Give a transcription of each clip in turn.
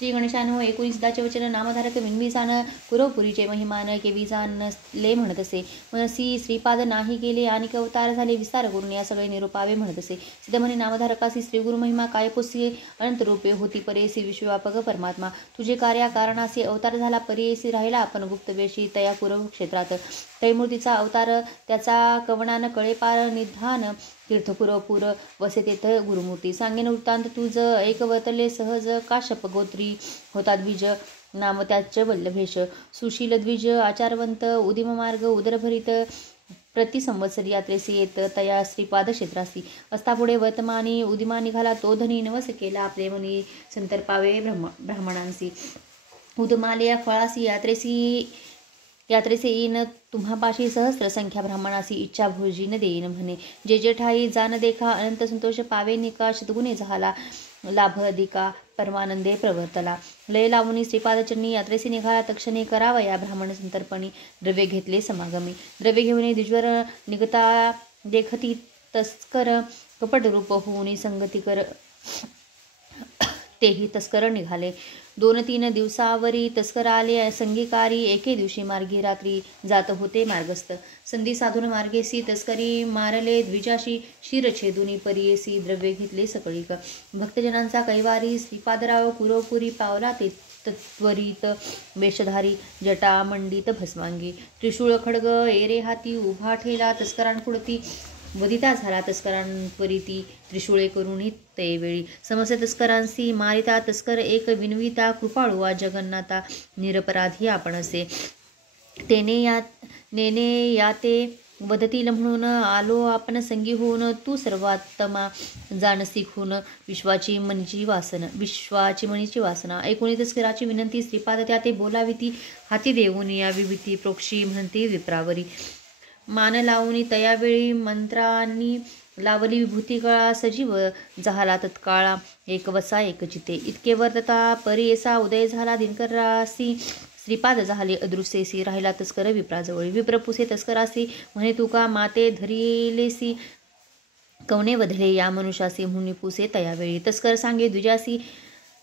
श्री गणेशानो 19 वचन नामधारक विनविजान कुरवपुरीचे महिमान केविजान ले म्हणत असे. मनसी श्रीपाद नाही गेले आणि अवतार झाले विस्तार करून या सगळे निरूपावे म्हणत असे. सिद्ध म्हणे नामधारकासी श्री गुरु महिमा काय पोसी अनंत रूपे होती परेसी विश्वव्यापक परमात्मा. तुझे कार्या कारणासी अवतार झाला परेसी राहिला आपण गुप्त वेशी तया कुरव क्षेत्रात. त्रैमूर्तीचा अवतार त्याचा कवनान कळे पार निधान तीर्थपुरपूर वसे तेथ गुरुमूर्ती. सांगेन वृत्तांत तुझ एक वर्तले सहज काश्यप गोत्री होता द्विज नाम त्याच वल्लभेश. सुशील द्विज आचारवंत उदिम मार्ग उदरभरित प्रति संवत्सरी यात्रेसी येत तया श्रीपाद क्षेत्रासी. असता पुढे वर्तमानी उदिमा निघाला तो धनी नवस केला प्रेमनी संतर्पावे ब्राह्मणांसी. उदमाले या फळासी यात्रेसे येईन तुम्हापाशी सहस्र संख्या ब्राह्मणासी इच्छा भोजीन देईन म्हणे. जे जे ठाई जान देखा अनंत संतोष पावे निका शतगुणे झाला लाभ अधिका परमानंदे प्रवर्तला. लय लावणी श्रीपादचरणी यात्रेसी निघाला तक्षणे करावया ब्राह्मण संतर्पणी. द्रव्य घेतले समागमी द्रव्य घेऊन द्विजवर निघता देखती तस्कर कपट रूप होऊन संगती कर तेही तस्कर निघाले. 2-3 दिवसावरी तस्कर आले संगीकारी एके दिवशी मार्गी रात्री जात होते मार्गस्थ. संधी साधून मार्गेसी तस्करी मारले द्विजाशी शिरछेदुनी परियेसी द्रव्य घेतले सकळीक. भक्तजनांचा कैवारी श्रीपादराव कुरवपुरी पावला ते तत्वरित वेशधारी जटा मंडित भस्मांगी. त्रिशूळ खड्ग एरे हाती उभा ठेला तस्करांपुढती वदिता झाला तस्करांपरिती त्रिशूळे करुणी तैवेळी. समस्त तस्करांसी मारिता तस्कर एक विनविता कृपाळुवा जगन्नाथा निरपराधी आपण असे. नेने याते वदतील म्हणून आलो आपण संगी होऊन तू सर्वात्मा जाण शिकून विश्वाची मनीची वासना. ऐकून तस्कराची विनंती श्रीपाद त्या ते बोलाविती हाती देऊन या विभीती प्रोक्षी म्हणते विप्रावरी. मान लावून तयावेळी मंत्रांनी लावली विभूती गळा सजीव झाला तत्काळा एक वसा एक चिते. इतके वर्तता परियेसा उदय झाला दिनकरासी श्रीपाद झाले अदृश्येसी राहिला तस्कर विप्राजवळी. विप्रपुसे तस्करासी म्हणे तुका माते धरिलेसी कवणे वधले या मनुष्यासी म्हणून पुसे तयावेळी. तस्कर सांगे द्विजासी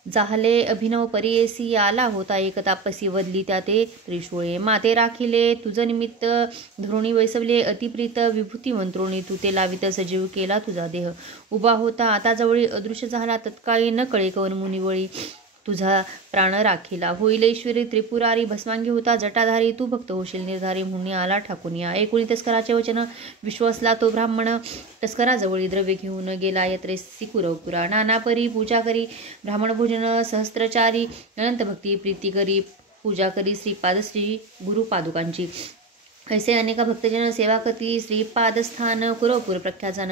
जाहले अभिनव परियेसी आला होता एक तापसी वदली त्या ते त्रिशूळे. माते राखिले तुझ निमित्त धरुणी वैसवले अतिप्रीत विभूती मंत्रोणी तू ते लावित सजीव केला तुझा देह. उभा होता आता जवळी अदृश्य झाला तत्काळी न कळे कवन मुनिवळी तुझा प्राण राखिला. होईल ईश्वरी त्रिपुरारी भस्मांगी होता जटाधारी तू भक्त होशील निर्धारी म्हणून आला ठाकून या. ऐकुणी तस्कराचे वचन विश्वासला तो ब्राह्मण तस्कराजवळी द्रव्य घेऊन गेला यात्रेसी कुरवपुरा. नाना परी पूजा करी ब्राह्मण भोजन सहस्त्रचारी अनंत भक्ती प्रीती करी पूजा करी श्रीपाद श्री गुरुपादुकांची. ऐसे अनेक भक्तजन सेवा करती श्रीपादस्थान कुरवपूर प्रख्यात जाण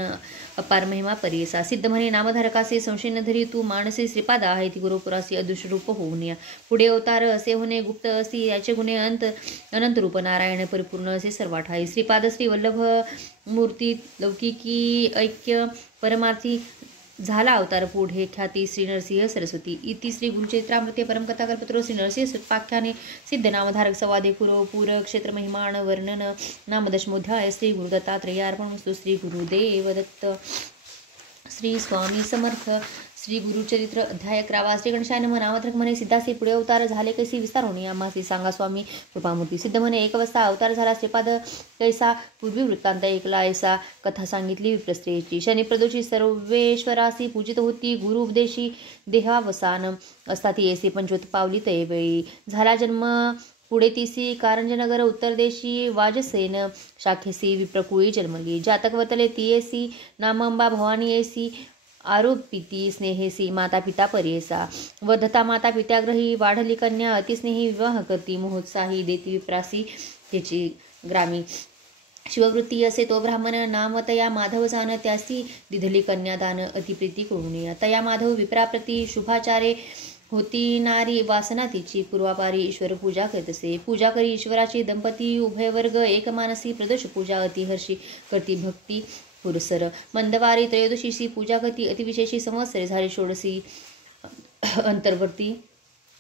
अपार महिमा परियसा. सिद्ध म्हणे नामधारकासे संशय न धरी तू मानसी श्रीपाद आहे ती गुरुपुरासी अदृश्य रूप होऊन या. पुढे अवतार असे होणे गुप्त असी याचे गुणे अनंत रूप नारायण परिपूर्ण असे सर्वाठाई. श्रीपाद श्री वल्लभ मूर्ती लौकिकी ऐक्य परमार्थी झाला अवतार पुढे ख्याती श्री नरसिंह सरस्वती. इति श्री गुरुचरित्रामृते परमकथा कल्पतरो श्री नरसिंह सुपाख्याने सिद्ध नामधारक संवादे कुरवपूर क्षेत्र महिमान वर्णन नाम दशमोध्याय. श्री गुरुदत्तात्रेयार्पणमस्तु. श्री गुरुदेव दत्त. श्री स्वामी समर्थ. श्री गुरुचरित्र अध्याय 11. श्री गणेशाय नमः. नामधारक म्हणे सिद्धासी पुढे अवतार झाले कैसी विस्तार होणे आम्हासी सांगा स्वामी कृपामूर्ती. सिद्ध म्हणे 1 वाजता अवतार झाला श्रीपाद कैसा पूर्वी वृत्तांत ऐकला ऐसा कथा सांगितली विप्रस्त्रीची. शनिप्रदोषी सर्वेश्वरासी पूजित होती गुरु उपदेशी देहावसान असता ती ऐसी पंचवत पावली तैवेळी. झाला जन्म पुढे तिसी कारंजनगर उत्तरदेशी वाजसेन शाखेसी विप्रकुळी जन्मली. जातक वतले तियेसी नामंबा भवानी ऐसी आरोपिती स्नेहेसी माता पिता परियेसा. वधता माता पित्याग्रही वाढली कन्या अतिस्नेही विवाह करती महोत्साही देती विप्रासी त्याची ग्रामी. शिववृत्ती असे तो ब्राह्मण नाम तया माधव जाण त्यासी दिधली कन्यादान अतिप्रीती करून या. तया माधव विप्राप्रती शुभाचारे होती नारी वासना तिची पूर्वापारी ईश्वर पूजा करत असे. पूजा करी ईश्वराची दंपती उभयवर्ग एकमानसी प्रदोष पूजा अतिहर्षी करती भक्ती पुरसर. मंदवारी त्रयोदशीसी पूजा करती अतिविशेषी संवत्सरे झाली षोडशी अंतर्वर्ती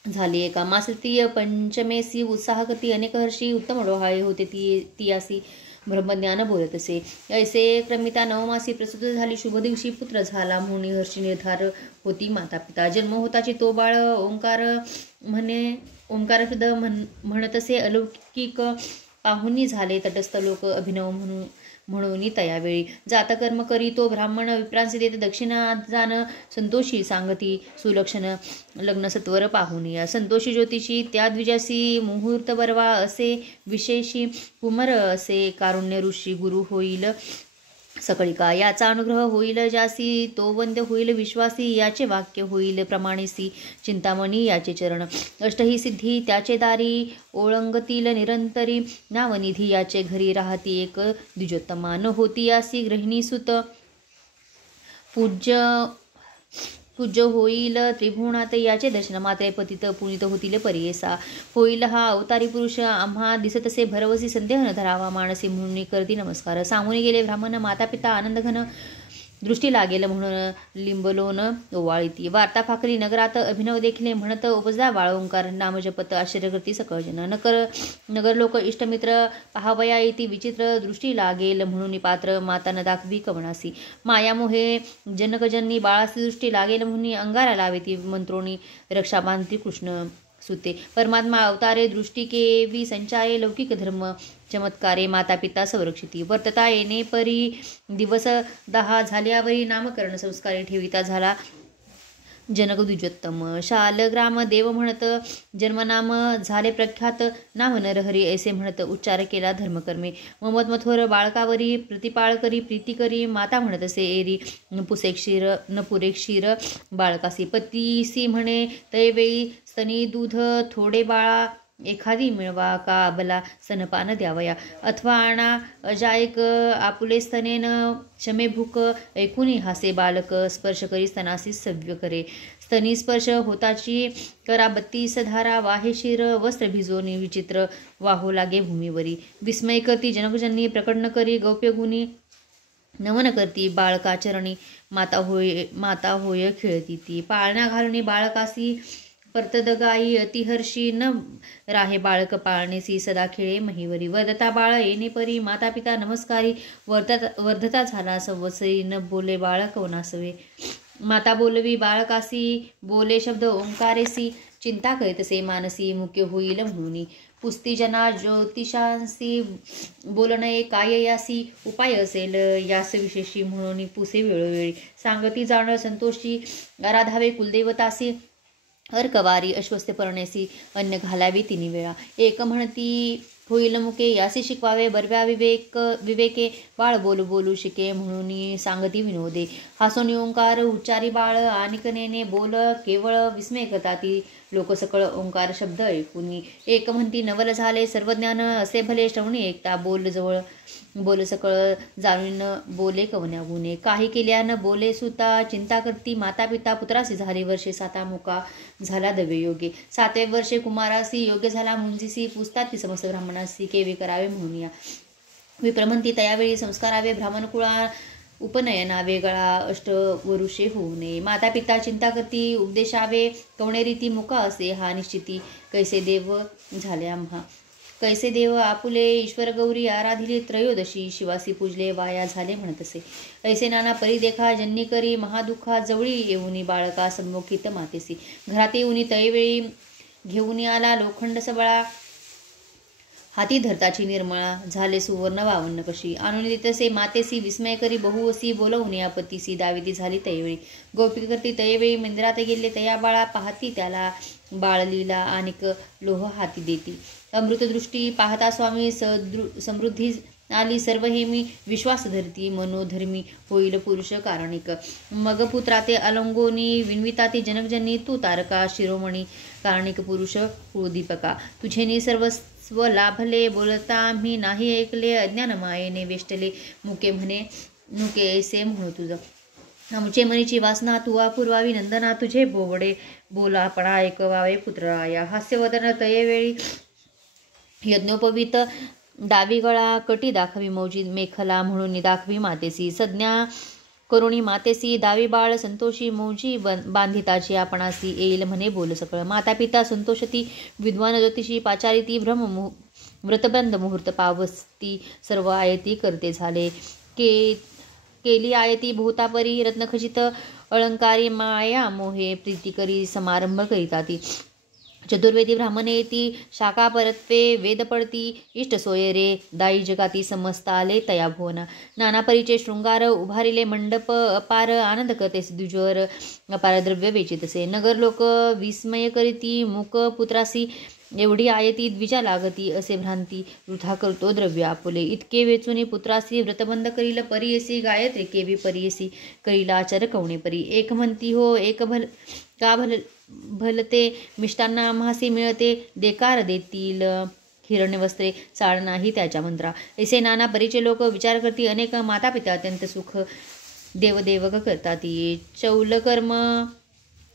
झाली एका मासतीय पंचमेसी उत्साह करती अनेक हर्षी उत्तम डोहाळे होते तियासी ब्रह्मज्ञान बोलत असे. ऐसे क्रमिता नवमासी प्रसूत झाली, शुभ दिवशी पुत्र झाला, म्हणून हर्षी निर्धार होती माता पिता. जन्म होताची तो बाळ ओंकार शुद्ध म्हणत असे. अलौकिक पाहुणी झाले तटस्थ लोक अभिनव म्हणून तयावेळी. जात कर्म करी तो ब्राह्मण, विप्रांचे देत दक्षिणा जाण, संतोषी सांगती सुलक्षण लग्न सत्वर पाहुनिया. संतोषी ज्योतिषी त्या द्विजासी, मुहूर्त बरवा असे विशेषी, कुमर असे कारुण्य ऋषी, गुरु होईल सकळिका याचा अनुग्रह होईल ज्यासी, तो वंद्य होईल विश्वासी, याचे वाक्य होईल प्रमाणेसी, चिंतामणी याचे चरण. अष्टही सिद्धी त्याचे दारी, ओळंगतील निरंतरी, नावनिधी याचे घरी, राहती एक द्विजोत्तमा. न होती यासी गृहिणी सुत, पूज्य होईल त्रिभुवनात, याचे दर्शन मात्रे पतित पुनित होतील परियेसा. होईल हा अवतारी पुरुष, आम्हा दिसत असे भरवसी, संदेह न धरावा मानसी, म्हणून करती नमस्कार. सांगून गेले ब्राह्मण माता पिता आनंद घन, दृष्टी लागेल म्हणून लिंबलोन ओवाळीती. वार्ता फाकली नगरात, अभिनव देखले म्हणत, उपजला बाळ ओंकार नाम जपत, आश्चर्य करती सकळ जन. नगर लोक इष्टमित्र पहावया येती, विचित्र दृष्टी लागेल म्हणून पात्र, माता न दाखवी कवनासी. मायामोहे जनकजननी बाळासी, दृष्टी लागेल म्हणून अंगारा लावेती, मंत्रोणी रक्षा बांधती कृष्ण सुते. परमात्मा अवतारे दृष्टी केवी संचाये, लौकिक धर्म चमत्कारे माता पिता संरक्षिती. वर्तता येणे परी दिवस 10 झाल्यावरी, नामकरण संस्कारे ठेविता झाला जनक द्विजोत्तम. शालग्राम देव म्हणत, जन्मनाम झाले प्रख्यात, नाव नरहरी ऐसे म्हणत, उच्चार केला धर्मकर्मे. ममत मथोर बाळकावरी, प्रतिपाळ करी प्रीती करी, माता म्हणत असे एरी, न पुरे क्षीर बाळकासी. पतीसी म्हणे तैवेळी, स्तनी दूध थोडे बाळा, एखादी मिळवा का अबला स्तनपान द्यावया. अथवा आणा अजायक आपुले स्तनेन, क्षमे भूक ऐकुनी हासे बालक, स्पर्श करी स्तनासी सव्य करे. स्तनी स्पर्श होताची करा 32 धारा, वाहे शिर वस्त्र भिजोनी, विचित्र वाहो लागे भूमीवरी. विस्मय करती जनकजननी, प्रकट न करी गौप्य गुणी, नमन करती बाळकाचरणी, माता होय खेळती ती. पाळण्या घालुनी बाळकासी, परतद गाई अतिहर्षी, न राहे बाळक पाळणेसी, सदा खेळे महीवरी. वर्धता बाळ येणे परी, माता पिता नमस्कारी, वर्धता झाला संवत्सरी, न बोले बाळक वनासवे. माता बोलवी बाळकासी, बोले शब्द ओंकारेसी, चिंता करीतसे मानसी, मुख्य होईल म्हणून. पुस्ती जना ज्योतिषांसी, बोलणे काय यासी, उपाय असेल यास विशेषी, म्हणून पुसे वेळोवेळी. सांगती जाण संतोषी, आराधावे कुलदेवतासी, अर्कवारी अश्वस्थ पर्णेसी, अन्न घालावी 3 वेळा. एक म्हणती होईल मुके, यासी शिकवावे बरव्या विवेके, बाळ बोलू शिके, म्हणून सांगती विनोदे. हासोनी ओंकार उच्चारी बाळ, आनिकनेने बोल केवळ, विस्मय करता ती लोक सकळ ओंकार शब्द ऐकूनी. एक म्हणती नवल झाले सर्वज्ञान, असे भले श्रवणी ऐकता, बोल सकळ जाणून बोले कवन्या गुणे. काही केल्यान बोले सुता, चिंता करती माता पिता, पुत्रासी झाली वर्षे 7 मुका झाला दवे योगे. 7व्या वर्षे कुमारासी, योग्य झाला मुंजीसी, पुसतात ती समस्त ब्राह्मणासी, केवे करावे म्हणून या. विप्रमंती तयावेळी संस्कारावे, ब्राह्मण कुळा उपनयना वेगळा, अष्टवरुषे होऊ नये. माता पिता चिंता करती, उपदेशावे कवणेरीती, मुका असे हा निश्चिती, कैसे देव झाले आम्हा. कैसे देव आपुले ईश्वर गौरी, आराधिले त्रयोदशी, शिवासी पूजले वाया झाले म्हणत असे. ऐसे नाना परी देखा, जन्नी करी महादुःखा, जवळी येऊनी बाळका संमुखित मातेसी. घरात येऊनी तैवेळी, घेऊन आला लोखंड सबळा, हाती धरताची निर्मळा, झाले सुवर्ण 52 कशी. आणून देतसे मातेसी, विस्मय करी बहुवसी, बोलवून या पतीसी, दाविती झाली तैवेळी. गोपिका करती तैवेळी, मंदिरात गेले तया बाळा, पाहती त्याला बाळलीला, आणिक लोह हाती देती. अमृतदृष्टी पाहता स्वामी, समृद्धी आली सर्व हेमी, विश्वास धरती मनोधर्मी, होईल पुरुष कारणिक. मग पुत्राते अलंगोनी, विन्विताती जनकजनी, तू तारका शिरोमणी, कारणिक पुरुष कुळदीपका. तुझेनी सर्वस्व लाभले, बोलता मी नाही ऐकले, अज्ञान मायेने वेष्टले, मुके म्हणे नुके ऐसे म्हणू तुझं. आमचे मनीची वासना तुवा पुरवावी, नंदना तुझे बोबडे बोला पणा ऐकवावे पुत्रराया. हास्यवदन तयेवेळी, यज्ञोपवीत डावी गळा, कटी दाखवी मौजी मेखला, म्हणून दाखवी मातेसी. संज्ञा करुणी मातेसी, दावी बाळ संतोषी, मौजी बांधिताची आपणासी, येईल म्हणे बोल सकळ. माता पिता संतोषती, विद्वान ज्योतिषी पाचारिती, व्रतबंध मुहूर्त पावस्ती सर्व आयती करते झाले. केली आयती बहुतापरी रत्नखचित अलंकारी माया मोहे प्रीती करी समारंभ करिता ती. चतुर्वेदी ब्राह्मणे ती शाखा परत्वे वेद पडती इष्ट सोय रे दाई जगाती समस्त आले तया भुवना. नाना परीचे शृंगार उभारिले मंडप अपार आनंद करते दुजवर अपार द्रव्य वेचितसे. नगर लोक विस्मय करीती मूक पुत्रासी एवढी आयती द्विजा लागती असे भ्रांती वृथा करतो द्रव्य आपुले. इतके वेचुनी पुत्रासी व्रतबंध करील परियसी गायत्री केवी परियसी करील आचार कवणे परी. एक म्हणती हो एक का भलते मिष्टांना आम्हासी मिळते देकार देतील हिरण्य वस्त्रे चाळ नाही त्याच्या मंत्रा. ऐसे नाना परीचे लोक विचार करती अनेक माता पिता अत्यंत सुख देवदेवक करतात. चौल कर्म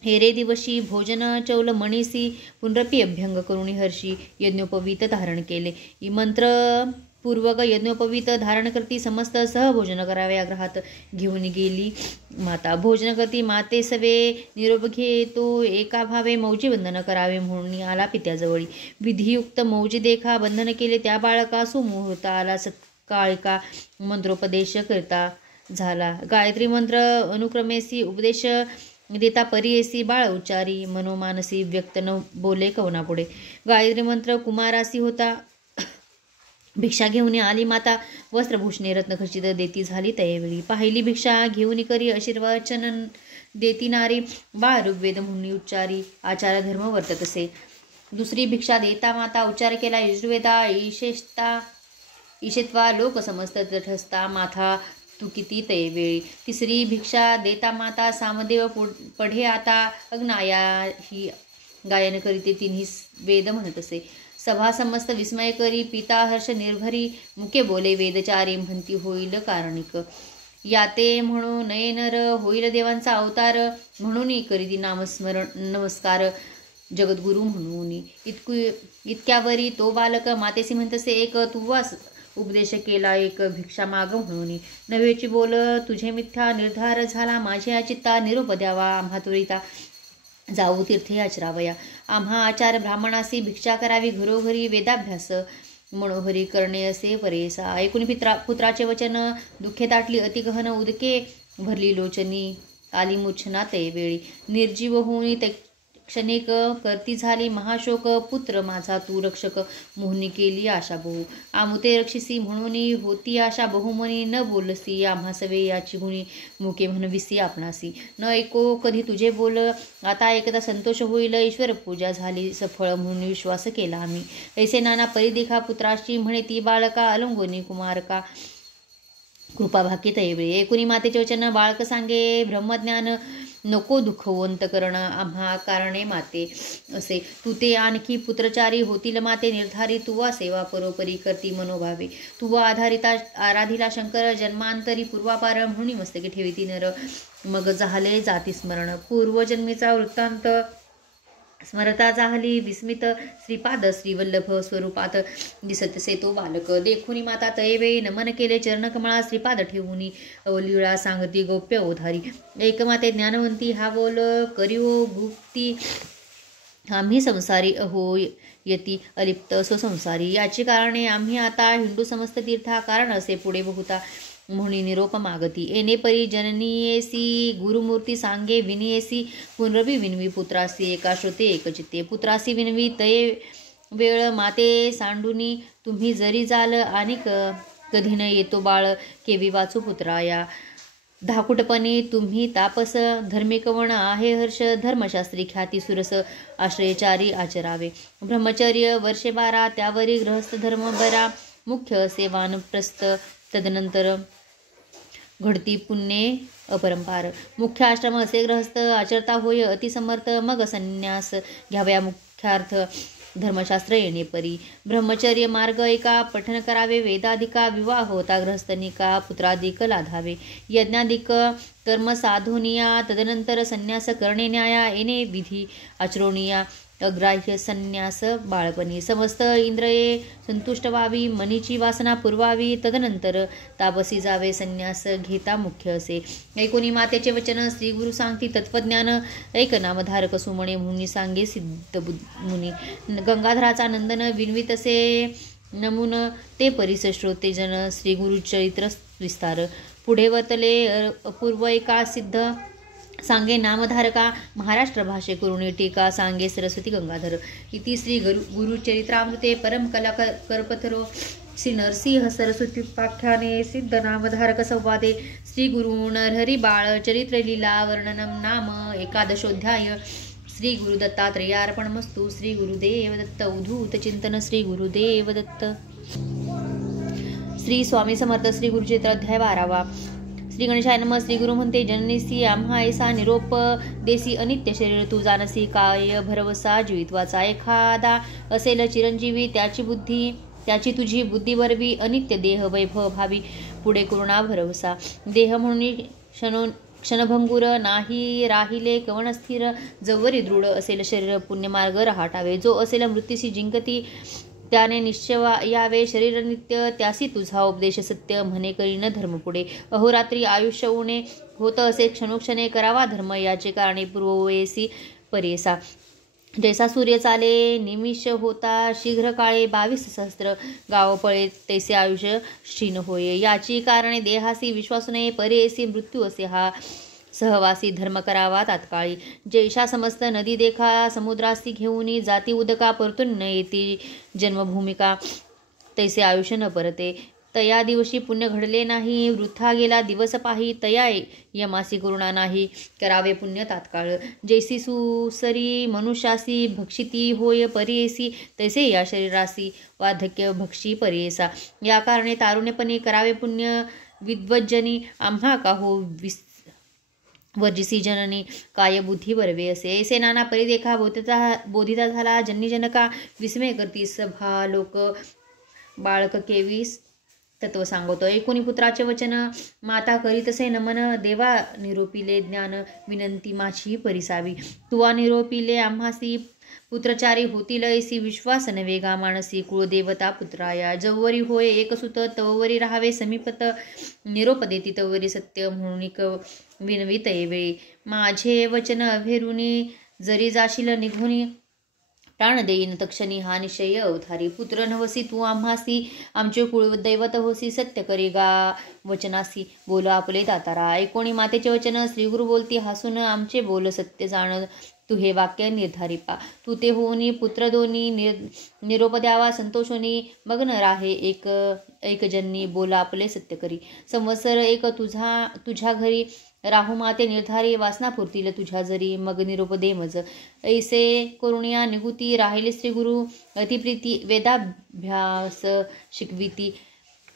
हेरे दिवशी भोजन चौल मणीसी पुनरपी अभ्यंग करुणी हर्षी यज्ञोपवीत धारण केले. मंत्र पूर्वक यज्ञोपवीत धारण करती समस्त सहभोजन करावे आग्रहात घेऊन गेली माता. भोजन करती माते सवे निरोप घेतो एका भावे मौजी बंधन करावे म्हणून आला पित्याजवळी. विधियुक्त मौजी देखा बंधन केले त्या बाळका सुमुहूर्त आला सत्काळिका मंत्रोपदेश करता झाला. गायत्री मंत्र अनुक्रमेसी उपदेश देता परियसी बाळ उच्चारी मनोमानसी व्यक्त न बोले कवनापुढे. गायत्री मंत्र कुमारासी होता भिक्षा घेऊन आली माता वस्त्रभूषणे रत्नखचित देती झाली तयावेळी. पाहिली भिक्षा घेऊन करी आशीर्वचन देती नारी बाळ ऋग्वेद म्हणून उच्चारी आचार धर्म वर्ततसे. दुसरी भिक्षा देता माता उच्चार केला यजुर्वेदा ईशेत्वा लोक समस्त तटस्था माथा तू किती तयवेळी. तिसरी भिक्षा देता माता सामदेव पढे आता अग्नाया ही गायन करीते तिन्ही वेद म्हणत असे. सभा समस्त विस्मय करी पिता हर्ष निर्भरी मुके बोले वेदचारी म्हणती होईल कारणिक. याते म्हणू नये नर होईल देवांचा अवतार म्हणून करीती नामस्मरण नमस्कार जगद्गुरु म्हणून. इतक्यावरी तो बालक मातेसी म्हणतसे एक तुवास उपदेश केला एक भिक्षा माग म्हणून. नव्हेची बोल तुझे मिथ्या निर्धार झाला माझ्या चित्ता निरोप द्यावा आम्हा त्वरिता जाऊ तीर्थे आचरावया. आम्हा आचार ब्राह्मणासी भिक्षा करावी घरोघरी वेदाभ्यास मनोहरी करणे असे परेसा. ऐकून पुत्राचे वचन दुःखे दाटली अतिगहन उदके भरली लोचनी आली मूर्छना तैवेळी. निर्जीव होऊन क्षणिक करती झाली महाशोक पुत्र माझा तू रक्षक मोहनी केली आशा बहु. आमुते रक्षिसी म्हणून होती आशा बहुमनी न बोलसी आम्हा सवे याची गुणी मुके म्हणविसी आपणासी. न ऐको कधी तुझे बोल आता एकदा संतोष होईल ईश्वर पूजा झाली सफळ म्हणून विश्वास केला आम्ही. ऐसे नाना परिदेखा पुत्राशी म्हणे ती बाळका अलंगोनी कुमारका कृपा भाकी तैवेळी. ऐकुनी मातेचे वचन बाळक सांगे ब्रह्मज्ञान नको दुःखवंत करण आम्हा कारणे माते असे. तू ते आणखी पुत्रचारी होतील माते निर्धारी तुवा सेवा परोपरी करती मनोभावे. तुवा आधारिता आराधिला शंकर जन्मांतरी पूर्वापार म्हणून मस्तकी ठेविती नर मग झाले जाती स्मरण. पूर्वजन्मीचा वृत्तांत स्मरता जाहली विस्मित श्रीपाद श्रीवल्लभ स्वरूपात दिसतसे तो बालक. देखुनी माता तयवे नमन केले चरणकमळा श्रीपाद ठेवूनी अवलीळा सांगती गोप्य ओधारी. एकमाते ज्ञानवंती हा बोल करिओ गुप्ती आम्ही संसारी अहो यती अलिप्त स्वसंसारी. याची कारणे आम्ही आता हिंदू समस्त तीर्था कारण असे पुढे बहुता म्हणून निरोप मागती. येणे परी जननीयेसी गुरुमूर्ती सांगे विनियेसी पुनरवी विनवी पुत्रासी एका श्रोते एकचित्ते. पुत्रासी विनवी तये वेळ माते सांडुनी तुम्ही जरी जाल आणि कधी न येतो बाळ केवी वाचू पुत्राया. धाकुटपणी तुम्ही तापस धर्मिकवण आहे हर्ष धर्मशास्त्री ख्याती सुरस आश्रयचारी आचरावे. ब्रह्मचर्य वर्षे 12 त्यावरी गृहस्थ धर्म बरा मुख्य सेवान प्रस्थ तदनंतर घडती पुण्ये अपरंपार. मुख्य आश्रम असे गृहस्थ आचरता होय अतिसमर्थ मग संन्यास घ्यावया मुख्यार्थ धर्मशास्त्र येणे परी. ब्रह्मचर्य मार्ग एका पठन करावे वेदाधिका विवाह होता गृहस्थनिका पुत्राधिक लाधावे. यज्ञाधिक कर्म साधोनिया तदनंतर संन्यास करणे न्याया येणे विधी आचरोनिया अग्राह्य संन्यास बाळपणी. समस्त इंद्रिये संतुष्ट व्हावी मनीची वासना पुरवावी तदनंतर तापसी जावे संन्यास घेता मुख्य असे. ऐकोनी मातेचे वचन श्री गुरु सांगती तत्वज्ञान ऐक नामधारक सुमणे म्हणून सांगे सिद्ध मुनी. गंगाधराचा नंदन विनवितसे नमून ते परिस श्रोते जन श्री गुरुचरित्र विस्तार. पुढे वर्तले अपूर्व एका सिद्ध सांगे नामधारका महाराष्ट्र भाषे करुणी टीका सांगे सरस्वती गंगाधर. इति श्री गुरुचरित्रामृते परम कला करपथरो श्री नरसिंह सरस्वतीपाख्याने सिद्ध नामधारक संवादे श्री गुरु नरहरी बाळ चरित्र लीला वर्णनम नाम 11ोऽध्याय. श्री गुरुदत्तात्रेयार्पणमस्तु. श्री गुरुदेव दत्त. उद्धूत चिंतन. श्री गुरुदेव दत्त. श्री स्वामी समर्थ. श्री गुरुचरित्र अध्याय 12वा. श्री गणेशाय नमः. श्री गुरु म्हणते जननीसी आम्हा ऐसा निरोप देसी अनित्य शरीर तू जानसी काय भरवसा जीवित्वाचा एखादा असेल चिरंजीवी त्याची तुझी बुद्धी वरवी अनित्य देह वैभव भावी पुढे करुणा भरवसा देह म्हणून क्षणभंगुर नाही राहिले कवण स्थिर जवरी दृढ असेल शरीर पुण्यमार्ग रहाटावे जो असेल मृत्यूशी जिंकती त्याने निश्चय यावे शरीर नित्य त्यासी तुझा उपदेश सत्य म्हणे करीन धर्म पुढे अहोरात्री आयुष्य उणे होत असे क्षणोक्षणे करावा धर्म याचे कारणे पूर्ववयसी परेसा जैसा सूर्य चाले निमिष होता शीघ्र काळे 22 सहस्त्र गाव पळे तैसे आयुष्य क्षीण होय याची कारणे देहासी विश्वास नये परेसी मृत्यू असे हा सहवासी धर्म करावा तात्काळी जैशा समस्त नदी देखा समुद्रासी घेऊन जाती उदका परतून न येती जन्मभूमिका तैसे आयुष्य न परते तया दिवशी पुण्य घडले नाही वृथा गेला दिवस पाही तया यमासी करुणा नाही करावे पुण्य तात्काळ जैसी सुसरी मनुष्यासी भक्षिती होय परेसी तैसे या शरीरासी वार्धक्य भक्षी परेसा या कारणे तारुण्यपणे करावे पुण्य विद्वज्जनी आम्हा का हो वर्जिसी जननी काय बुद्धी बरवे असे नाना परिदेखा बोधिता झाला जनका विस्मय करती सभा लोक बाळक केवीस तत्व सांगतो एकोणी पुत्राचे वचन माता करीत असे नमन देवा निरोपिले ज्ञान विनंती माझी परिसावी तुवा निरोपिले आम्हासी पुत्रचारी होतील ऐसी विश्वास नवेगा मानसी कुळदेवता पुत्राया जवरी होय एकसुत तवरी राहावे समीपत निरोप देती तवरी सत्य म्हणून विनवित वेळी माझे वचन अभेरुनी जरी जाशील निघुनी प्राण देईन तक्षणी हा निश्चय अवधारी पुत्र नवसी तू आम्हासी आमचे कुळदैवत होसी सत्य करी गा वचनासी बोल आपले दातारा ऐकोणी मातेचे वचन श्रीगुरु बोलती हसून आमचे बोल सत्य जाण तू हे वाक्य निर्धारी पा तू ते होनी पुत्र दोन्ही निरोप द्यावा संतोषोनी मग्न राहे एक जन्नी बोला आपले सत्य करी संवत्सर एक तुझ्या घरी राहू माते निर्धारी वासना पुरतील तुझ्या जरी मग निरोप दे मज ऐसे करुणिया निगुती राहिले श्री गुरु अतिप्रीती वेदाभ्यास शिकविती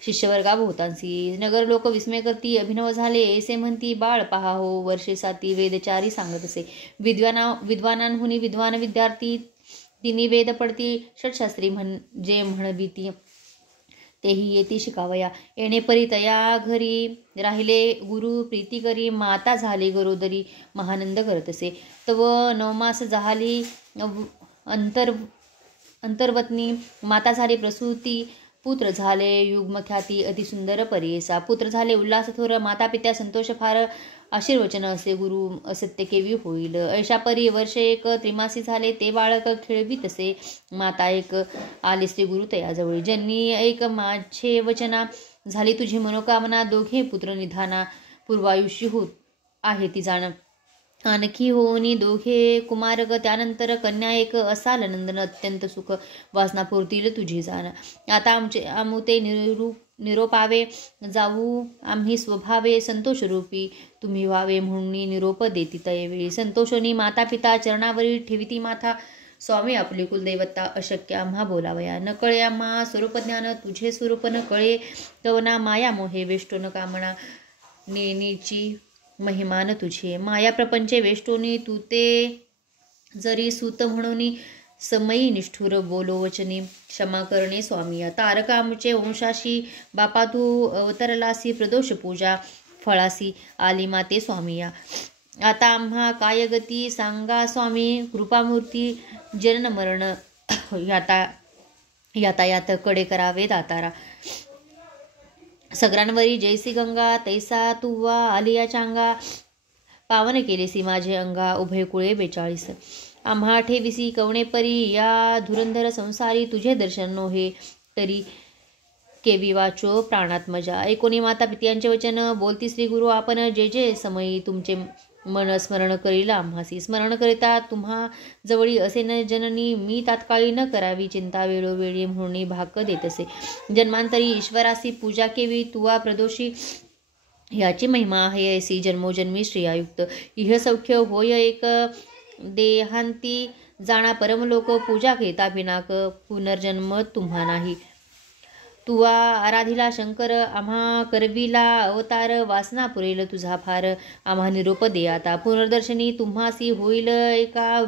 शिष्यवर्गा बहुतांसी नगर लोक विस्मय करती अभिनव झाले ऐसे म्हणती बाळ पहा हो वर्षे साती वेदचारी सांगत असे विद्वानांहुनी विद्वान विद्यार्थी तिनी वेद पडती षटशास्त्री म्हणजे म्हणविती तेही येती शिकावया येणे परी तया घरी राहिले गुरु प्रीती करी माता झाली गरोदरी महानंद करत असे तव 9 मास झाली अंतर्वतनी माता झाली प्रसूती पुत्र झाले युग्मख्याती अतिसुंदर परेसा पुत्र झाले उल्हास थोर माता पित्या संतोष फार आशीर्वचन असे गुरु असत्य केवी होईल ऐशा परी वर्ष एक त्रिमासी झाले ते बाळक खेळवीत असे माता एक आले श्री गुरु तयाजवळी ज्यांनी एक माझे वचना झाली तुझी मनोकामना दोघे पुत्र निधाना पूर्वायुष्य होत आहे ती जाण आणखी होनी दोघे कुमारक त्यानंतर कन्या एक असाल नंदन अत्यंत सुख वासना पुरतील तुझी जाण आता आमुते निरोपावे जाऊ आम्ही स्वभावे संतोष रूपी तुम्ही व्हावे म्हणून निरोप देती तयवेळी संतोषोनी माता पिता चरणावरी ठेविती माथा स्वामी आपली कुलदैवता अशक्य आम्हा बोलावया न कळे आम्हा स्वरूपज्ञान तुझे स्वरूप न कळे कवना माया मोहे वेष्टो न कामना नेनीची महिमान तुझे माया प्रपंचे वेष्टोनी तू ते जरी सूत म्हणून समयी निष्ठुर बोलो वचनी क्षमा करणे स्वामिया तारका आमचे वंशाशी बापा तू अवतरलासी प्रदोष पूजा फळासी आली माते स्वामिया आता आम्हा काय गती सांगा स्वामी कृपामूर्ती जनन मरण यातायात कडे करावे दातारा सगरांवरी जैसी गंगा तैसा तुवा आलिया चांगा पावन केलेसी माझे अंगा उभय कुळे 42 आम्हा ठेविसी कवणे परी या धुरंधर संसारी तुझे दर्शन नोहे तरी केवी वाचो प्राणात्मजा. ऐकोनी माता पित्यांचे वचन बोलती श्री गुरु आपण जे जे समयी तुमचे मन स्मरण करील आम्हासी. स्मरण करिता तुम्हा जवळी असे न जननी मी तात्काळी न करावी चिंता वेळोवेळी म्हणून भाक देत असे. जन्मांतरी ईश्वरासी पूजा केवी तुवा प्रदोषी याची महिमा आहे ऐसी जन्मोजन्मी श्रियायुक्त. इह सौख्य होय एक देहांती जाणा परमलोक पूजा घेता पिनाक पुनर्जन्म तुम्हा नाही. तुवा आराधिला शंकर आम्हा करविला अवतार वासना पुरेल तुझा फार आम्हा निरोप दे आता. पुनर्दर्शनी तुम्हासी होईल एका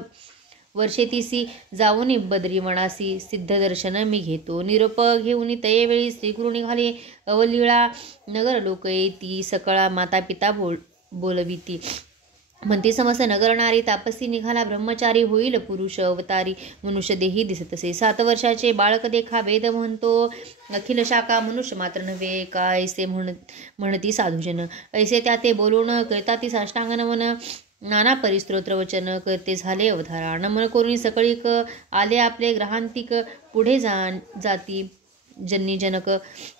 वर्षेतीसी जाऊन बद्री मनासी सिद्ध दर्शन मी घेतो. निरोप घेऊन तयेवेळी श्रीगुरु निघाले अवलीळा नगर लोक येती सकळा माता पिता बोलविती. म्हणती समस्त नगर नारी तापसी निघाला ब्रह्मचारी होईल पुरुष अवतारी मनुष्य देही दिसत असे. 7 वर्षाचे बाळक देखा वेद म्हणतो अखिल शाखा मनुष्य मात्र नव्हे का ऐसे म्हणती साधुजन. ऐसे त्या ते बोलून करता ती साष्टांग नमन नाना परिस्तोत्र वचन करते झाले अवधारा. नमन करून सकळीक आले आपले ग्रहांतिक पुढे जाती जन्नी जनक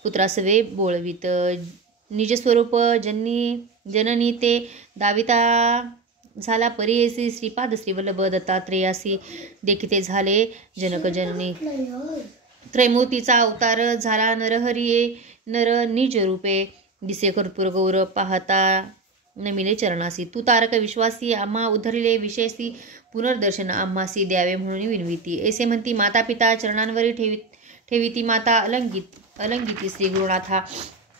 पुत्रासवे बोळवीत. निजस्वरूप जननी ते दाविता झाला परियसी श्रीपाद श्रीवल्लभ दत्तात्रेयासी देखिते झाले जनक जननी. त्रैमूर्तीचा अवतार झाला नरहरिये नर निज रूपे दिसे कर्पूर गौर पाहता नमिले चरणासी. तू तारक विश्वासी आम्हा उद्धरिले विषयसी पुनर्दर्शन आम्हासी द्यावे म्हणून विनविती. ऐसे म्हणती माता पिता चरणांवरी ठेविती माता अलंगिती श्री गुरुनाथा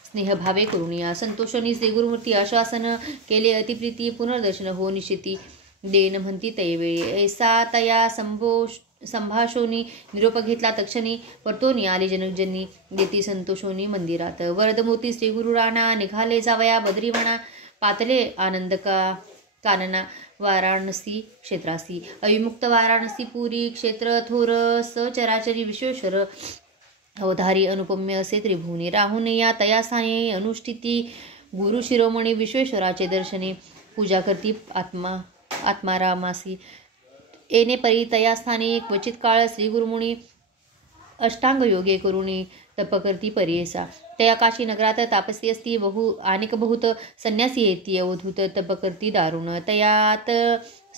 स्नेह भावे करुणिया. संतोषणी श्री गुरुमूर्ती आश्वासन केले अतिप्रीती पुनर्दर्शन हो निश्चिती देन म्हणती तयवेळी. ऐसा तया संभाषोनी निरोप घेतला तक्षणी परतोनी आले जनकजनी देती संतोषोनी मंदिरात. वरदमूर्ती श्री गुरु राणा निघाले जावया बद्रीवना पातले आनंद कानना वाराणसी क्षेत्रासी. अविमुक्त वाराणसी पुरी क्षेत्र थोर सचराचरी विश्वेश्वर अवधारी अनुपम्य असे त्रिभुवनी. राहून या तयास्थानी अनुष्ठिती गुरु शिरोमणी विश्वेश्वराचे दर्शने पूजा करती आत्मारामासी. येणे परी तयास्थानी क्वचित काळ श्री गुरुमुनी अष्टांग योगे करुणी तप करती परियेसा. तया काशी नगरात तापसी असती अनेक बहुत संन्यासी येती अवधूत तप करती दारुण. तयात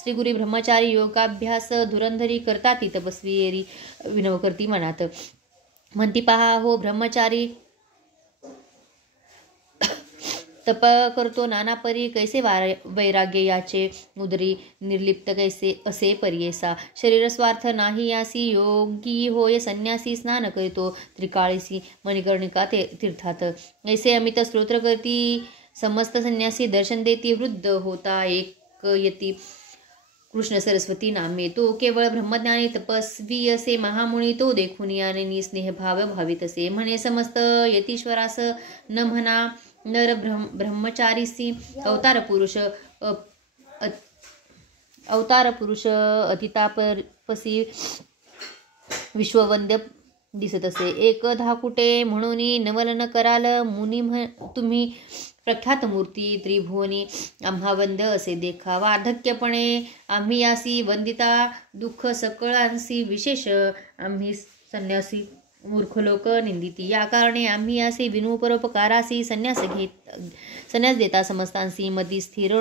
श्री गुरी ब्रह्मचारी योगाभ्यास धुरंधरी करता ती तपस्वी येरी विनव करती मनात. म्हणती पहा हो ब्रह्मचारी तप करतो नाना परी कैसे वैराग्य याचे उदरी निर्लिप्त कैसे असे परियेसा. शरीर स्वार्थ नाही यासी योगी होय संन्यासी स्नान करीतो त्रिकाळीसी मणिकर्णिका तीर्थात. ऐसे अमित स्तोत्र करती समस्त संन्यासी दर्शन देती वृद्ध होता एक यती कृष्ण सरस्वती नामे. तो केवळ ब्रह्मज्ञानी तपस्वी असे महामुनी तो देखून याने स्नेहभाव भावित असे. म्हणे समस्त यतीश्वरास न म्हणा नर ब्रह्मचारीसी अवतार पुरुष अतितापसी विश्ववंद्य दिसत असे. एक धाकुटे म्हणून नवलन कराल मुनी तुम्ही प्रख्यात मूर्ती त्रिभुवनी आम्हा वंद्य असे देखा. वार्धक्यपणे आम्ही यासी वंदिता दुःख सकळांसी विशेष आम्ही संन्यासी मूर्ख लोक निंदिती. या कारणे आम्ही यासी विनू परोपकारासी संन्यास देता समस्तांसी मती स्थिर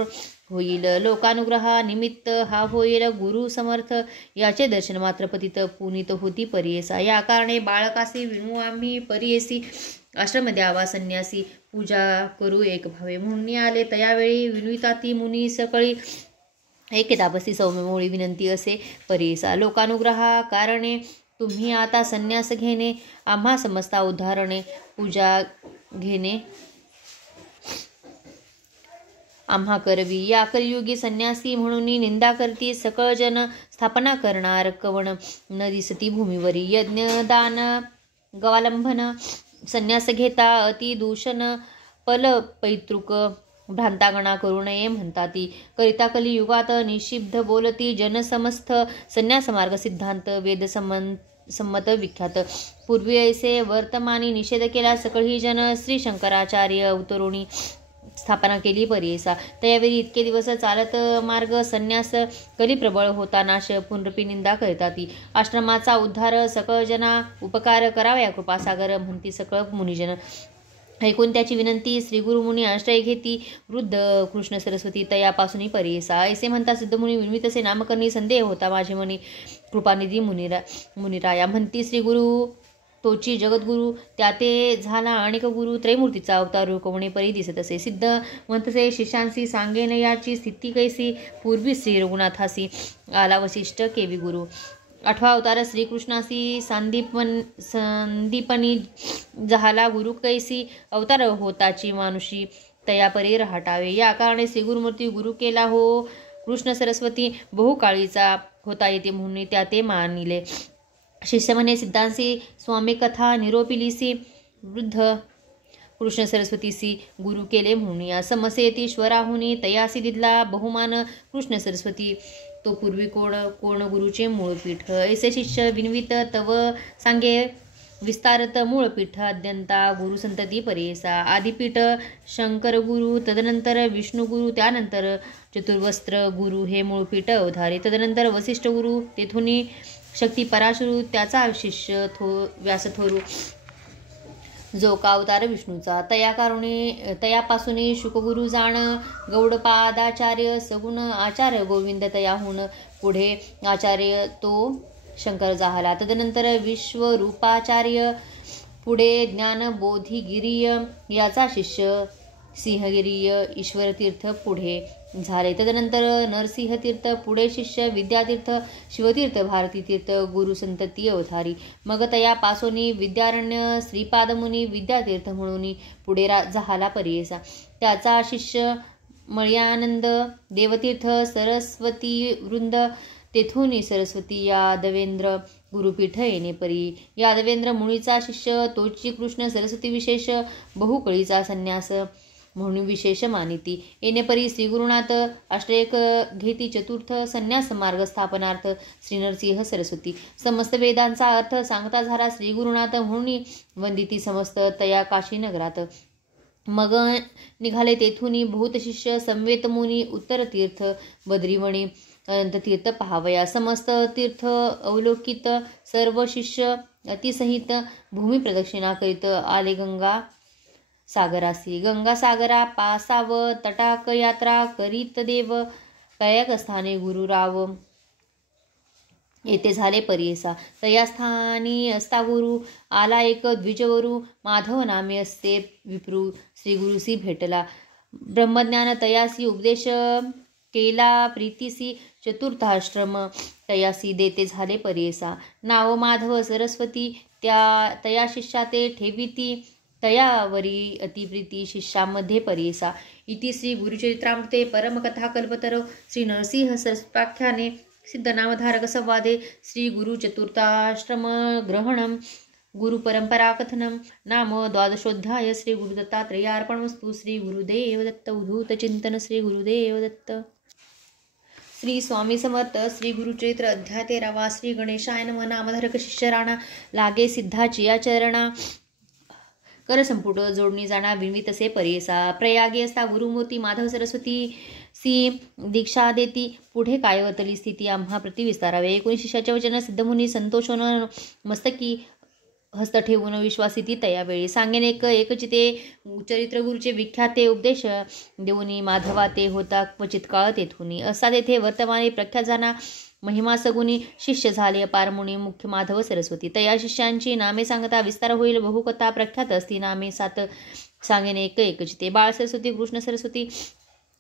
होईल. लोकानुग्रहा निमित्त हा होईल गुरु समर्थ याचे दर्शन मात्र पतित पुनीत होती परियेसा. या कारणे बाळकासी विनू आम्ही परियेसी आश्रम द्यावा संन्यासी पूजा करू एक भावे. म्हणून आले तयावेळी विनुता ती मुनी सकळी एक तापसी सौम्यमोळी विनंती असे परियेसा. लोकानुग्रहा कारणे तुम्ही आता संन्यास घेणे आम्हा समस्ता उद्धारणे पूजा घेणे आम्हा करवी. या कलियुगी संन्यासी म्हणून निंदा करती सकळ जन स्थापना करणार कवण न दिसती भूमीवरी. यज्ञ दान गवालंबन संन्यास घेता अति दूषण पल पैतृक भ्रांतागणा करू नये म्हणता ती. करिता कलियुगात निषिद्ध बोलती जन समस्त संन्यास मार्ग सिद्धांत वेद संमत विख्यात. पूर्वी ऐसे वर्तमानी निषेध केला सकळही जन श्री शंकराचार्य अवतरुणी स्थापना केली परीसा. तयावेळी इतके दिवस चालत मार्ग संन्यास कली प्रबळ होता नाश पुनरपी निंदा करता ती. आश्रमाचा उद्धार सकळ जना उपकार कराव्या कृपासागर म्हणती सकळ मुनिजन. ऐकून त्याची विनंती श्री गुरुमुनी आश्रय घेती वृद्ध कृष्ण सरस्वती तयापासून परीसा. ऐसे म्हणता सिद्धमुनी विनवित असे नामकरणी संदेह होता माझे मनी कृपानिधी मुनिराया. म्हणती श्री गुरु तोची जगद्गुरु त्या ते झाला अनेक गुरु त्रैमूर्तीचा अवतार रुकवणे परी दिसत असे. सिद्ध म्हणतसे शिष्यांसी सांगेन याची स्थिती कैसी पूर्वी श्री रघुनाथासी आला वसिष्ठ केवी गुरु. 8वा अवतार श्रीकृष्णासी संदीपनी झाला गुरु कैसी अवतार होताची मानुषी तयापरी रहाटावे. या कारणे श्रीगुरुमूर्ती गुरु केला हो कृष्ण सरस्वती बहुकाळीचा होता येते म्हणून त्या ते मानिले. शिष्य म्हणे सिद्धांसी स्वामी कथा निरोपिलीसी वृद्ध कृष्ण सरस्वतीसी गुरु केले म्हणून या समसेतीश्वराहुनी तयासी दिदला बहुमान कृष्ण सरस्वती तो पूर्वी कोण गुरुचे मूळपीठ. ऐसे शिष्य विनवित तव सांगे विस्तारत मूळपीठ अद्यंता गुरुसंतती परेसा. आदिपीठ शंकर गुरु तदनंतर विष्णू गुरु त्यानंतर चतुर्वस्त्र गुरु हे मूळपीठ अवधारे. तदनंतर वसिष्ठ गुरु तेथुनी शक्ती पराशुरू त्याचा शिष्य व्यासथोरू जो का अवतार विष्णूचा. तयापासून शुकगुरु जाण गौडपादाचार्य सगुण आचार्य गोविंद तयाहून पुढे आचार्य तो शंकर झाला. तदनंतर विश्वरूपाचार्य पुढे ज्ञानबोधिगिरीय याचा शिष्य सिंहगिरीय ईश्वरतीर्थ पुढे झाले. तदनंतर नरसिंहतीर्थ पुढे शिष्य विद्यातीर्थ शिवतीर्थ भारतीतीर्थ गुरुसंतती अवतारी. मग तयापासोनी विद्यारण्य श्रीपादमुनी विद्यातीर्थ म्हणून पुढे झाला परीसा. त्याचा शिष्य मळ्यानंद देवतीर्थ सरस्वती वृंद तेथून सरस्वती यादवेंद्र गुरुपीठ येणे परी. यादवेंद्र मुनीचा शिष्य तोची कृष्ण सरस्वती विशेष बहुकळीचा संन्यास म्हणून विशेष मानिती. येणेपरी श्रीगुरुनाथ आश्रयक घेती चतुर्थ संन्यास मार्ग स्थापनार्थ श्री नरसिंह सरस्वती. समस्त वेदांचा अर्थ सांगता झाला श्रीगुरुनाथ म्हणून वंदिती समस्त तया काशी नगरात. मग निघाले तेथून बहुत शिष्य संवेत मुनी उत्तर तीर्थ बद्रीवणी तीर्थ पहावया. समस्त तीर्थ अवलोकित सर्व शिष्य अतिसहित भूमी प्रदक्षिणा करीत आले गंगा सागरासी. गंगा सागरा पासाव तटाक यात्रा करीत देव कयाकस्थाने गुरुराव येथे झाले परीसा. तयास्थानी असता गुरु आला एक द्विजवरू माधव नामे असते विप्रू श्रीगुरुसी भेटला. ब्रह्मज्ञान तयासी उपदेश केला प्रीतीसी चतुर्थाश्रम तयासी देते झाले परीसा. नाव माधव सरस्वती तया शिष्या ते ठेविती तयावरी अतिप्रीती शिष्यामध्ये परीसा. इति श्री गुरुचरित्रामृते परमकथा कल्पतरो श्री नरसिंह सरस्वत्याख्याने सिद्धनामधारक संवादे श्री गुरु चतुर्थाश्रम ग्रहणम गुरुपरंपरा कथनम नाम 12ोऽध्याय. श्री गुरुदत्तात्रेयार्पणमस्तु. श्री गुरुदेव दत्त. उद्धूत चिंतन. श्री गुरुदेव दत्त. श्री स्वामी समर्थ. श्री गुरुचरित्र अध्याय 13. श्री गणेशाय नमः. नामधारक शिष्य राणा लागे सिद्धाची या चरणा कर संपुट जोडणी जाणा विनवित असे परीसा. प्रयागी असता गुरुमूर्ती माधव सरस्वती सी दीक्षा देती पुढे कायवतली स्थिती आम्हा प्रतिविस्तारावे. 19 शिष्याच्या वचन सिद्धमुनी संतोष होऊन मस्तकी हस्त ठेवून विश्वासिती तयावेळी. सांगेन एकचिते चरित्र गुरुचे विख्याते उपदेश देऊनी माधवा ते होता क्वचित काळ तेथुनी. असा तेथे वर्तमाने प्रख्यात जाणा महिमा सगुनी शिष्य झाले अपार मुनी मुख्य माधव सरस्वती. तया शिष्यांची नामे सांगता विस्तार होईल बहुकथा प्रख्यात असती नामे 7 सांगेन एकचिते. बाळ सरस्वती कृष्ण सरस्वती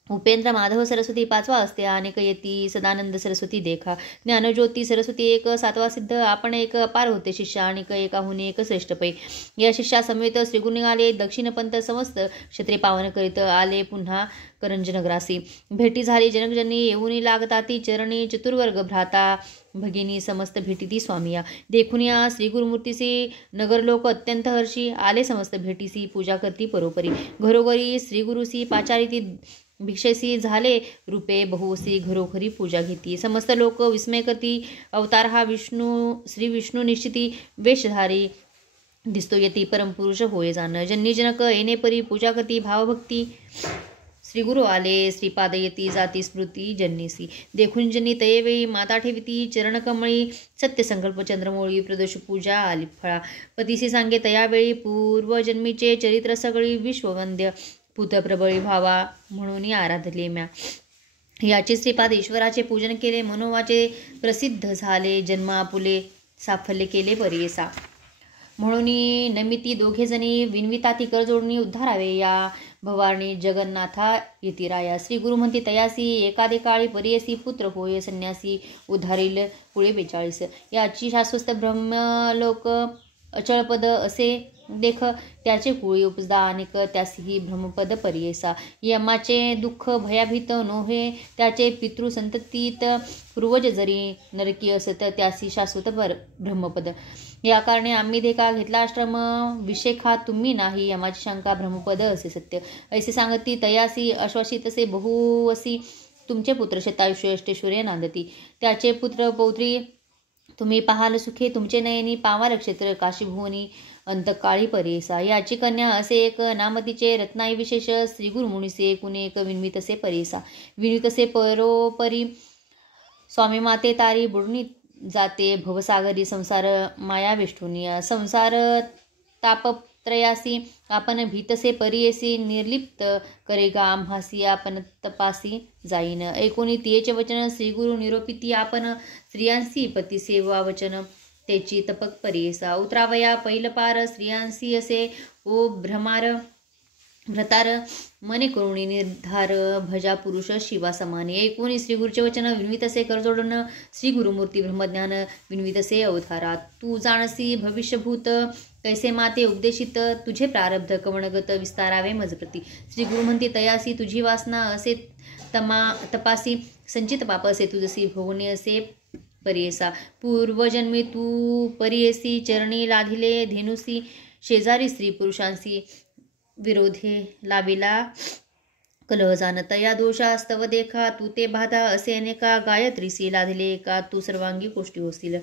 उपेंद्र माधव सरस्वती 5वा असते. अनेक येती सदानंद सरस्वती देखा. ज्ञानज्योती सरस्वती 1 7वा सिद्ध आपण एक अपार होते शिष्य आणि एकाहून एक श्रेष्ठ पै. या शिष्या समेत श्रीगुरु निघाले दक्षिण पंथ समस्त क्षेत्रे पावन करीत आले पुन्हा करंजनगरासी. भेटी झाली जनकजनी येऊनी लागता ती चरणी चतुर्वर्ग भ्राता भगिनी समस्त भेटीती स्वामिया. देखून या श्रीगुरुमूर्तीसी नगरलोक अत्यंत हर्षी आले समस्त भेटीसी पूजा करती परोपरी. घरोघरी श्रीगुरुसी पाचारिती भिक्षेसी झाले रूपे बहुसी घरोघरी पूजा घेती. समस्त लोक विस्मय करती अवतार हा विष्णू श्री विष्णू निश्चिती वेशधारी दिसतो यती परमपुरुष होय जाण, जन्नी जनक येणे परी पूजा करती भावभक्ती, श्री गुरु आले श्रीपाद येती जाती स्मृती जन्नीसी, देखून जन्नी तयेवेळी माता ठेविती चरणकमळी, सत्यसंकल्प चंद्रमौळी प्रदोष पूजा आली फळा, पतीसी सांगे तयावेळी पूर्वजन्मीचे चरित्र सगळी, विश्ववंद्य पुत प्रबळी भावा म्हणून आराधले म्या, याचे श्रीपाद ईश्वराचे पूजन केले, मनोवाचे प्रसिद्ध झाले, जन्म आपुले साफल्य केले परीसा, म्हणून नमिती दोघे जणी विनविताती कर जोडणी उद्धारावे, या भवानी जगन्नाथा येतिराया, श्री गुरु म्हणती तयासी एकादे काळी परियसी, पुत्र होय संन्यासी उद्धारील पुळे 42, याची शाश्वत ब्रह्मलोक अचळपद असे देख, त्याचे कुळी उपजदा अनेक त्यासीही ब्रह्मपद परियेसा, यमाचे दुःख भयाभीत नोहे, त्याचे पितृसंततीत पूर्वज जरी नरकी असत, त्यासी शाश्वत ब्रह्मपद, या कारणे आम्ही देखा घेतला आश्रम, विषेखा तुम्ही नाही, यमाची शंका ब्रह्मपद असे सत्य, ऐसे सांगती तयासी अश्वासित असे बहुवसी, तुमचे पुत्र शतायुष्य अष्टेश्वर्य नांदती, त्याचे पुत्र पौत्री तुम्ही पाहाल सुखे, तुमचे नयनी पावा क्षेत्र काशीभुवनी अंतकाळी परेसा, याची कन्या असे एक नामतीचे रत्नाई विशेष, श्री गुरु मुनीसे कुणे एक विन्वितसे परेसा, विन्वितसे परोपरी स्वामी माते तारी बुडणी जाते, भवसागरी संसार माया वेष्टुनिया, संसार तापत्रयासी आपण भीतसे परियेसी, निर्लिप्त करेगा आम्हासी आपण तपासी जाईन, ऐकोनी तियेचे वचन श्री गुरु निरोपिती, आपण स्त्रियांसी पती सेवा वचन तेची तपक परियेसा, उतरावया पैलपार स्त्रियांसी असे ओ भ्रमार व्रतार, मने करुणी निर्धार भजा पुरुष शिवा समाने, ऐकोनी श्री गुरुचे वचन विन्वितसे करजोडन, श्री गुरुमूर्ती ब्रह्मज्ञान विन्वितसे अवतारा, तू जाणसी भविष्यभूत कैसे माते उपदेशित, तुझे प्रारब्ध कवणगत विस्तारावे मजप्रती, श्री गुरु म्हणते तयासी तुझी वासना असे तपासी, संचित पाप असे तुझसी भोवने असे परियेसा, पूर्वजन्मी तू परियेसी चरणी लाधिले धेनुसी, शेजारी स्त्री पुरुषांसी विरोधे लाविला कलह जाणता, या दोषास्तव देखा तू ते बाधा असे अनेका, गायत्रीसी लाधिले का तू सर्वांगी गोष्टी होतील,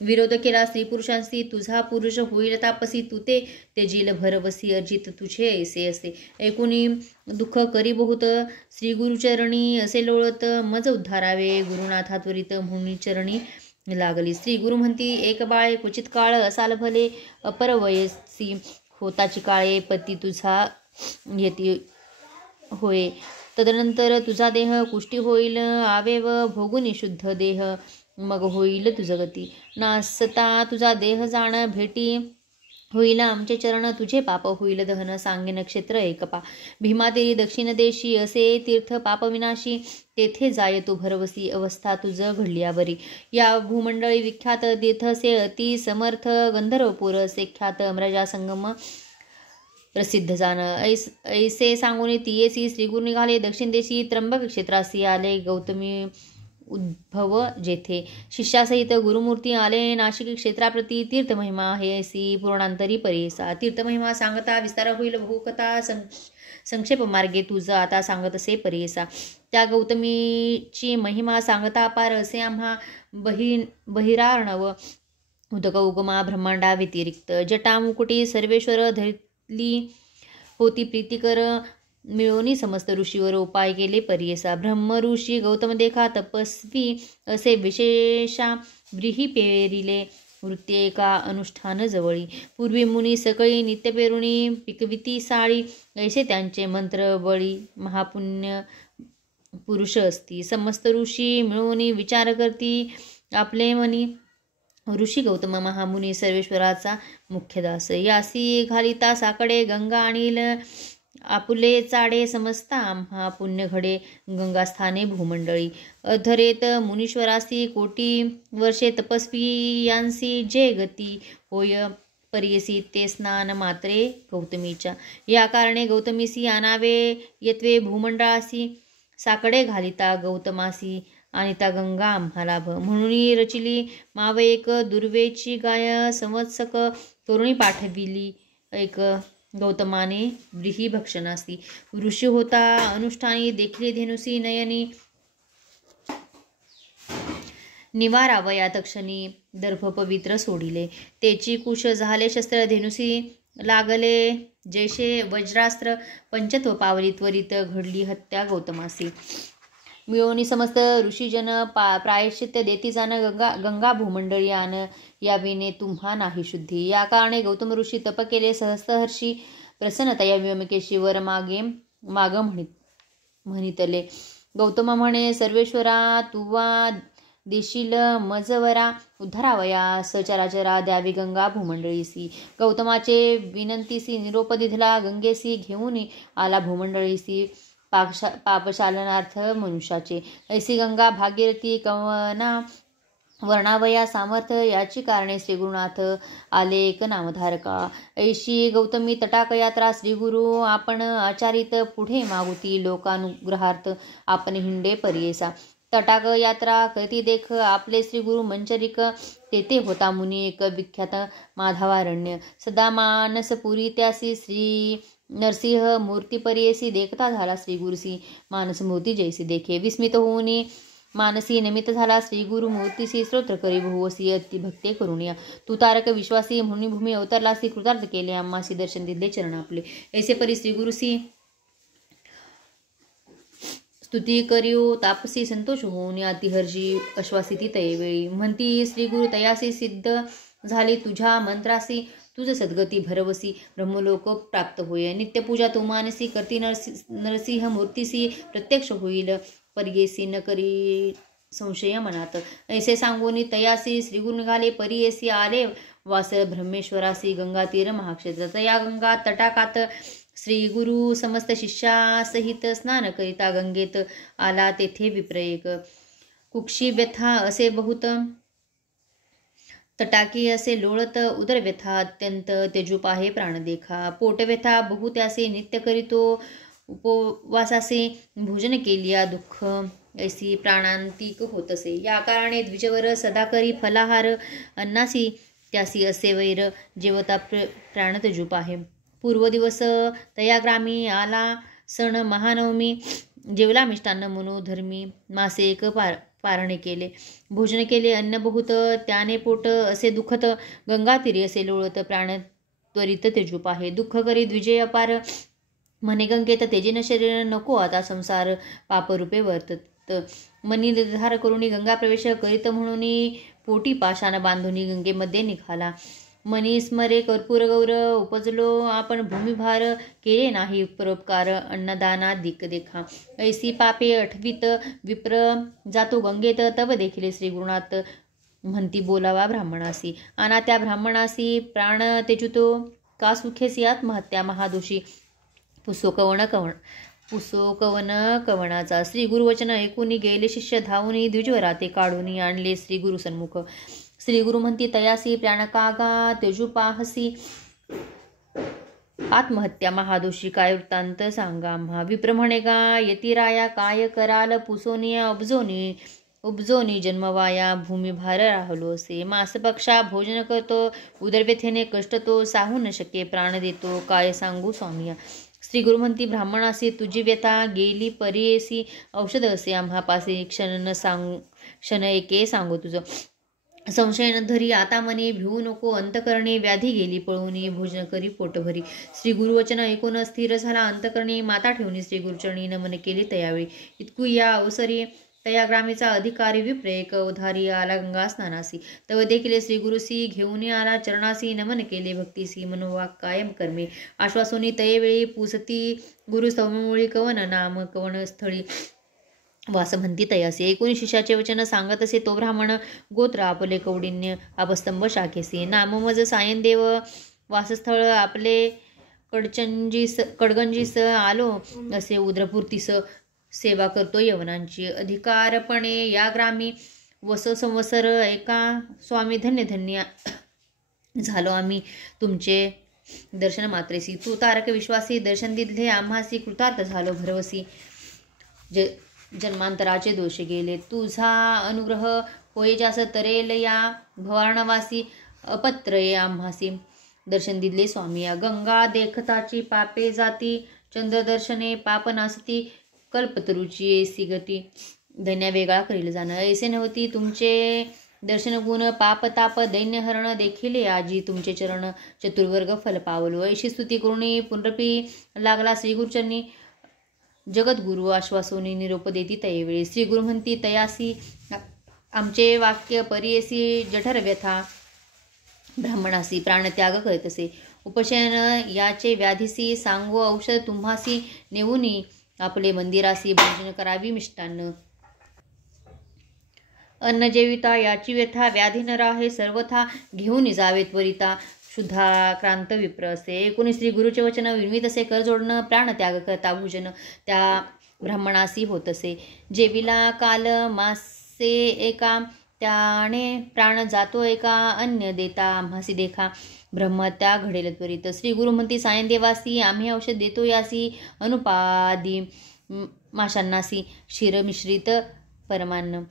विरोध केला स्त्री पुरुषांशी तुझा पुरुष होईल तापसी, तू ते तेजील भरवसी अर्जित तुझे ऐसे असे, ऐकुनी दुःख करी बहुत श्री गुरुचरणी असे लोळत, मज उद्धारावे गुरुनाथा त्वरित म्हणून चरणी लागली, श्री गुरु म्हणती एक बाळे क्वचित काळ असाल भले, अपरवयसी होताची काळे पती तुझा येती होय, तदनंतर तुझा देह कुष्टी होईल आवेव भोगुनी शुद्ध देह, मग होईल तुझ गती, नासता तुझा देह जाण भेटी होईल आमचे चरण, तुझे पाप होईल दहन, सांगे नक्षत्र एकपा, भीमादेवी दक्षिण देशी असे तीर्थ पापविनाशी, तेथे जाय तू भरवसी अवस्था तुझ घडल्यावरी, या भूमंडळी विख्यात तीर्थसे अति समर्थ, गंधर्वपूर असे ख्यात अमराजा संगम प्रसिद्ध जाण, ऐसे सांगून तियेसी श्री गुरु निघाले दक्षिण देशी, त्र्यंबक क्षेत्रासी आले गौतमी उद्भव जेथे, शिष्यासहित गुरुमूर्ती आले नाशिक क्षेत्राप्रती, तीर्थमहिमा आहे ऐसी पूर्णांतरी परेसा, तीर्थमहिमा सांगता विस्तार होईल बहुकथा, संक्षेप मार्गे तुझ आता सांगत असे परेसा, त्या गौतमीची महिमा सांगता अपार असे आम्हा बहिरार्णव, उदक उगमा ब्रह्मांडा व्यतिरिक्त, जटा मुकुटी सर्वेश्वर धरली होती प्रीतिकर, मिळवणी समस्त ऋषीवर उपाय केले परियेसा, ब्रह्म ऋषी गौतम देखा तपस्वी असे विशेषा, व्रीही पेरिले वृत्ती एका अनुष्ठान जवळी, पूर्वी मुनी सकळी नित्य पेरुणी पिकविती साळी, ऐसे त्यांचे मंत्र बळी महापुण्य पुरुष असती, समस्त ऋषी मिळवणी विचार करती आपले मनी, ऋषी गौतम महामुनी सर्वेश्वराचा मुख्य दास, यासी घालिता साकडे गंगा आणील आपुले चाडे, समजता आम्हा पुण्य घडे गंगास्थाने भूमंडळी, अधरेत मुनीश्वरासी कोटी वर्षे तपस्वी यांसी, जे गती होय परियसी ते स्नान मात्रे गौतमीच्या, या कारणे गौतमीसी आणावे यत्वे भूमंडळासी, साकडे घालिता गौतमासी अनिता गंगा आम्हाला म्हणून रचिली माव एक दुर्वेची गाय, संवत्सक तोरणी पाठविली एक गौतमाने व्रीही भक्षणासी, ऋषी होता अनुष्ठानी देखिले धेनुसी, नयनी निवारावया तक्षणी दर्भ पवित्र सोडिले. तेची कुश झाले शस्त्र धेनुसी लागले जैसे वज्रास्त्र. पंचत्व पावली त्वरित घडली हत्या गौतमासी. मिळवणी समस्त ऋषीजन प्रायश्चित्य देती जाण. गंगा भूमंडळी आण याविने तुम्हा नाही शुद्धी. या कारणे गौतम ऋषी तप केले सहस्रहर्षी. प्रसन्नतया व्योमकेशी वर माग म्हणितले. गौतम म्हणे सर्वेश्वरा तुवा देशील मजवरा. उद्धारावया सचराचरा द्यावी गंगा भूमंडळीसी. गौतमाचे विनंतीसी निरोप दिधला गंगेसी. घेऊन आला भूमंडळीसी पापशालनार्थ मनुष्याचे. ऐसी गंगा भागीरथी कवना वर्णावया सामर्थ्य. याची कारणे श्रीगुरुनाथ आले एक नामधारका. ऐशी गौतमी तटाक यात्रा श्रीगुरु आपण आचारित. पुढे मागुती लोकानुग्रहार्थ आपण हिंडे परियेसा. तटाक यात्रा करती देख आपले श्रीगुरु मंचरिक. तेथे होता मुनी एक विख्यात माधवारण्य. सदा मानसपुरी त्यासी श्री नरसिंह मूर्ती परियेसी. देखता झाला श्रीगुरुसी मानस मूर्ती जैसी देखे. विस्मित होऊन मानसी नमित झाला श्रीगुरु मूर्तीसी. स्तोत्र करी बहुवसी अति भक्ते करुणिया. तू तारक विश्वासी म्हणून भूमी अवतरलासी. कृतार्थ केले आम्हासी दर्शन दिले चरण आपले. ऐसे परी श्रीगुरुसी स्तुती करियो तापसी. संतोष होऊन अतिहर्षी अश्वासिती तयवेळी. म्हणती श्रीगुरु तयासी सिद्ध झाली तुझ्या मंत्रासी. तुझ सद्गती भरवसी ब्रह्मलोक प्राप्त होय. नित्यपूजा तू मानसी करती नरसिंह मूर्तीसी. प्रत्यक्ष होईल परियेसी न करी संशय मनात. ऐसे सांगून तयासी श्रीगुरु निघाले परियेसी. आले वास ब्रह्मेश्वरासी गंगातीर महाक्षेत्रात. या गंगा तटाकात श्रीगुरु समस्त शिष्यासहित स्नान करिता गंगेत आला. तेथे विप्रयेक कुक्षी व्यथा असे बहुत. तटाकी असे लोळत उदरव्यथा अत्यंत. तेजूप आहे प्राण देखा. पोटव्यथा बहु त्यासे नित्य करीतो उपवासासे. भोजन केलिया दुःख ऐसी प्राणांतिक होतसे. या कारणे द्विजवर सदा करी फलाहार. अन्नासी त्यासी असे वैर जेवता प्राण तेजूप आहे. पूर्व दिवस तया ग्रामी आला सण महानवमी. जेवला मिष्टान्न मनोधर्मी. मासे एक पारणे केले. भोजन केले अन्न बहुत. त्याने पोट असे दुखत. गंगातीरी असे लोळत प्राण त्वरित तेजूप आहे. दुःख करी द्विजय अपार. म्हणे गंगेत तेजेन शरीर नको आता संसार पापरूपे वर्तत. मनी निर्धार करून गंगा प्रवेश करीत म्हणून पोटी पाशान बांधून गंगेमध्ये निघाला. मनी स्मरे कर्पूर गौर उपजलो आपण भूमिभार. केले नाही परोपकार अन्नदाना दिक देखा. ऐसी पापे आठवीत विप्र जातो गंगेत. तव देखील श्रीगुरुनाथ म्हणती बोलावा ब्राह्मणासी. आना त्या ब्राह्मणासी प्राण तेजुतो का सुखेसी आत्महत्या महादोषी. पुसो कवन कवनाचा. श्री गुरुवचन ऐकून गेले शिष्य धावून द्विजवरा ते काढून आणले श्री गुरु सन्मुख. श्री गुरु म्हणती तयासी प्राणकागा तेजूपाहसी. आत्महत्या महादोषी काय वृत्तांत सांगा आम्हा. विप्र म्हणे गा यतिराया काय कराल पुसोनिया उपजोनी जन्मवाया भूमिभार राहलो असे. मासपक्षा भोजन करतो उदरव्यथेने कष्ट तो. साहू न शके प्राण देतो काय सांगू स्वामिया. श्री गुरु म्हणती ब्राह्मणासी तुझी व्यथा गेली परियेसी. औषध असे आम्हापासी क्षण एके सांगू तुझं. संशय न धरी आता मने भिवू नको. अंतकरणे व्याधी गेली पळून भोजन करी पोटभरी. श्री गुरुवचन ऐकून स्थिर झाला अंतकरणे. माता ठेवून श्री गुरुचरणी नमन केले तयावेळी. इतकू या अवसरी तया ग्रामीचा अधिकारी विप्रेक उधारी आला गंगा स्नानासी. तव देखील श्री गुरुसी घेऊन आला चरणासी. नमन केले भक्तीसी मनोवाक कायम कर्मे. आश्वासोनी तयेवेळी पुसती गुरु स्तवमुळी कवन नाम कवन स्थळी. वास म्हणती तयासी. एकूण शिष्याचे वचन सांगत असे तो ब्राह्मण. गोत्र आपले कौडिन्य अपस्तंभ शाखेसी. नाम मज सायनदेव वासस्थळ आपले कडगंजीस आलो असे उद्रपूर्तीस. सेवा करतो यवनांची अधिकारपणे या ग्रामी. वस संवत्सर एका स्वामी धन्य धन्य झालो आम्ही तुमचे दर्शन मात्रेसी. तू तारक विश्वासी दर्शन दिले आम्हासी. कृतार्थ झालो भरवसी. जन्मांतराचे दोष गेले. तुझा अनुग्रह होय जास तरेल या भवार्णवासी. अपत्रये आम्हासी दर्शन दिले स्वामिया. गंगा देखताची पापे जाती. चंद्रदर्शने पाप नासती. कल्पतरुची ऐसी गती. धन्या वेगळा करील जाणं. ऐसे नव्हती तुमचे दर्शन गुण पाप ताप दैन्यहरण देखिले आजी तुमचे चरण चतुर्वर्ग फल पावलो. ऐशी स्तुती करुणी पुनरपी लागला श्रीगुरुचरणी जगद्गुरु आश्वासोनी निरोप देती तयवेळी. श्रीगुरु म्हणती तयासी आमचे वाक्य परियसी जठर व्यथा ब्राह्मणासी प्राणत्याग करतसे. उपशयन याचे व्याधीसी सांगो औषध तुम्हासी नेऊनी आपले मंदिरासी भोजन करावी मिष्टान्न. अन्न जेविता याची व्यथा व्याधी न राहे सर्वथा घेऊन जावे त्वरिता. शुद्धाक्रांत विप्र असे एकूणी श्री गुरुचे वचन विनवीत असे कर जोडणं प्राणत्याग करता भोजन त्या ब्राह्मणासी होत असे. जेविला काल मासे एका त्याने प्राण जातो एका अन्य देता आम्हासी देखा ब्रह्मत्या घडेल त्वरित. श्री गुरु म्हणती सायन देवासी आम्ही औषध देतो यासी अनुपादी माशांनासी क्षीर मिश्रित परमान्न.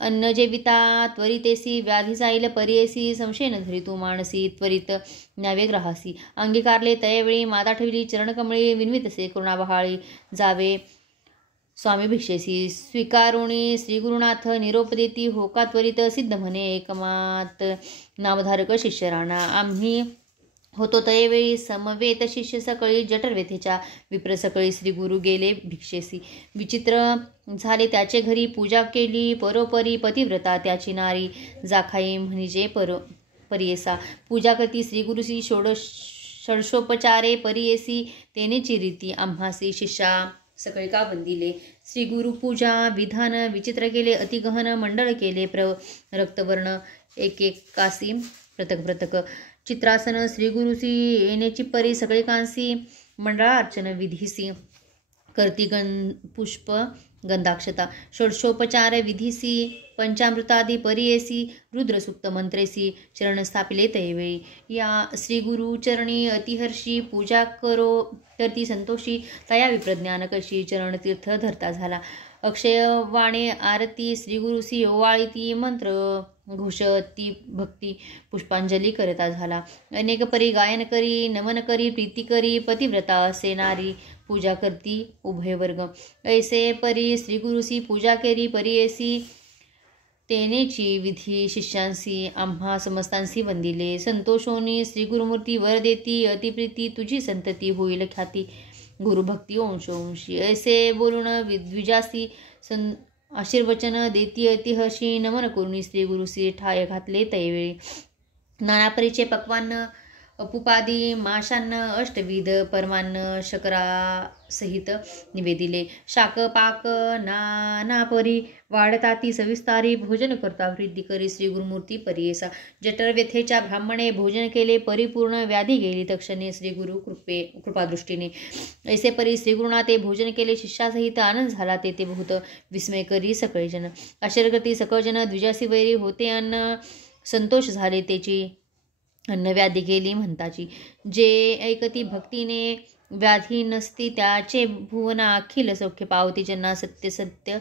अन्न जेविता त्वरितेसी व्याधी जाईल परियसी संशय न धरी तू मानसी त्वरित न्यावे ग्राहासी. अंगीकारले तयवेळी माता ठेवली चरणकमळी विनवितसे करुणाबहाळी जावे स्वामी भिक्षेसी. स्वीकारुणी श्रीगुरुनाथ निरोप देती होका त्वरित सिद्ध म्हणे एकमात नामधारक शिष्य राणा. आम्ही होतो तयवेळी समवेत शिष्य सकळी जठर व्यथेच्या विप्र सकळी श्रीगुरु गेले भिक्षेसी. विचित्र झाले त्याचे घरी पूजा केली परोपरी पतिव्रता त्याची नारी जाखाई म्हणजे परियेसा. पूजा करती श्रीगुरुसी षोडशोपचारे परियेसी तेनेची रीती आम्हासी शिष्या सकळी का वंदिले. श्रीगुरु पूजा विधान विचित्र केले अतिगहन मंडळ केले रक्तवर्ण एकेकासी पृथक पृथक. चित्रासन श्रीगुरुसी येण्याची परी सगळे कांसी मंडळार्चन विधीसी करती पुष्प गंधाक्षता. षोडशोपचार विधीसी पंचामृतादी परियेसी रुद्रसुक्त मंत्रेसी चरण स्थापिले तैवेळी. या श्रीगुरुचरणी अतिहर्षी पूजा करो करती संतोषी तया विप्रज्ञान कशी चरणतीर्थ धरता झाला. अक्षयवाणे आरती श्रीगुरुसी ओवाळीती मंत्र घोषती भक्ती पुष्पांजली करता झाला. अनेक परी गायन करी नमन करी प्रीती करी पतिव्रता असे नारी पूजा करती उभय वर्ग. ऐसे परी श्रीगुरुसी पूजा केली परियेसी तेनेची विधी शिष्यांसी आम्हा समस्तांसी वंदिले. संतोषोनी श्रीगुरुमूर्ती वर देती अतिप्रीती तुझी संतती होईल ख्याती गुरुभक्ती अंशोंशी. ऐसे बोलून द्विजासी आशीर्वचन देती अतिहर्षी नमन करुणी श्रीगुरुसी ठाय घातले तैवेळी. नाना परीचे पक्वान्न अपुपादी माशान्न अष्टविध परमान्न शकरासहित निवेदिले. शाक पाक नाना परी वाढताती सविस्तारी भोजन करता वृद्धी करी श्रीगुरुमूर्ती परियेसा. जठर व्यथेच्या ब्राह्मणे भोजन केले परिपूर्ण व्याधी गेली तक्षणे श्रीगुरु कृपादृष्टीने. ऐसे परी श्रीगुरुनाथे भोजन केले शिष्यासहित आनंद झाला तेथे बहुत विस्मय करी सकळजन. आश्चर्यकर्ती सकळजन द्विजासी वैरी होते अन्न संतोष झाले त्याची अन्न व्याधी गेली म्हणताची. जे ऐकती भक्तीने व्याधी नसती त्याचे भुवना अखिल सौख्य पावती ज्यांना सत्य सत्य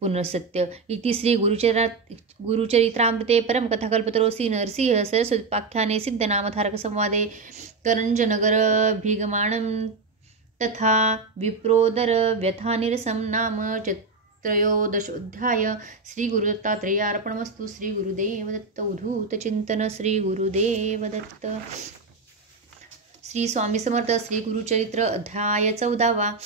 पुनर्सत्य. इति श्री गुरुचरित्रामृते परमकथाकल्पतरोसी नरसिंह सरस्वत्पाख्याने सिद्धनामधारक संवादे करंजनगर भिगमाणं तथा विप्रोदर व्यथानिरसं नाम त्रयोदशोऽध्याय. श्री गुरुदत्तात्रेयार्पणमस्तु. श्री गुरुदेव दत्त. उद्धूत चिंतन. श्री गुरुदेव दत्त. श्री स्वामी समर्थ. श्री गुरुचरित्र अध्याय 14.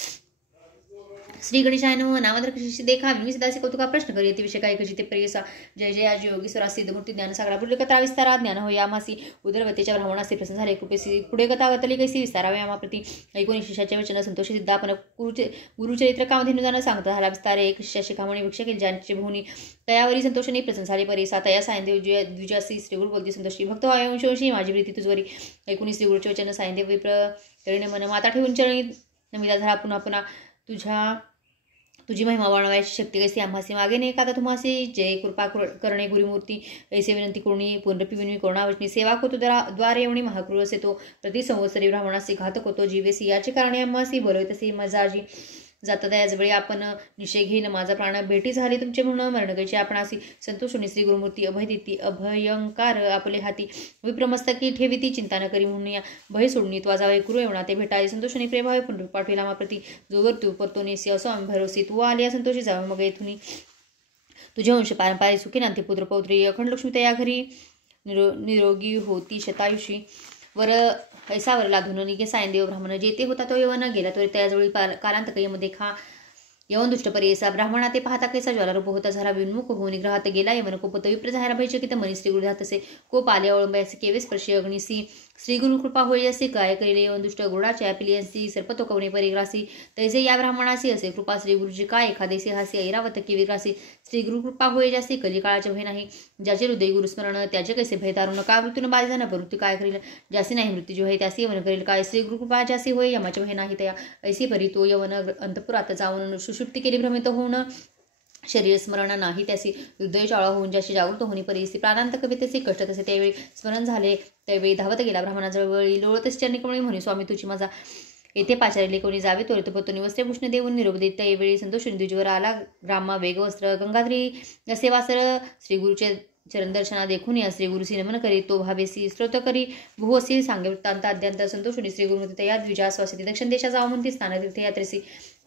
श्री गणेशाय नमः. नामधारक शिष्य देखा विनविसिदासी कौतुका प्रश्न करी यति विषय काय कशी ते प्रियसा. जय जय आजी योगीश्वरा सिद्धमूर्ती ज्ञानसागरा पुढे कथा विस्तारा ज्ञान हो यामासी उदरवतेच्या ब्राह्मणासी प्रसन्न झाले कृपेसी. पुढे कथा वतली कैसी विस्तारावे यामाप्रती. ऐकून शिष्याचे वचन संतोषी सिद्धापन गुरुचरित्र कामधेनु जाणं सांगता झाला विस्तारे. एक शिष्या शिखामणी भिक्षा केली ज्यांचे भूनी तयावरी संतोषणी प्रसन्न झाले परिसा. तया सायनदेव द्विजासी श्रीगुरु बोलती संतोषी भक्त अंशोशी माझी प्रीती तुझवरी. ऐकून श्रीगुरुचे वचन सायनदेव विप्र तरीने मन माता ठेवून चरणी नमिता झाला पुन्हा पुन्हा. तुझी महिमा वाढवायची शक्ती कैसी आम्हासी मागे नाही का तुम्हासी. जय कृपा करणे गुरुमूर्ती. ऐसे विनंती करुणी पुनरपी विनवी करुणावचनी. सेवा होतो द्वारे येवणी महाक्रूर असे तो प्रति संवत्सरी ब्राह्मणासी घातक होतो जीवेसी. याचे कारणे आम्हासी बोलवतसे मजाजी जाता याचवेळी आपण निश्चय घेईन माझा प्राण भेटी झाली तुमचे म्हणून मरणगैचे आपणासी. संतोषोनी श्री गुरुमूर्ती अभय देती अभयंकार आपले हाती. विप्रमस्तकी ठेविती चिंता न करी म्हणून या भय सोडणी त्वा जावे कुरु येवणा ते भेटाय. संतोषोनी प्रेभावे पुनरुप पाठविला माप्रती जोवर तू परतो नेसी असो आम्ही भरोसी. तू आलिया संतोषी जावे मग येथुनी तुझे वंश पारंपरिक सुखी नांती पुत्र पौत्री अखंड लक्ष्मी तया घरी निरोगी होती शतायुषी वर ऐसा वरला धुन निघे सायन देव ब्राह्मण जेथे होता तो यवन गेला तो त्याजवळी कालांतकयमध्ये खा यवन दुष्ट परियसा ब्राह्मणा ते पाहता कैसा ज्वालारूप होता झाला विन्मुख होऊन निग्रहात गेला यवन कोपत विप्र झाला भयचकित मनी श्री गुरुधात असे कोप आले अवलंबायसे केवे स्पर्शी अग्निसी श्री गुरु कृपा होई असे काय करिले यवन दुष्ट गुरुडाच्या पिलियंसी सर्पतो कवणे परिग्रासी तैसे या ब्राह्मणासी असे कृपा श्री गुरुजी काय एखादेसी हासी ऐरावत की विग्रासी श्री गुरु कृपा होई जासी कलिकाळाचे भय नाही ज्याचे हृदय गुरुस्मरण त्याचे कैसे भय तारुण का मृत्यून बाधित न प्रवृत्ती काय करील ज्यासी नाही मृत्यू जो आहे त्यासी यवन करेल काय श्री गुरु कृपा ज्यासी होय यमाचे भय नाही तया ऐसी परी तो यवन अंतपुरात जाऊन सुषुप्ती केली भ्रमित होऊन शरीर स्मरण नाही त्यासी हृदय शाळा होऊन ज्याशी जागृत होणी परिस्थिती प्राणांत कवितेचे कष्ट तसे त्यावेळी स्मरण झाले त्यावेळी धावत गेला ब्राह्मणाजवळी लोळतच चरणिकमणी म्हणे स्वामी तुझी माझा येथे पाचारले कोणी जावे त्वरित पतोनी वस्त्रे भूषण देऊन निरोप देत त्यावेळी संतोष द्विजवर आला ग्रामा वेगवस्त्र गंगाधरी असे वासर श्री गुरुचे चरण दर्शना देखून या श्री गुरुसी नमन करी तो भावेसी स्तोत्र करी भुवसी सांगे वृत्तांत अद्यंत संतोषुनी श्री गुरुमती तया द्विजास्वासी दक्षिण देशा जाऊन स्थानतीर्थ यात्रेसी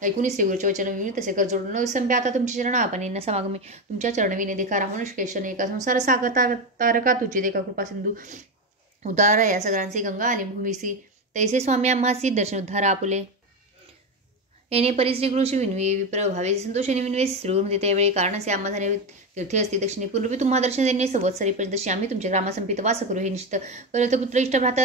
ऐकून श्री गुरुचे वचन विविध तसे कर जोडून विसंभ्य आता तुमचे चरण आपण समागमी तुमच्या चरणविने देखा राहुण केशन एका संसार सागर तारका तुझी देखा कृपा सिंधू उदार या सगळ्यांचे गंगा आणि भूमीसी तैसे स्वामी आम्हासी दर्शन उद्धार आपुले येणे परी श्री गुरुशी विनवे विप्र भावे संतोषाने विनवे श्री गुरुमध्ये त्यावेळी कारण असे आम्हा झाले तीर्थे असते दक्षिणे पूर्वी तुम्हा दर्शन देणे संवत्सरी जशी आम्ही तुमच्या ग्रामासंपित वास करू हे निश्चित परत पुत्र इष्ट भ्रात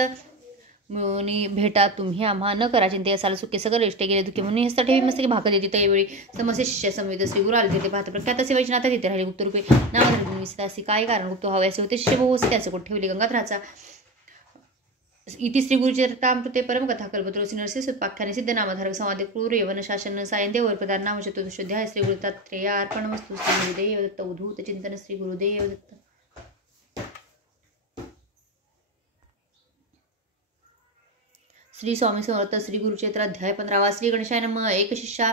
मुनी भेटा तुम्ही आम्हा न करा चिंते असाल सुखे सगळे इष्ट गेले दुःखे म्हणून हस्त ठेवी मस्त भाकर देते त्यावेळी समस्या शिष्य संवेद श्री गुरु आले तिथे पाहता प्रख्यात असे वैजनाथ तिथे राहिले गुप्त रूपे नावाधर्म असे काय कारण गुप्त हवे असे होते शिष्य बहु असते असे कोण ठेवले गंगाधराचा इति श्री गुरुचरितामृते परमकथा कल्पतरोसी नरसिंहोपाख्याने सिद्ध नामधारक संवादे क्रूर यवन शासन सायन देव प्रधान नाम चतुर्दशोध्याय श्री गुरुदत्तात्रेय अर्पण वस्तु श्री गुरुदेव दत्त उद्धूत चिंतन श्री गुरुदेव दत्त. श्री स्वामी समर्थ श्री गुरुचरित्र अध्याय 15 श्री गणेशाय नमः. एक शिष्या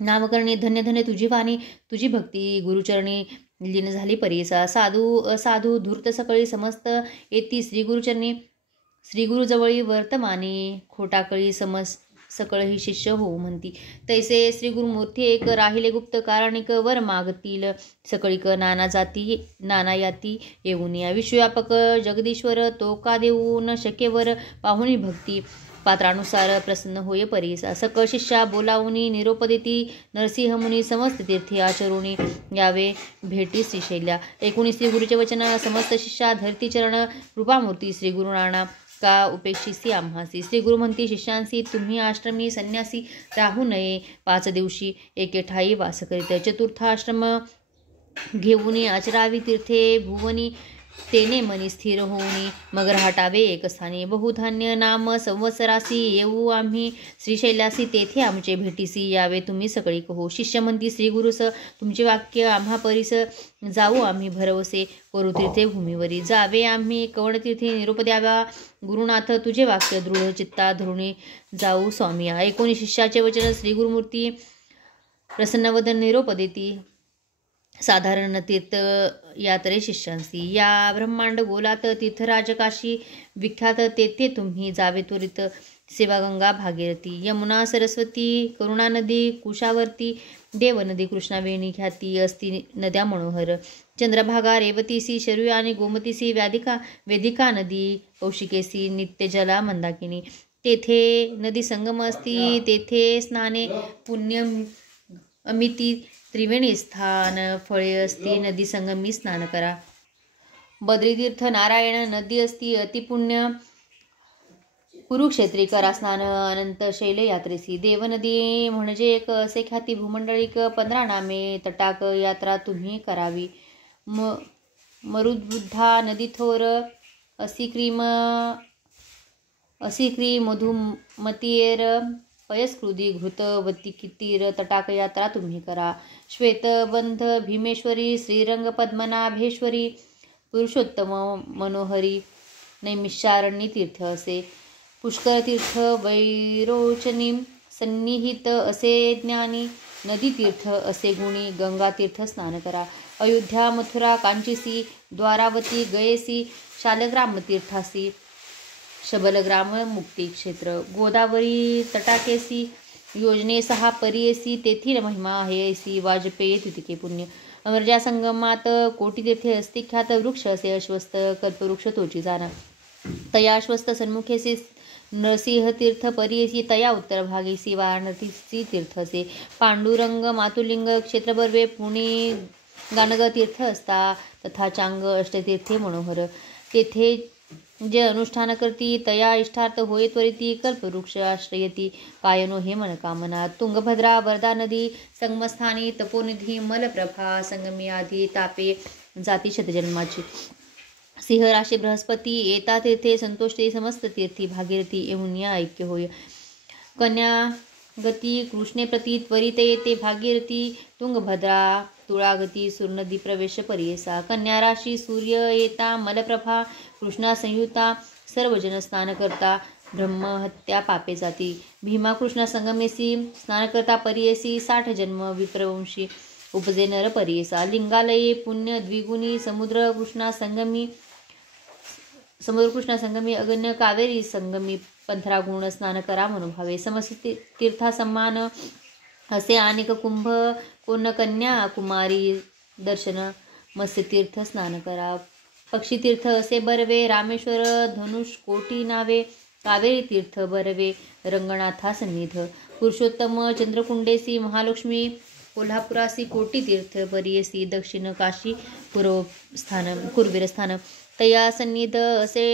नामकरणी धन्य धन्य तुझी वाणी तुझी भक्ती गुरुचरणी लीन झाली परीसा साधू असाधू धूर्त सकळी समस्त येती श्री गुरुचरणी श्री गुरुजवळी वर्तमानी खोटाकळी सकळ ही शिष्य हो म्हणती तैसे श्री गुरुमूर्ती एक राहिले गुप्त कारणिक वर मागतील सकळीक नाना जाती नाना याती येऊन या विश्वव्यापक जगदीश्वर तो का देऊ न शक्यवर पाहुणी भक्ती पात्रानुसार प्रसन्न होय परीसा सकळ शिष्या बोलावुनी निरोप देती नरसिंह मुनी समस्त तीर्थी आचरुणी यावे भेटी श्रीशैल्या एकूणी श्री गुरुचे वचन समस्त शिष्या धरती चरण कृपामूर्ती श्री गुरुनाना का उपेक्षिसी आम्हासी श्री गुरु म्हणती शिष्यांसी तुम्ही आश्रमी संन्यासी राहू नये 5 दिवशी एके ठाई वास करीत चतुर्थाश्रम घेऊनी आचरावी तीर्थे भुवनी तेने मनी स्थिर होऊनी मग राहटावे एक स्थानी बहुधान्य नाम संवत्सरासी येऊ आम्ही श्रीशैल्यासी तेथे आमचे भेटीसी यावे तुम्ही सकळी कहो शिष्य म्हणती श्री गुरुस तुमचे वाक्य आम्हा परीस जाऊ आम्ही भरवसे करू तीर्थे भूमीवरी जावे आम्ही कवण तीर्थे निरोप द्यावा गुरुनाथ तुझे वाक्य दृढ चित्ता धरुणी जाऊ स्वामी ऐकून शिष्याचे वचन श्री गुरुमूर्ती प्रसन्नवदन निरोप देती साधारण तीर्थ यात्रे शिष्यांसी या ब्रह्मांड गोलात तीर्थराजकाशी विख्यात तेथे तुम्ही जावे त्वरित सेवागंगा भागीरथी यमुना सरस्वती करुणा नदी कुशावर्ती देव नदी कृष्णावेणी ख्याती असती नद्या मनोहर चंद्रभागा रेवतीसी शरयू आणि गोमतीसी वेदिका नदी कौशिकेसी नित्यजला मंदाकिनी तेथे नदी संगम असती तेथे स्नाने पुण्य अमिती त्रिवेणी स्थान फळे असती नदी संगमी स्नान करा बद्रीतीर्थ नारायण नदी असती अतिपुण्य कुरुक्षेत्री करा स्नान अनंत शैल यात्रेसी देवनदी म्हणजे एक असे ख्याती भूमंडळिक 15 नामे तटाक यात्रा तुम्ही करावी मरुद्बुद्धा नदी थोर असिक्री मधुमतीयर पयस्कृदी घृतवती कितीर तटाक यात्रा तुम्ही करा श्वेतबंध भीमेश्वरी श्रीरंग पद्मनाभेश्वरी पुरुषोत्तम मनोहरी नैमिषारण्य तीर्थ असे पुष्कर तीर्थ वैरोचनी सन्निहित असे ज्ञानी नदी तीर्थ असे गुणी गंगा तीर्थ स्नान करा अयोध्या मथुरा कांचीसी द्वारावती गयेसी शालग्राम तीर्थासी शबलग्राम मुक्ती क्षेत्र गोदावरी तटाकेसी योजने 6 परियसी तेथील महिमा आहे ऐसी वाजपेयी तितके पुण्य. अमरजा संगमात कोटी तीर्थे अस्ति ख्यात वृक्ष असे अश्वस्थ कल्पवृक्ष तोची जाणा. तया अश्वस्थ सन्मुखेसी नरसिंह तीर्थ परियसी तया उत्तर भागेसी वाराणसी तीर्थ असे. पांडुरंग मातुलिंग क्षेत्र बर्वे पुणे गानग तीर्थ असता तथा चांग अष्टतीर्थे मनोहर. तेथे जे अनुष्ठान करती तया इष्टार्थ होय त्वरिती कल्पवृक्ष आश्रयती कायनो हे मनकामना. तुंगभद्रा वर्धा नदी संगमस्थानी तपोनिधी मलप्रभा संगमी आधी तापे जाती शतजन्माची. सिंह राशी बृहस्पती येता तीर्थे संतोषते समस्त तीर्थी भागीरथी येऊन या ऐक्य होय. कन्या गती कृष्णे प्रती त्वरित येते भागीरथी तुंगभद्रा तुळागती सुरनदी प्रवेश परियसा. कन्या राशी सूर्य येता मलप्रभा कृष्णा संयुता सर्वजन स्नान करता ब्रह्महत्या पापे जाती. भीमा कृष्णा संगमेसी स्नान करता परियसी 60 जन्म विप्रवंशी उपजे नर परियसा. लिंगालये पुण्य द्विगुणी समुद्र कृष्णा संगमी अगण्य कावेरी संगमी 15 गुण स्नान करा मनोभावे. समस्त तीर्था समान असे अनेक कुंभ कोण कन्या कुमारी दर्शन मत्स्य तीर्थ स्नान करा. पक्षी तीर्थ असे बरवे रामेश्वर धनुष कोटी नावे कावेरी तीर्थ बरवे रंगनाथा सन्निध. पुरुषोत्तम चंद्रकुंडेसी महालक्ष्मी कोल्हापुरासी कोटी तीर्थ परियसी दक्षिण काशी कुरवीरस्थान. तया सन्निध असे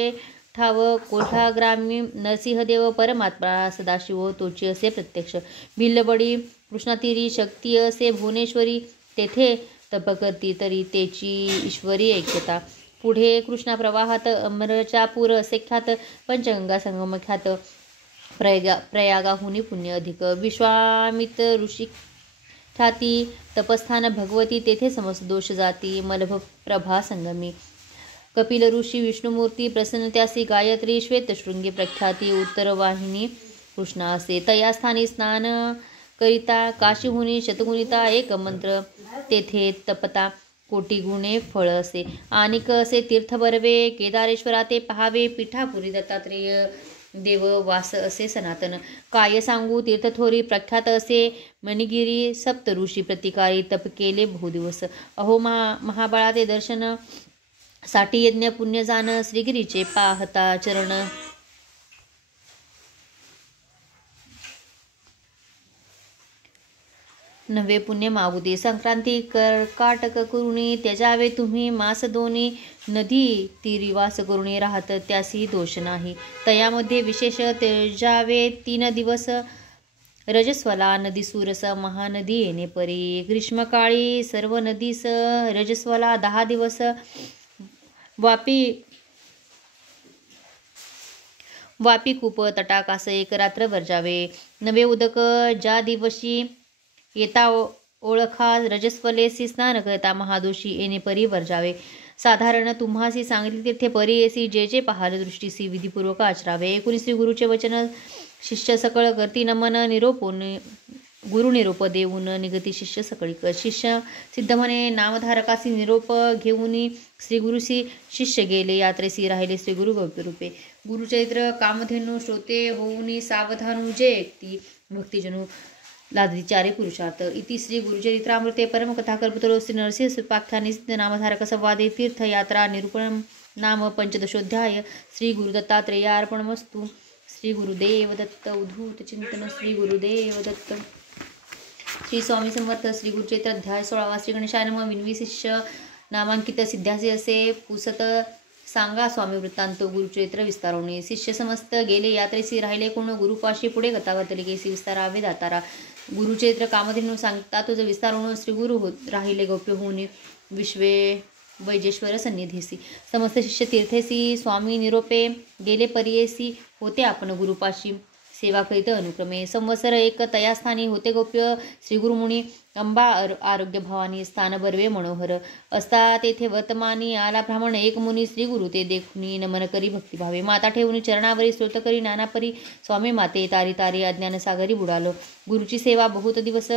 ठाव कोल्हा ग्रामी नरसिंहदेव परमात्मा सदाशिव तोची असे प्रत्यक्ष. भिल्लबडी कृष्णातीरी शक्ती असे भुवनेश्वरी तेथे तप करती तरी तेची ईश्वरी ऐक्यता. पुढे कृष्णा प्रवाहात अमरचापूर असे ख्यात पंचगंगा संगम ख्यात प्रयागाहुनी पुण्य अधिक. विश्वामित ऋषी ख्याती तपस्थान भगवती तेथे समस्त दोष जाती मलभ प्रभा संगमी. कपिल ऋषी विष्णुमूर्ती प्रसन्नत्यासी गायत्री श्वेतशृंगी प्रख्याती उत्तरवाहिनी कृष्णा असे. तया स्थानी स्नान करिता काशीहुनी शतगुणिता एक मंत्र तेथे तपता कोटी गुणे फळ असे. आनिक असे तीर्थ बरवे केदारेश्वरा ते पहावे पीठापुरी दत्तात्रेय देव वास असे सनातन. काय सांगू तीर्थ थोरी प्रख्यात असे मणिगिरी सप्त ऋषी प्रतिकारी तप केले बहुदिवस. अहो महाबाळा ते दर्शन साठी यज्ञ पुण्य जाण श्रीगिरीचे पाहता चरण. नवे पुण्य मागुदे संक्रांती कर्काटक करुणी त्यजावे तुम्ही मास दोन्ही नदी तीरिवास करुणी राहत त्यासी दोष नाही. तयामध्ये विशेष त्यजावे 3 दिवस रजस्वला नदी सुरस महानदी येणे परी. ग्रीष्मकाळी सर्व नदीस रजस्वला 10 दिवस वापी कूप तटाकास 1 रात्र वर्जावे. नवे उदक ज्या दिवशी येता ओळखा रजस्वलेसी स्नान करता महादोषी येणे परी वर्जावे. साधारण तुम्हासी सांगितले तीर्थे परी येसी जे जे पाहाल दृष्टीसी विधीपूर्वक आचरावे. 19 श्री गुरुचे वचन शिष्य सकळ करती नमन गुरु निरोप देऊन निगती शिष्य सकळीक. शिष्य सिद्ध म्हणे नामधारकासी निरोप घेऊन श्री गुरुसी शिष्य गेले यात्रेसी राहिले श्री गुरु गौप्यरूपे. गुरुचरित्र कामधेनु श्रोते होऊन सावधानु जे ऐकती भक्तिजनू लादली 4 पुरुषार्थ. इति श्री गुरुचरित्रामृते परमकथा कल्पतरो श्री नरसिंहपाख्याने नामधारक संवादे तीर्थयात्रा निरूपण नाम 15ोऽध्याय. श्री गुरुदत्तात्रेयार्पणमस्तु. श्री गुरुदेव दत्त. उद्धूत चिंतन. श्री गुरुदेव दत्त. श्री स्वामी समर्थ. श्री गुरुचरित्र अध्याय 16. श्री गणेशाय नमः. विनवी शिष्य नामांकित सिद्धासी असे पुसत सांगा स्वामी वृत्तांत गुरुचरित्र विस्तारवणे. शिष्य समस्त गेले यात्रेसी राहिले कोण गुरुपाशी पुढे कथा वर्तली केसी विस्तारावे दातारा. गुरुचरित्र कामधेनु सांगता तुझ विस्तारवण श्री गुरु राहिले गौप्य होऊन विश्वे वैजेश्वर सन्निधीसी. समस्त शिष्य तीर्थेसी स्वामी निरोपे गेले परियेसी होते आपण गुरुपाशी सेवा करीत अनुक्रमे. संवत्सर 1 तयास्थानी होते गौप्य श्री गुरुमुनी अंबा आरोग्य भवानी स्थान बर्वे मनोहर असता तेथे वर्तमानी आला ब्राह्मण एक मुनी श्री गुरु ते देखुनी नमन करी भक्तिभावे. माता ठेवून चरणावरी स्तोत्र करी नानापरी स्वामी माते तारी तारी अज्ञान सागरी बुडालो. गुरुची सेवा बहुत दिवस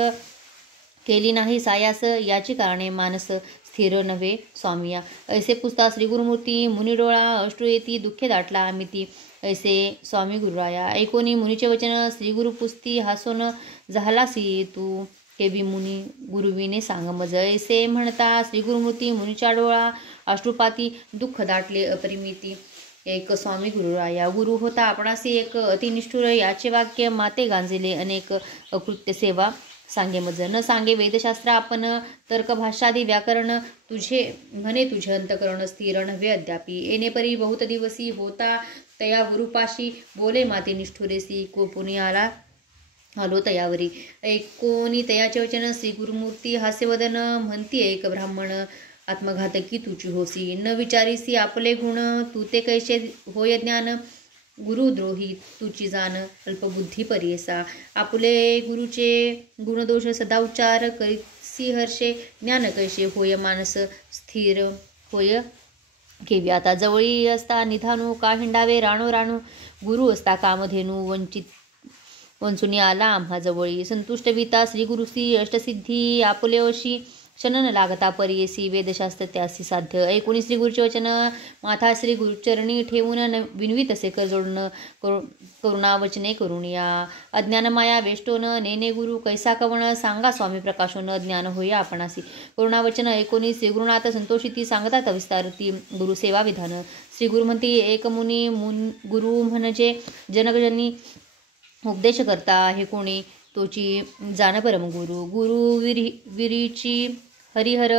केली नाही सायास याची कारणे मानस स्थिर नव्हे स्वामिया. ऐसे पुसता श्री गुरुमूर्ती मुनिडोळा अश्रू येती दुःखे दाटला आमिती ऐसे स्वामी गुरुराया. ऐकोनी मुनीचे वचन श्री गुरु पुस्ती हासोन झालासी तू केवी मुनी गुरुविने सांग मज. ऐसे म्हणता श्री गुरुमूर्ती मुनीच्या डोळा अश्रुपाती दुःख दाटले अपरिमिती. एक स्वामी गुरुराया गुरु होता आपणासी एक अतिनिष्ठुर. याचे वाक्य माते गांजिले अनेक अकृत्य सेवा सांगे मज. न सांगे वेदशास्त्र आपण तर्क भाषादी व्याकरण. तुझे म्हणे तुझे अंतकरण स्थिर नव्हे अद्यापी. येणे परी बहुत दिवसी होता तया गुरुपाशी. बोले माते निष्ठुरेसी कोपुनी आलो तयावरी. ऐकोनी तयाचे वचन श्री गुरुमूर्ती हास्यवदन. म्हणती एक ब्राह्मण आत्मघातकी तुची होसी. न विचारीसी आपले गुण तू ते कैसे होय ज्ञान. गुरुद्रोही तुची जाण अल्पबुद्धी परियसा. आपले गुरुचे गुणदोष सदा उच्चार कैसी हर्षे. ज्ञान कैसे होय मानस स्थिर होय केवी. आता जवळी असता निधानू का हिंडावे राणो राणू. गुरु असता कामधेनू वंचुनी आला आम्हा जवळी. संतुष्ट विता श्री गुरुसी अष्टसिद्धी आपले अशी. शनन लागता परियेसी वेदशास्त्र त्यासी साध्य. ऐकुनी श्री गुरुचे वचन माथा श्री गुरुचरणी ठेवून. विनवीत असे कर जोडणं करुणा वचने करुणिया. अज्ञान माया वेष्टोन नेने गुरु कैसा कवण. सांगा स्वामी प्रकाशोन ज्ञान होय आपणासी. करुणा वचन ऐकुनी श्री गुरुनाथ संतोषिती. सांगतात विस्तारती गुरुसेवा विधान. श्री गुरु म्हणती एक मुनी गुरु म्हणजे जनकजनी. उपदेश करता आहे कोणी तोची जाण परमगुरु. गुरु विरीची हरिहर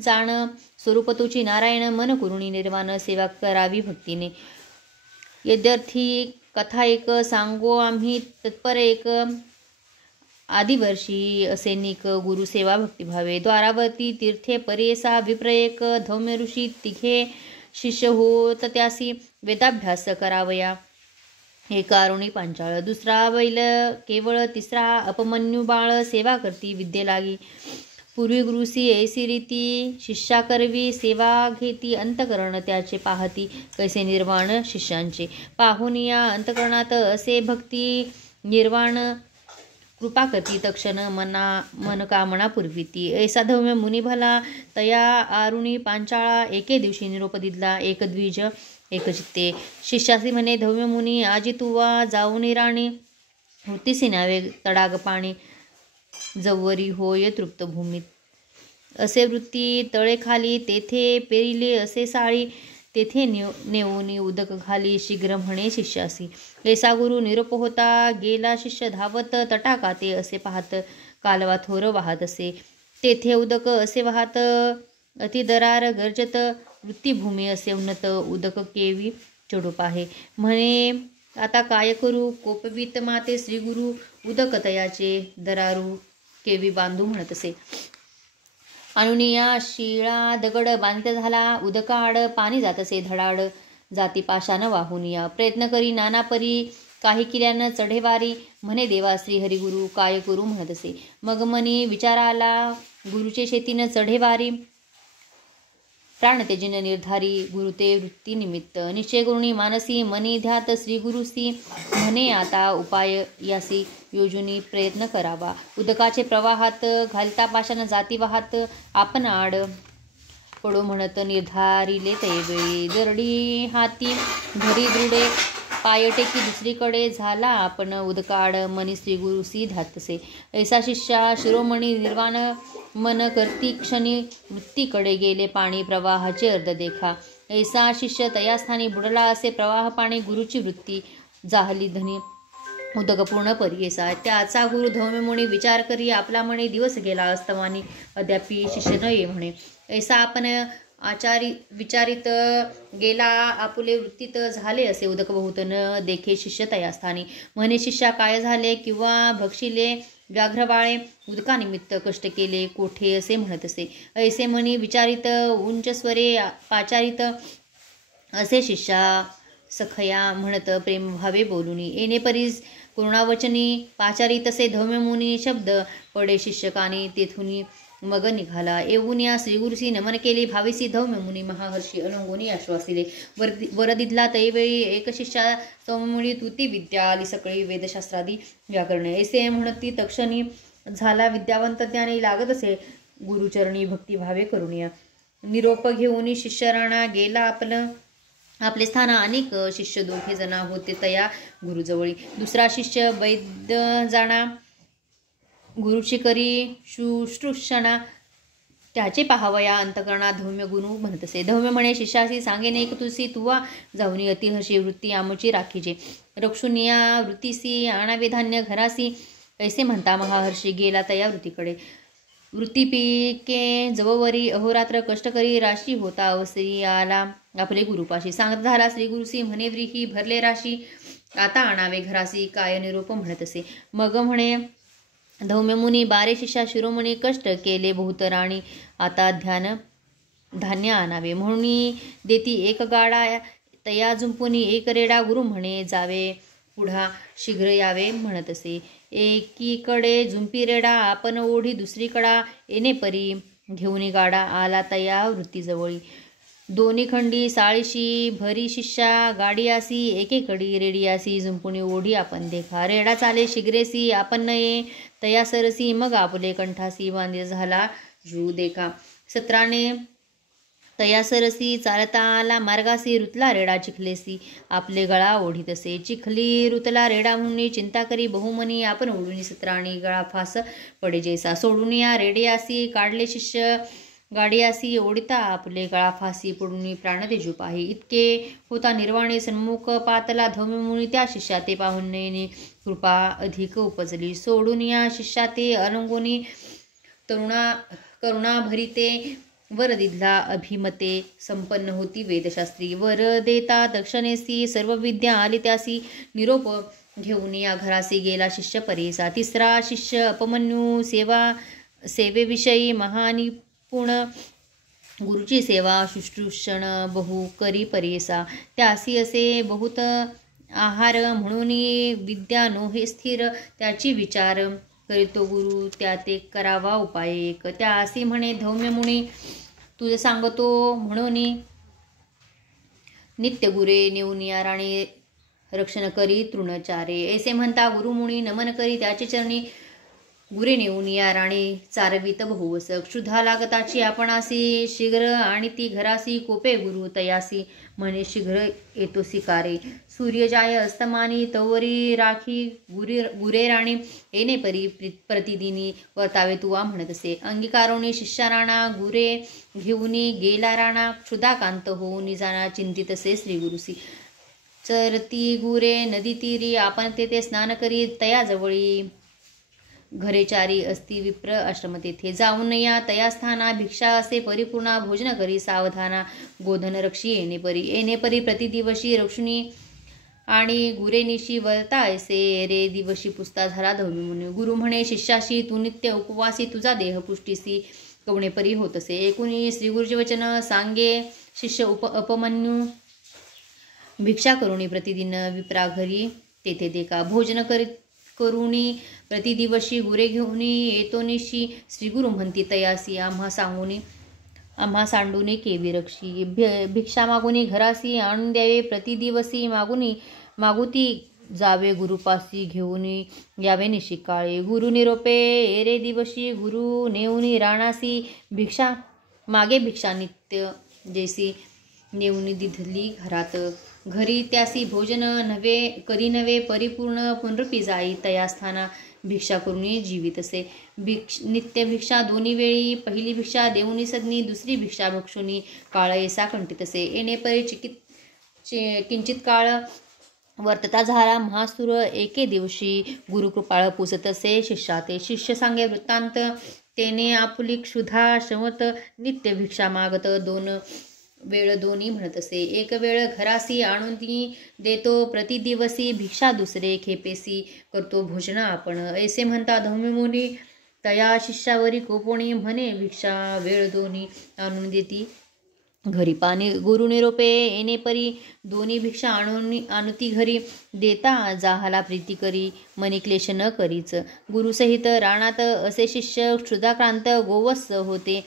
जाण. स्वरूप तोची नारायण. मन करुणी निर्वाण. सेवा करावी भक्तीने. यद्यर्थी कथा एक सांगो आम्ही तत्पर एक. आदिवर्षी असे निक गुरुसेवा भक्तिभावे. द्वारावरती तीर्थे परेसा विप्र एक. धौम्य ऋषी तिघे शिष्य होत त्यासी. वेदाभ्यास करावया एकारुणी पांचाळ. दुसरा बैल केवळ. तिसरा अपमन्यू बाळ. सेवा करती विद्ये लागी. पूर्वी गुरुसी ऐसी रीती. शिष्या करवी सेवा घेती. अंतकरण त्याचे पाहती कैसे निर्वाण शिष्यांचे. पाहुनिया अंतकरणात असे भक्ती निर्वाण. कृपा करती तक्षण मनकामना पुरविती. ऐसा धौम्य मुनी भला तया आरुणी पांचाळा. एके दिवशी निरोप दिला एक द्विज एकचित्ते. शिष्यासी म्हणे धौम्य मुनी आजी तुवा जाऊन राणी. वृत्तीसी न्यावे तडाग पाणी. जवरी होय तृप्त भूमीत. असे वृत्ती तळे खाली तेथे पेरिले असे साळी. तेथे नेऊनी उदक घाली शीघ्र म्हणे शिष्यासी. ऐसा गुरु निरोप होता गेला शिष्य धावत. तटाकाते असे पाहत कालवा थोर वाहत असे. तेथे उदक असे वाहत अतिदरार गर्जत. वृत्तीभूमी असे उन्नत उदक केवी चढू पाहे. म्हणे आता काय करू कोपवीत माते श्री गुरु. उदक तयाचे दरारू केवी बांधू म्हणत असे. अनुनिया शिळा दगड बांधित झाला. उदकाड पाणी जात असे धडाड. जाती पाशान वाहुनिया. प्रयत्न करी नाना परी. काही किल्यानं चढेवारी. म्हणे देवा श्री हरिगुरु काय करू म्हणत असे. मग मनी विचार आला गुरुचे शेतीनं चढेवारी. प्राण तेजिन निर्धारी गुरुते वृत्ती निमित्त. निश्चय करुणी मानसी मनी ध्यात श्री गुरुसी. म्हणे आता उपाय यासी योजुनी प्रयत्न करावा. उदकाचे प्रवाहात घालता पाशानं जाती वाहात. आपण आड पडो म्हणत निर्धारिले तैवेळी. जरडी हाती धरी दृढे पाय टेकी दुसरीकडे. झाला आपण उदकाड मनी श्री गुरुसी ध्यातसे. ऐसा शिष्या शिरोमणी निर्वाण. मन करती क्षणी वृत्तीकडे गेले पाणी. प्रवाहाचे अर्ध देखा. ऐसा शिष्य तयास्थानी बुडला असे प्रवाह पाणी. गुरुची वृत्ती जाहली धनी उदक पूर्ण परियेसा. त्याचा गुरु धौम्यमुनी विचार करी. आपला म्हणे दिवस गेला अस्तमानी. अद्यापी शिष्य न ये म्हणे. ऐसा आपण विचारित गेला आपुले वृत्तीत झाले असे उदक बहुत न देखे शिष्य तयास्थानी. म्हणे शिष्या काय झाले किंवा भक्षिले व्याघ्रबाळे. उदकानिमित्त कष्ट केले कोठे असे म्हणत असे. ऐसे म्हणी विचारित उंच स्वरे पाचारित. असे शिष्या सखया म्हणत प्रेमभावे बोलुनी. येणे परीस करुणावचनी पाचारित असे धौम्यमुनी शब्द पडे शिष्यकानी. तेथुनी मग निघाला. येऊन या श्रीगुरुसी नमन केले. भाविसी धौम्यमुनी महाहर्षी अलंगोनी आश्वासिले. वरदिदला तैवेळी एक शिष्या सौम्यमुनी. तुती विद्या आली सकळी वेदशास्त्रादी व्याकरणे. ऐसे म्हणती तक्षणी झाला विद्यावंत. ज्ञानी लागत असे गुरुचरणी भक्तिभावे करुणिया. निरोप घेऊन शिष्यराणा गेला आपले स्थान. अनेक शिष्य दोघे जना होते तया गुरुजवळी. दुसरा शिष्य वैद्य जाणा गुरुची करी शुश्रूषणा त्याचे पाहावया अंतकरणात धौम्य गुरु म्हणत असे. धौम्य म्हणे शिष्यासी सांगेन एक तुसी तुवा जाऊनी अतिहर्षी वृत्ती आमची राखीचे रक्षुनिया वृत्तीसी आणावे धान्य घरासी ऐसे म्हणता महाहर्षी गेला तया वृत्तीकडे. वृत्ती पिके जववरी अहोरात्र कष्ट करी राशी होता अवसरी आला आपले गुरुपाशी. सांगत झाला श्री गुरुसी म्हणे व्रीही भरले राशी आता आणावे घरासी काय निरोप म्हणत असे. मग म्हणे धौम्य मुनी बारे शिष्या शिरोमणी कष्ट केले बहुतराणी आता धान्य आणावे म्हणून देती एक गाडा तया जुंपुनी एक रेडा गुरु म्हणे जावे पुढा शीघ्र यावे म्हणत असे. एकीकडे जुंपी रेडा आपण ओढी दुसरीकडा येणे परी घेऊन गाडा आला तया वृत्तीजवळी. दोन्ही खंडी साळीशी भरी शिष्या गाडीयासी एकेकडी रेडियासी जुंपुणी ओढी आपण देखा रेडा चाले शीघ्रेसी आपण नये तया सरसी मग आपले कंठासी बांधे झाला जू देखा. सत्राने तया सरसी चालता आला मार्गासी रुतला रेडा चिखलेसी आपले गळा ओढीत असे. चिखली रुतला रेडा म्हणून चिंता करी बहुमनी आपण ओढून सत्राणी गळा फास पडे जैसा. सोडून या रेडियासी काढले शिष्य गाडियासी ओढिता आपले गळा फासी पडून प्राण तेजू पाही. इतके होता निर्वाणी सन्मुख पातला धौम्य मुनी त्या शिष्या ते पाहून नयनी कृपा अधिक उपजली. सोडून या शिष्या ते अलंगोनी करुणा भरिते वर दिधला अभिमते संपन्न होती वेदशास्त्री. वर देता दक्षिणेसी सर्व विद्या आली त्यासी निरोप घेऊन या घरासी गेला शिष्य परेसा. तिसरा शिष्य अपमन्यू सेवेविषयी महानिपुण गुरुची सेवा शुश्रूषण बहु करी परेसा. त्यासी असे बहुत आहार म्हणून विद्या नोहे स्थिर त्याची विचार करीतो गुरु त्या ते करावा उपाय एक. त्यासी म्हणे धौम्य मुनी तुझे सांगतो म्हणून नित्य गुरे नेऊन या राणी रक्षण करी तृणचारे. ऐसे म्हणता गुरुमुनी नमन करी त्याचे चरणी गुरे नेऊन या राणी चारवीत बहुवस. क्षुधा लागताची आपणासी शीघ्र आणि ती घरासी कोपे गुरु तयासी म्हणे शीघ्र येतो सिकारे. सूर्य जाय अस्तमानी तवरी राखी गुरे राणी येणे परी प्रतिदिनी वर्तावे तुवा म्हणत असे. अंगीकारोनी शिष्या राणा गुरे घेऊनी गेला राणा क्षुधाकांत होऊन जाणा चिंतित असे श्री गुरुसी. चरती गुरे नदी तीरी आपण तेथे स्नान करी तयाजवळी घरेचारी असती विप्र आश्रम तेथे. जाऊन या तया स्थाना भिक्षा असे परिपूर्णा भोजन करी सावधाना गोधन रक्षी येणे परी प्रतिदिवशी रक्षुनी आणि गुरेनिशी वरता ऐसे रे दिवशी पुसता झाला धौम्य मुनी. गुरु म्हणे शिष्याशी तू नित्य उपवासी तुझा देह पुष्टीसी कवणे परी होत असे. एकूणी श्रीगुरुचे वचन सांगे शिष्य अपमन्यू भिक्षा करुणी प्रतिदिन विप्रा घरी तेथे देखा. भोजन करुणी प्रतिदिवशी गुरे घेऊन येतोनिशी श्रीगुरु म्हणती तयासी आम्हा सांडूनी केवी रक्षी. भिक्षा मागुनी घरासी आणून द्यावे प्रतिदिवसी मागुती जावे गुरुपासी घेऊन यावे निशिकाळे. गुरु निरोपे एरे दिवशी गुरु नेऊनी राणासी भिक्षा मागे भिक्षा नित्य जैसी नेऊनी दिधली घरात. घरी त्यासी भोजन नवे परिपूर्ण पुनरुपी जाई तयास्थाना भिक्षा करून जीवित असे. नित्य भिक्षा दोन्ही वेळी पहिली भिक्षा देऊनी सदनी दुसरी भिक्षा भक्षुनी काळ ऐसा कंठित असे. येणे परी किंचित काळ वर्तता झाला महासुर एके दिवशी गुरुकृपाळ पुसत असे शिष्या ते. शिष्य सांगे वृत्तांत तेने आपुली क्षुधा शमत नित्य भिक्षा मागत दोन्ही म्हणत असे. एक वेळ घरासी आणून ती देतो प्रतिदिवसी भिक्षा दुसरे खेपेसी करतो भोजन आपण. ऐसे म्हणता धौम्य मुनी तया शिष्यावरी कोपोणी म्हणे भिक्षा वेळ दोन्ही आणून देती घरी. पाणी गुरु निरोपे येणे परी दोन्ही भिक्षा आणुती घरी देता जाहाला प्रीती करी मनी क्लेश न करीच. गुरुसहित राणात असे शिष्य क्षुधाक्रांत गोवत्स होते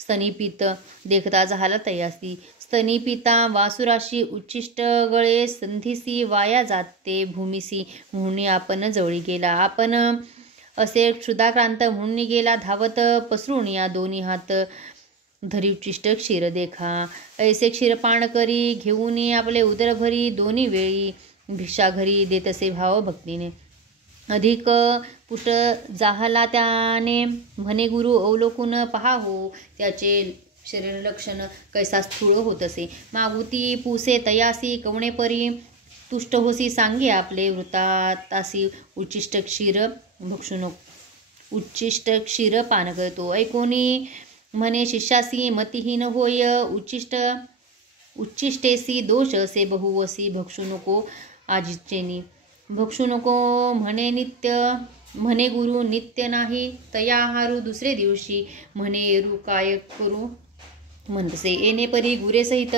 स्तनीपित देखता झाला तयासी. स्तनीपिता वासुराशी उच्चिष्ट गळे संधीसी वाया जाते भूमिसी म्हणून आपण जवळी गेला. आपण असे क्षुधाक्रांत म्हणून गेला धावत पसरून या दोन्ही हात धरी उच्चिष्ट क्षीर देखा. ऐसे क्षीरपान करी घेऊन आपले उदर भरी दोन्ही वेळी भिक्षा घरी देत असे भाव भक्तीने. अधिक पुष्ट जाहला त्याने म्हणे गुरु अवलोकून पहा हो त्याचे शरीर लक्षण कैसा स्थूळ होत असे. मागुती पुसे तयासी कवणे परी तुष्ट होसी सांगे आपले वृत्तातासी उच्चिष्ट क्षीर पान करतो. ऐकोनी म्हणे शिष्यासी मतिहीन होय उच्चिष्टेसी दोष असे बहुवसी भक्षू नको आजिचेनी. भक्षू नको म्हणे गुरु नित्य नाही तया हारू दुसरे दिवशी म्हणे एरू काय करू म्हणतसे. येणे परी गुरे सहित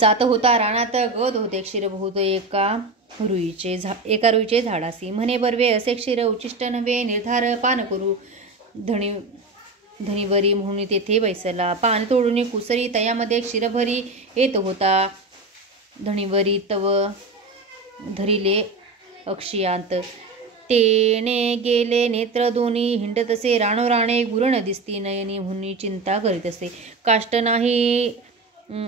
जात होता रानात गद होते क्षीर बहुत एका रुईचे झाडासी. म्हणे बर्वे असे क्षीर उच्चिष्ट नव्हे निर्धार पान करू धनीवरी म्हणून तेथे बैसला. पान तोडून कुसरी तयामध्ये क्षीरभरी येत होता. धनीवरी तव धरिले अक्षियांत तेने गेले नेत्र दोन्ही हिंडतसे राणोराणे गुरण दिसती नयनी म्हणून चिंता करीत असे. काष्ट नाही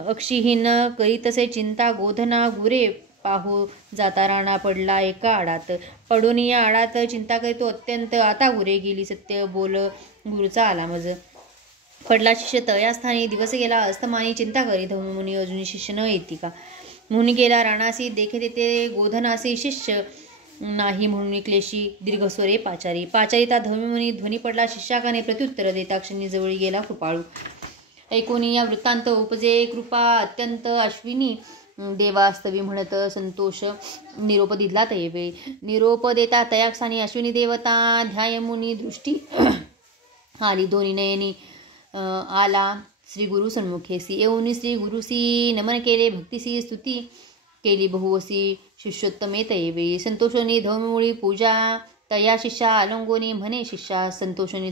अक्षिहीन करीतसे चिंता गोधना गुरे पाहू जाता राणा पडला एका आडात. पडून या आडात चिंता करीतो अत्यंत आता गुरे गेली सत्य बोल गुरुचा आला मज. पडला शिष्य तयास्थानी दिवस गेला अस्तमानी चिंता करी धर्ममुनी अजून शिष्य न येती का. म्हणून गेला राणासी देखे तेथे गोधनासी शिष्य नाही म्हणून क्लेशी दीर्घस्वरे पाचारी. पाचारिता धर्ममुनी ध्वनी पडला शिष्याकाने प्रत्युत्तर देता क्षणी जवळी गेला कृपाळू. ऐकोनी या वृत्तांत उपजे कृपा अत्यंत अश्विनी देवास्तवी म्हणत संतोष निरोप दिला तयवेळी. निरोप देता तयाक्षानी अश्विनी देवता ध्यायमुनी दृष्टी आली दोन्ही नयनी आला श्री गुरु सन्मुखेसी. येऊनी श्री गुरुसी नमन केले भक्तीसी स्तुती केली बहुवसी शिष्योत्तमे तयवेळी. संतोषोनी धर्ममुळी पूजा तया शिष्या अलंगोनी म्हणे शिष्या संतोषोनी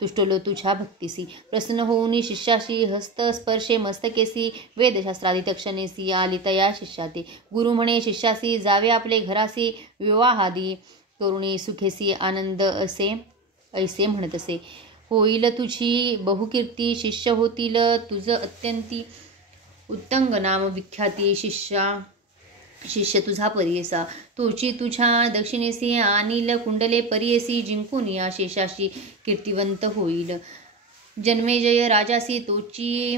तुष्टलो तुझ्या भक्तीसी. प्रसन्न होऊनी शिष्याशी हस्त स्पर्शे मस्तकेसी वेदशास्त्रादी तक्षणेसी आली तया शिष्याते. गुरु म्हणे शिष्यासी जावे आपले घरासी विवाहादी करुणी सुखेसी आनंद ऐसे म्हणतसे. होईल तुझी बहुकीर्ती शिष्य होतील तुझ अत्यंती उत्तंग नाम विख्याती शिष्य तुझा परियसा. तोची तुझ्या दक्षिणेसी अनिल कुंडले परियसी जिंकून या शेषाशी कीर्तिवंत होईल. जन्मेजय राजासी तोची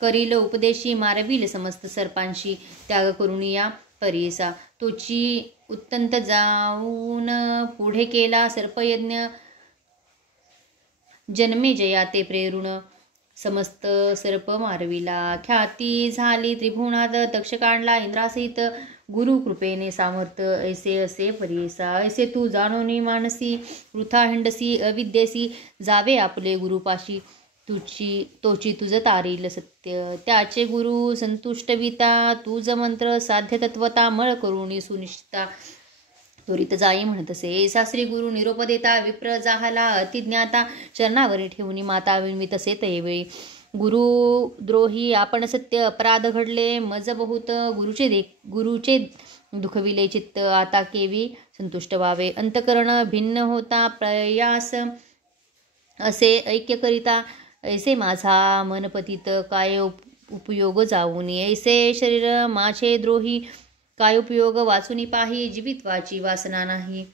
करील उपदेशी मारविल समस्त सर्पांशी त्याग करून या परियसा. तोची उत्तंत जाऊन पुढे केला सर्पयज्ञ जन्मेजया ते प्रेरुण समस्त सर्प मारविला. ख्याती झाली त्रिभुवनात तक्ष काढला इंद्रासहित गुरु कृपेने सामर्थ्य ऐसे असे परियसा. ऐसे तू जाणोनी मानसी वृथा हिंडसी अविद्येसी जावे आपले गुरुपाशी तोची तुझ तारील सत्य. त्याचे गुरु संतुष्टविता तुझ मंत्र साध्य तत्वता मळ करुणी सुनिश्चिता त्वरित जाई म्हणतसे. ऐसा श्री गुरु निरोप देता विप्र जाहला अतिज्ञाता चरणावरी ठेवून माता विणवितसे तयवेळी. गुरुद्रोही आपण सत्य अपराध घडले मज बहुत गुरुचे दुखविले चित्त आता केवी संतुष्ट व्हावे. अंतकरण भिन्न होता प्रयास असे ऐक्य करिता ऐसे माझा मनपतित काय उपयोग जाऊनी. ऐसे शरीर माझे द्रोही काय उपयोग वाचुनी पाही जीवित्वाची वासना नाही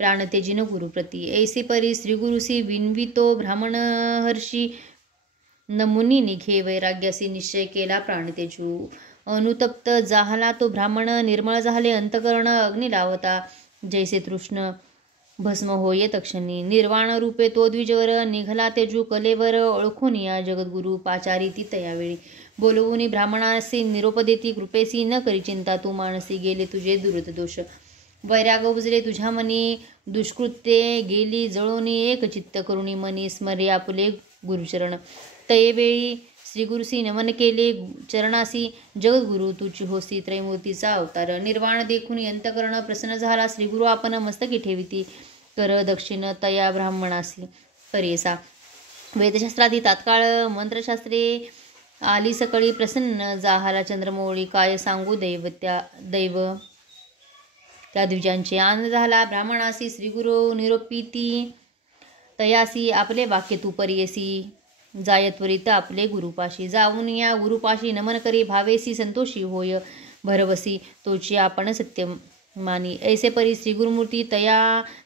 प्राण तेजिन गुरुप्रती. ऐसे परी श्रीगुरुसी विनवितो ब्राह्मण हर्षी नमुनी निघे वैराग्यासी निश्चय केला प्राण तेजू. अनुतप्त जाहला तो ब्राह्मण निर्मळ झाले अंतकरण अग्नी लावता जैसे तृष्ण भस्म होये तक्षणी. निर्वाण रूपे तो द्विजवर निघला तेजू कलेवर ओळखून या जगद्गुरु पाचारी ती तयावेळी. बोलवूनी ब्राह्मणासी निरोप देती कृपेसी न करी चिंता तू मानसी गेले तुझे दुर्द दोष. वैराग उजले तुझ्या मनी दुष्कृत्ये गेली जळोनी एक चित्त करुणी मनी स्मरे आपले गुरुचरण. तयवेळी श्रीगुरुसी नमन केले चरणासी जगद्गुरु तुची होसी त्रैमूर्तीचा अवतार. निर्वाण देखून अंतकरण प्रसन्न झाला श्रीगुरु आपण मस्तकी ठेविती कर दक्षिण तया ब्राह्मणासी परियसा. वेदशास्त्रादी तात्काळ मंत्रशास्त्रे आली सकळी प्रसन्न जाहाला चंद्रमौळी काय सांगू दैव त्या द्विजांचे. आनंद झाला ब्राह्मणासी श्रीगुरु निरोपिती तयासी आपले वाक्य तू परियसी जाय त्वरित आपले गुरुपाशी. जाऊन या गुरुपाशी नमन करी भावेसी संतोषी होय भरवसी तोची आपण सत्य मानी. ऐसे परी श्री गुरुमूर्ती तया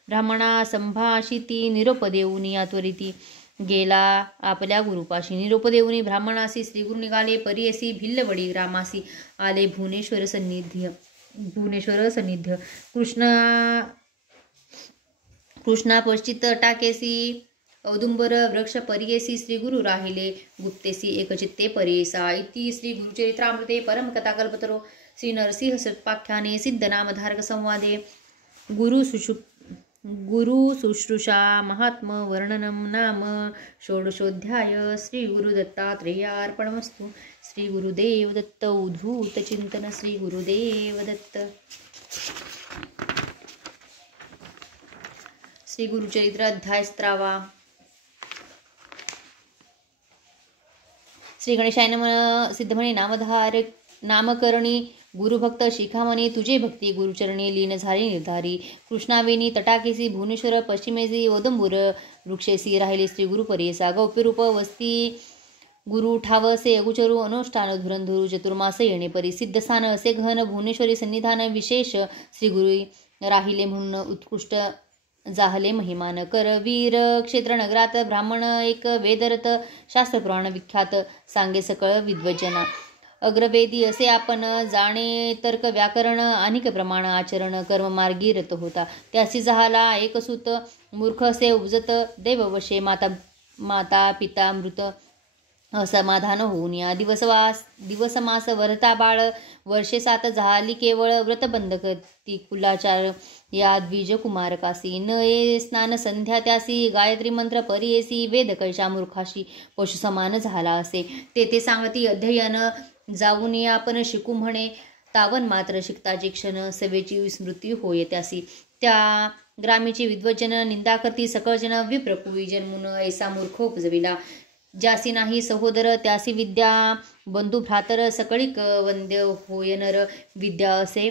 ब्राह्मणा संभाषिती निरोप देऊनी त्वरिती गेला आपल्या गुरुपाशी. निरोप देऊनी ब्राह्मणासी श्री गुरु निघाले परियसी भिल्लवडी ग्रामासी आले भुवनेश्वर सन्निध्य कृष्णा पश्चित टाकेसी औदुंबर वृक्ष परियेसी श्री गुरु राहिले गुप्तेसी एकचित्ते परियेसा. इति श्री गुरुचरित्रामृते परमकथाकल्पतरो श्री नरसिंह सत्पाख्याने सिद्धनामधारक संवादे गुरु शुश्रूषा महात्म वर्णनम नाम षोडशोऽध्याय. श्री गुरुदत्तात्रेयार्पणमस्तु. श्री गुरुदेव दत्त. उद्धूत चिंतन. श्री गुरुदेव दत्त. श्री गुरुचरित्र अध्याय 17. श्री गणेशाय नमः. सिद्धमणी नामकरणी गुरुभक्त शिखामणी तुझे भक्ती गुरुचरणी लीन झाली निर्धारी. कृष्णावेणी तटाकेसी भुवनेश्वर पश्चिमेसी ओदंबूर वृक्षेसी राहिले श्री गुरु परियेसा. गौप्यरूप वस्ती गुरु ठावसे अगुचरू अनुष्ठान धुरंधुरू चतुर्मास येणे परी. सिद्धस्थान असे गहन भुवनेश्वरी सन्निधान विशेष श्री गुरु राहिले म्हणून उत्कृष्ट जाहले महिमान. करवीर क्षेत्र नगरात ब्राह्मण एक वेदरत शास्त्रपुराण विख्यात सांगे सकळ विद्वज्जन. अग्रवेदी असे आपण जाणे तर्क व्याकरण अनिक प्रमाण आचरण कर्ममार्गी रत होता. त्यासी जहाला एक सुत मूर्ख असे उपजत देववशे माता पिता मृत असमाधान होऊन या. दिवस मास वरता बाळ वर्षे 7 झाली केवळ व्रतबंध करती कुलाचार या द्विज कुमारकासी. न ये स्नान संध्या त्यासी गायत्री मंत्र परियेसी वेद कैशा मूर्खाशी पशु समान झाला असे. तेथे सांगती अध्ययन जाऊन आपण शिकू म्हणे तावन मात्र शिकताची क्षण सवेची विस्मृती होय त्यासी. त्या ग्रामीची विद्वज्जन निंदा करती सकळजन विप्रकुळी जन्मून ऐसा मूर्ख उपजविला. ज्यासी नाही सहोदर त्यासी विद्या बंधू भ्रातर सकळिक वंद्य होय नर विद्या असे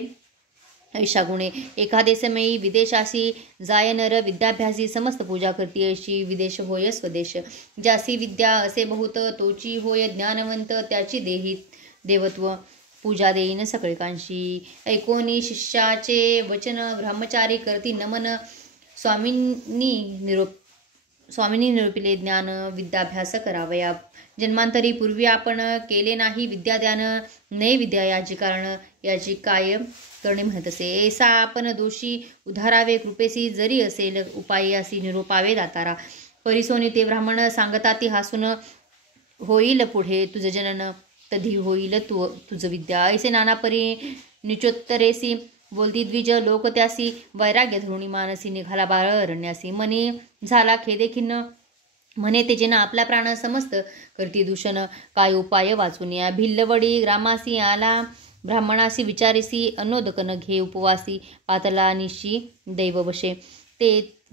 ऐशा गुणे. एखादे समयी विदेशासी जाय नर विद्याभ्यासी समस्त पूजा करती अशी विदेश होय स्वदेश. ज्यासी विद्या असे बहुत तोची होय ज्ञानवंत त्याची देवत्व पूजा देईन सकळिकांशी. ऐकोनी शिष्याचे वचन ब्रह्मचारी करती नमन. स्वामींनी निरूपिले ज्ञान विद्याभ्यास करावया. जन्मांतरी पूर्वी आपण केले नाही विद्यादान नये विद्या याची कारण याची काय करणे म्हणत असे. ऐसा आपण दोषी उधारावे कृपेसी जरी असेल उपायासी निरोपावे दातारा. परिसोनी ते ब्राह्मण सांगता ती हसून होईल पुढे तुझ जनन तधी होईल तुझ विद्या. ऐसे नाना परी निचोत्तरेसी बोलती द्विज लोक त्यासी. वैराग्य धरुणी मानसी निघाला बाळ अरण्यासी. मनी झाला खेदे खिन्न म्हणे ते जेना आपला प्राण समस्त करती दूषण. काय उपाय वाचून या. भिल्लवडी ग्रामासी आला ब्राह्मणासी विचारेसी. अन्नोदकन घे उपवासी पातला निशी दैववशे. ते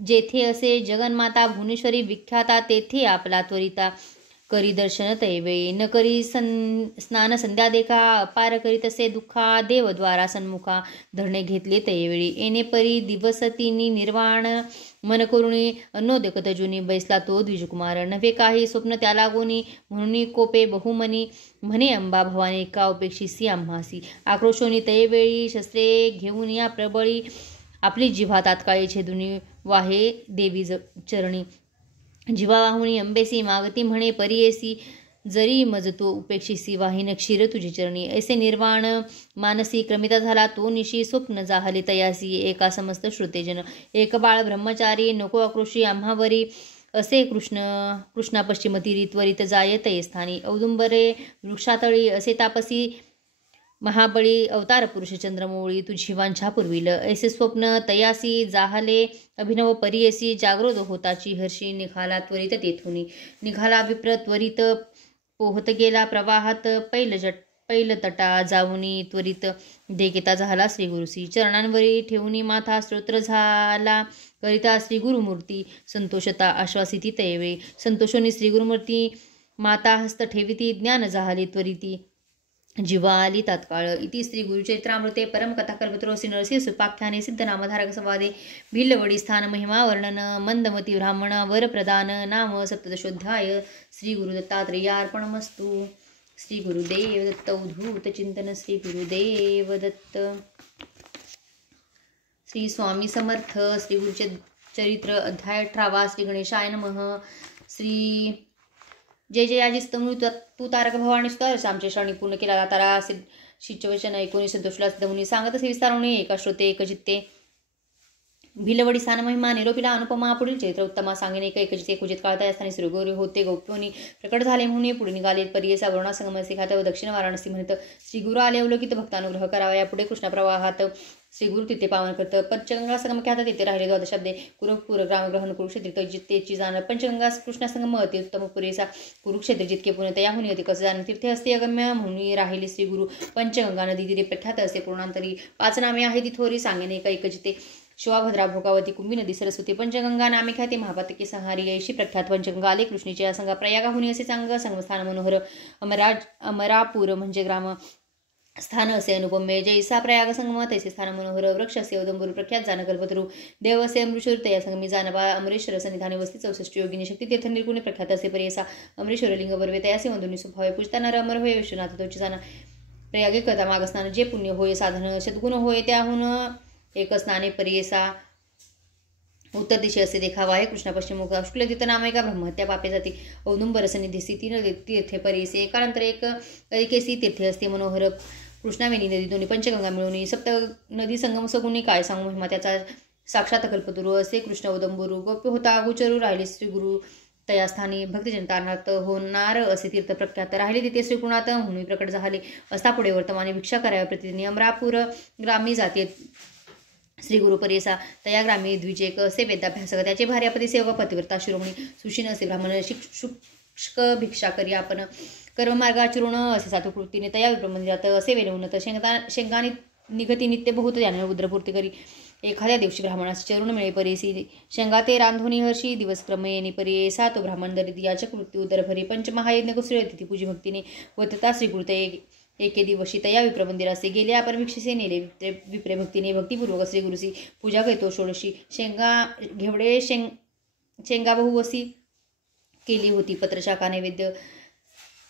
जेथे असे जगन्माता भुवनेश्वरी विख्याता तेथे आपला त्वरिता करी दर्शन तैवेळी. न करी स्नान संध्या देखा अपार करीत असे दुःखा देवद्वारा सन्मुखा धरणे घेतले तैवेळी. येणे परी दिवसतीनी निर्वाण मन करुणी अन्नोदक तजुनी बैसला तो द्विजकुमार. नव्हे काही स्वप्न त्याला गोनी म्हणून कोपे बहुमनी म्हणे अंबा भवानी का उपेक्षिसी आम्हासी. आक्रोशोनी तैवेळी शस्त्रे घेऊन या प्रबळी आपली जिव्हा तात्काळी छेदुनी वाहे देवी चरणी. जिवा वाहुनी अंबेसी मागती म्हणे परियेसी जरी मजतो उपेक्षिसी वाहिन क्षीर तुझी चरणी. ऐसे निर्वाण मानसी क्रमिता झाला तो निशी स्वप्न जाहले तयासी एका समस्त श्रुतेजन. एक बाळ ब्रह्मचारी नको आक्रोशी आम्हावरी असे कृष्णा पश्चिमतीरी त्वरित जाय तये स्थानी. औदुंबरे वृक्षातळी असे तापसी महाबळी अवतार पुरुष चंद्रमौळी तुझी वांछा पुरविल. ऐसे स्वप्न तयासी जाहले अभिनव परियेसी जागृत होताची हर्षी. निघाला त्वरित तेथुनी. निघाला विप्र त्वरित पोहत गेला प्रवाहात पैल तटा जाऊनी त्वरित देकेता झाला श्री गुरुसी. चरणांवरी ठेवूनी माथा स्तोत्र झाला करिता श्री गुरुमूर्ती संतोषता आश्वासिती तैवेळी. संतोषोनी श्री गुरुमूर्ती माता हस्त ठेविती ज्ञान जाहले त्वरिती जिवा आली तात्काळ. इति श्री गुरुचरित्रामृते परमकथाकल्पतरो श्री नरसिंह सुपाख्याने सिद्धनामधारक संवादे भिल्लवडी स्थान महिमा वर्णन मंदमती ब्राह्मण वर प्रदान नाम 17. श्री गुरुदत्तात्रेयार्पणमस्तु. श्री गुरुदेव दत्त. उद्धूत चिंतन. श्री गुरुदेव दत्त. श्री स्वामी समर्थ. श्री गुरुचे चरित्र अध्याय 18. श्री गणेशाय नमः. श्री जय जयाजी स्तमृ तू तारक भवानी सुतारस आमचे शरणी पूर्ण केला जातारा शिष्यवचन ऐकून संतोषला सिद्धमुनी सांगत असे विस्तारुणे एका श्रोते एक चित्ते भिलवडी स्थान महिमा निरोपिला अनुपमा पुढील चैत्र उत्तमा सांगेन एक जिते कुजित काळता या स्थानी सुरगौरी होते गौप्योनी प्रकट झाले म्हणून पुढे निघाले परियसा वरुणा संगमसे खात व दक्षिण वाराणसी म्हणत श्री गुरु आले अवलोकित भक्तानुग्रह करावा. या पुढे कृष्ण प्रवाहात श्री गुरु तिथे पावन करत पंचगंगा संगम ख्यात तिथे राहिले द्वादशाब्दे कुरपूर ग्रामग्रहण कुरुक्षेत्र जितेची जाण पंचगंगा कृष्ण संगम अति उत्तम पुरेसा कुरुक्षेत्र जितके पुणे तयाहुनी अति कसे जाण तीर्थे असते अगम्य म्हणून राहिले श्री गुरु पंचगंगा नदी तिथे प्रख्यात असे पूर्णांतरी 5 नामे आहे ती थोरी सांगेन एक जिते शिवाभद्रा भोगावती कुंभी नदी सरस्वती पंचगंगा नामे ख्याती महापातकी संहारी ऐशी प्रख्यात पंचगंगा आले कृष्णीचे या संघा प्रयागाहुनी असे सांग संगस्थान मनोहर अमरापूर म्हणजे ग्राम स्थान असे अनुपम्य जैसा प्रयाग संगम तैसे स्थान मनोहर वृक्ष असे औदंबूर प्रख्यात जान कल्पतरू देव असे अमृशूर तया संगमी जानबा अमरेश्वर सन्निधानी वस्ती 64 योगिनी शक्ती तीर्थ निर्गुणी प्रख्यात असे परियसा अमरेश्वर लिंग बर्वे तयासे वंदुनी स्वभावे पूजता नर अमर होय विश्वनाथ तोची जाण प्रयागे करता मागस्नान जे पुण्य होय साधन सद्गुण होय त्याहून एक स्नाने परियेसा उत्तर दिशे असे देखावा आहे कृष्ण पश्चिम मुख शुक्ल तीर्थ नामिका ब्रह्महत्या पापे जाती औदुंबर सन्निधीसी 3 तीर्थे परियेसे एकानंतर एक ऐकेसी तीर्थे असते मनोहर कृष्णावेणी नदी दोन्ही पंचगंगा मिळून सप्त नदी संगम सगुणी काय सांगू महिमा त्याचा साक्षात कल्पतुरू असे कृष्ण औदंबुरू गोप्य होता गुचरू राहिले श्री गुरु तया स्थानी भक्तजनतानात होणार असे तीर्थ प्रख्यात राहिले तिथे श्रीकुणात म्हणून प्रकट झाले असता पुढे वर्तमाने भिक्षा कराव्या प्रतिदिनी अमरापूर ग्रामी जाते श्री गुरु परियसा तया ग्रामी द्विजेक असे वेदाभ्यासक त्याचे भार्यापती सेवक पतिव्रता शिरोमणी सुशीन असे ब्राह्मण शुष्क भिक्षा करी आपण कर्ममार्गाचूर्ण असे सातुकृतीने तया विप्रमंदिरात असे वेले उन्नत शेंगानी निगती नित्य बहुत त्याने उद्रपूर्ती करी एखाद्या दिवशी ब्राह्मणास चरुण मिळे परिसी शेंगाते रांधोनी हर्षी दिवस क्रमयेनी परियेसा तो ब्राह्मण दरित याचक वृत्ती उदरभरी पंचमहायज्ञ कुसळे तिथी पूजी भक्तीने वतता श्रीकृत एके दिवशी तया विप्रमंदिरासे गेले आपण भिक्षेसे नेले विप्रे भक्तीने भक्तिपूर्वक श्री गुरुसी पूजा करतो षोडशी शेंगा घेवडे शेंगा बहुवसी केली होती पत्रशाखा नैवेद्य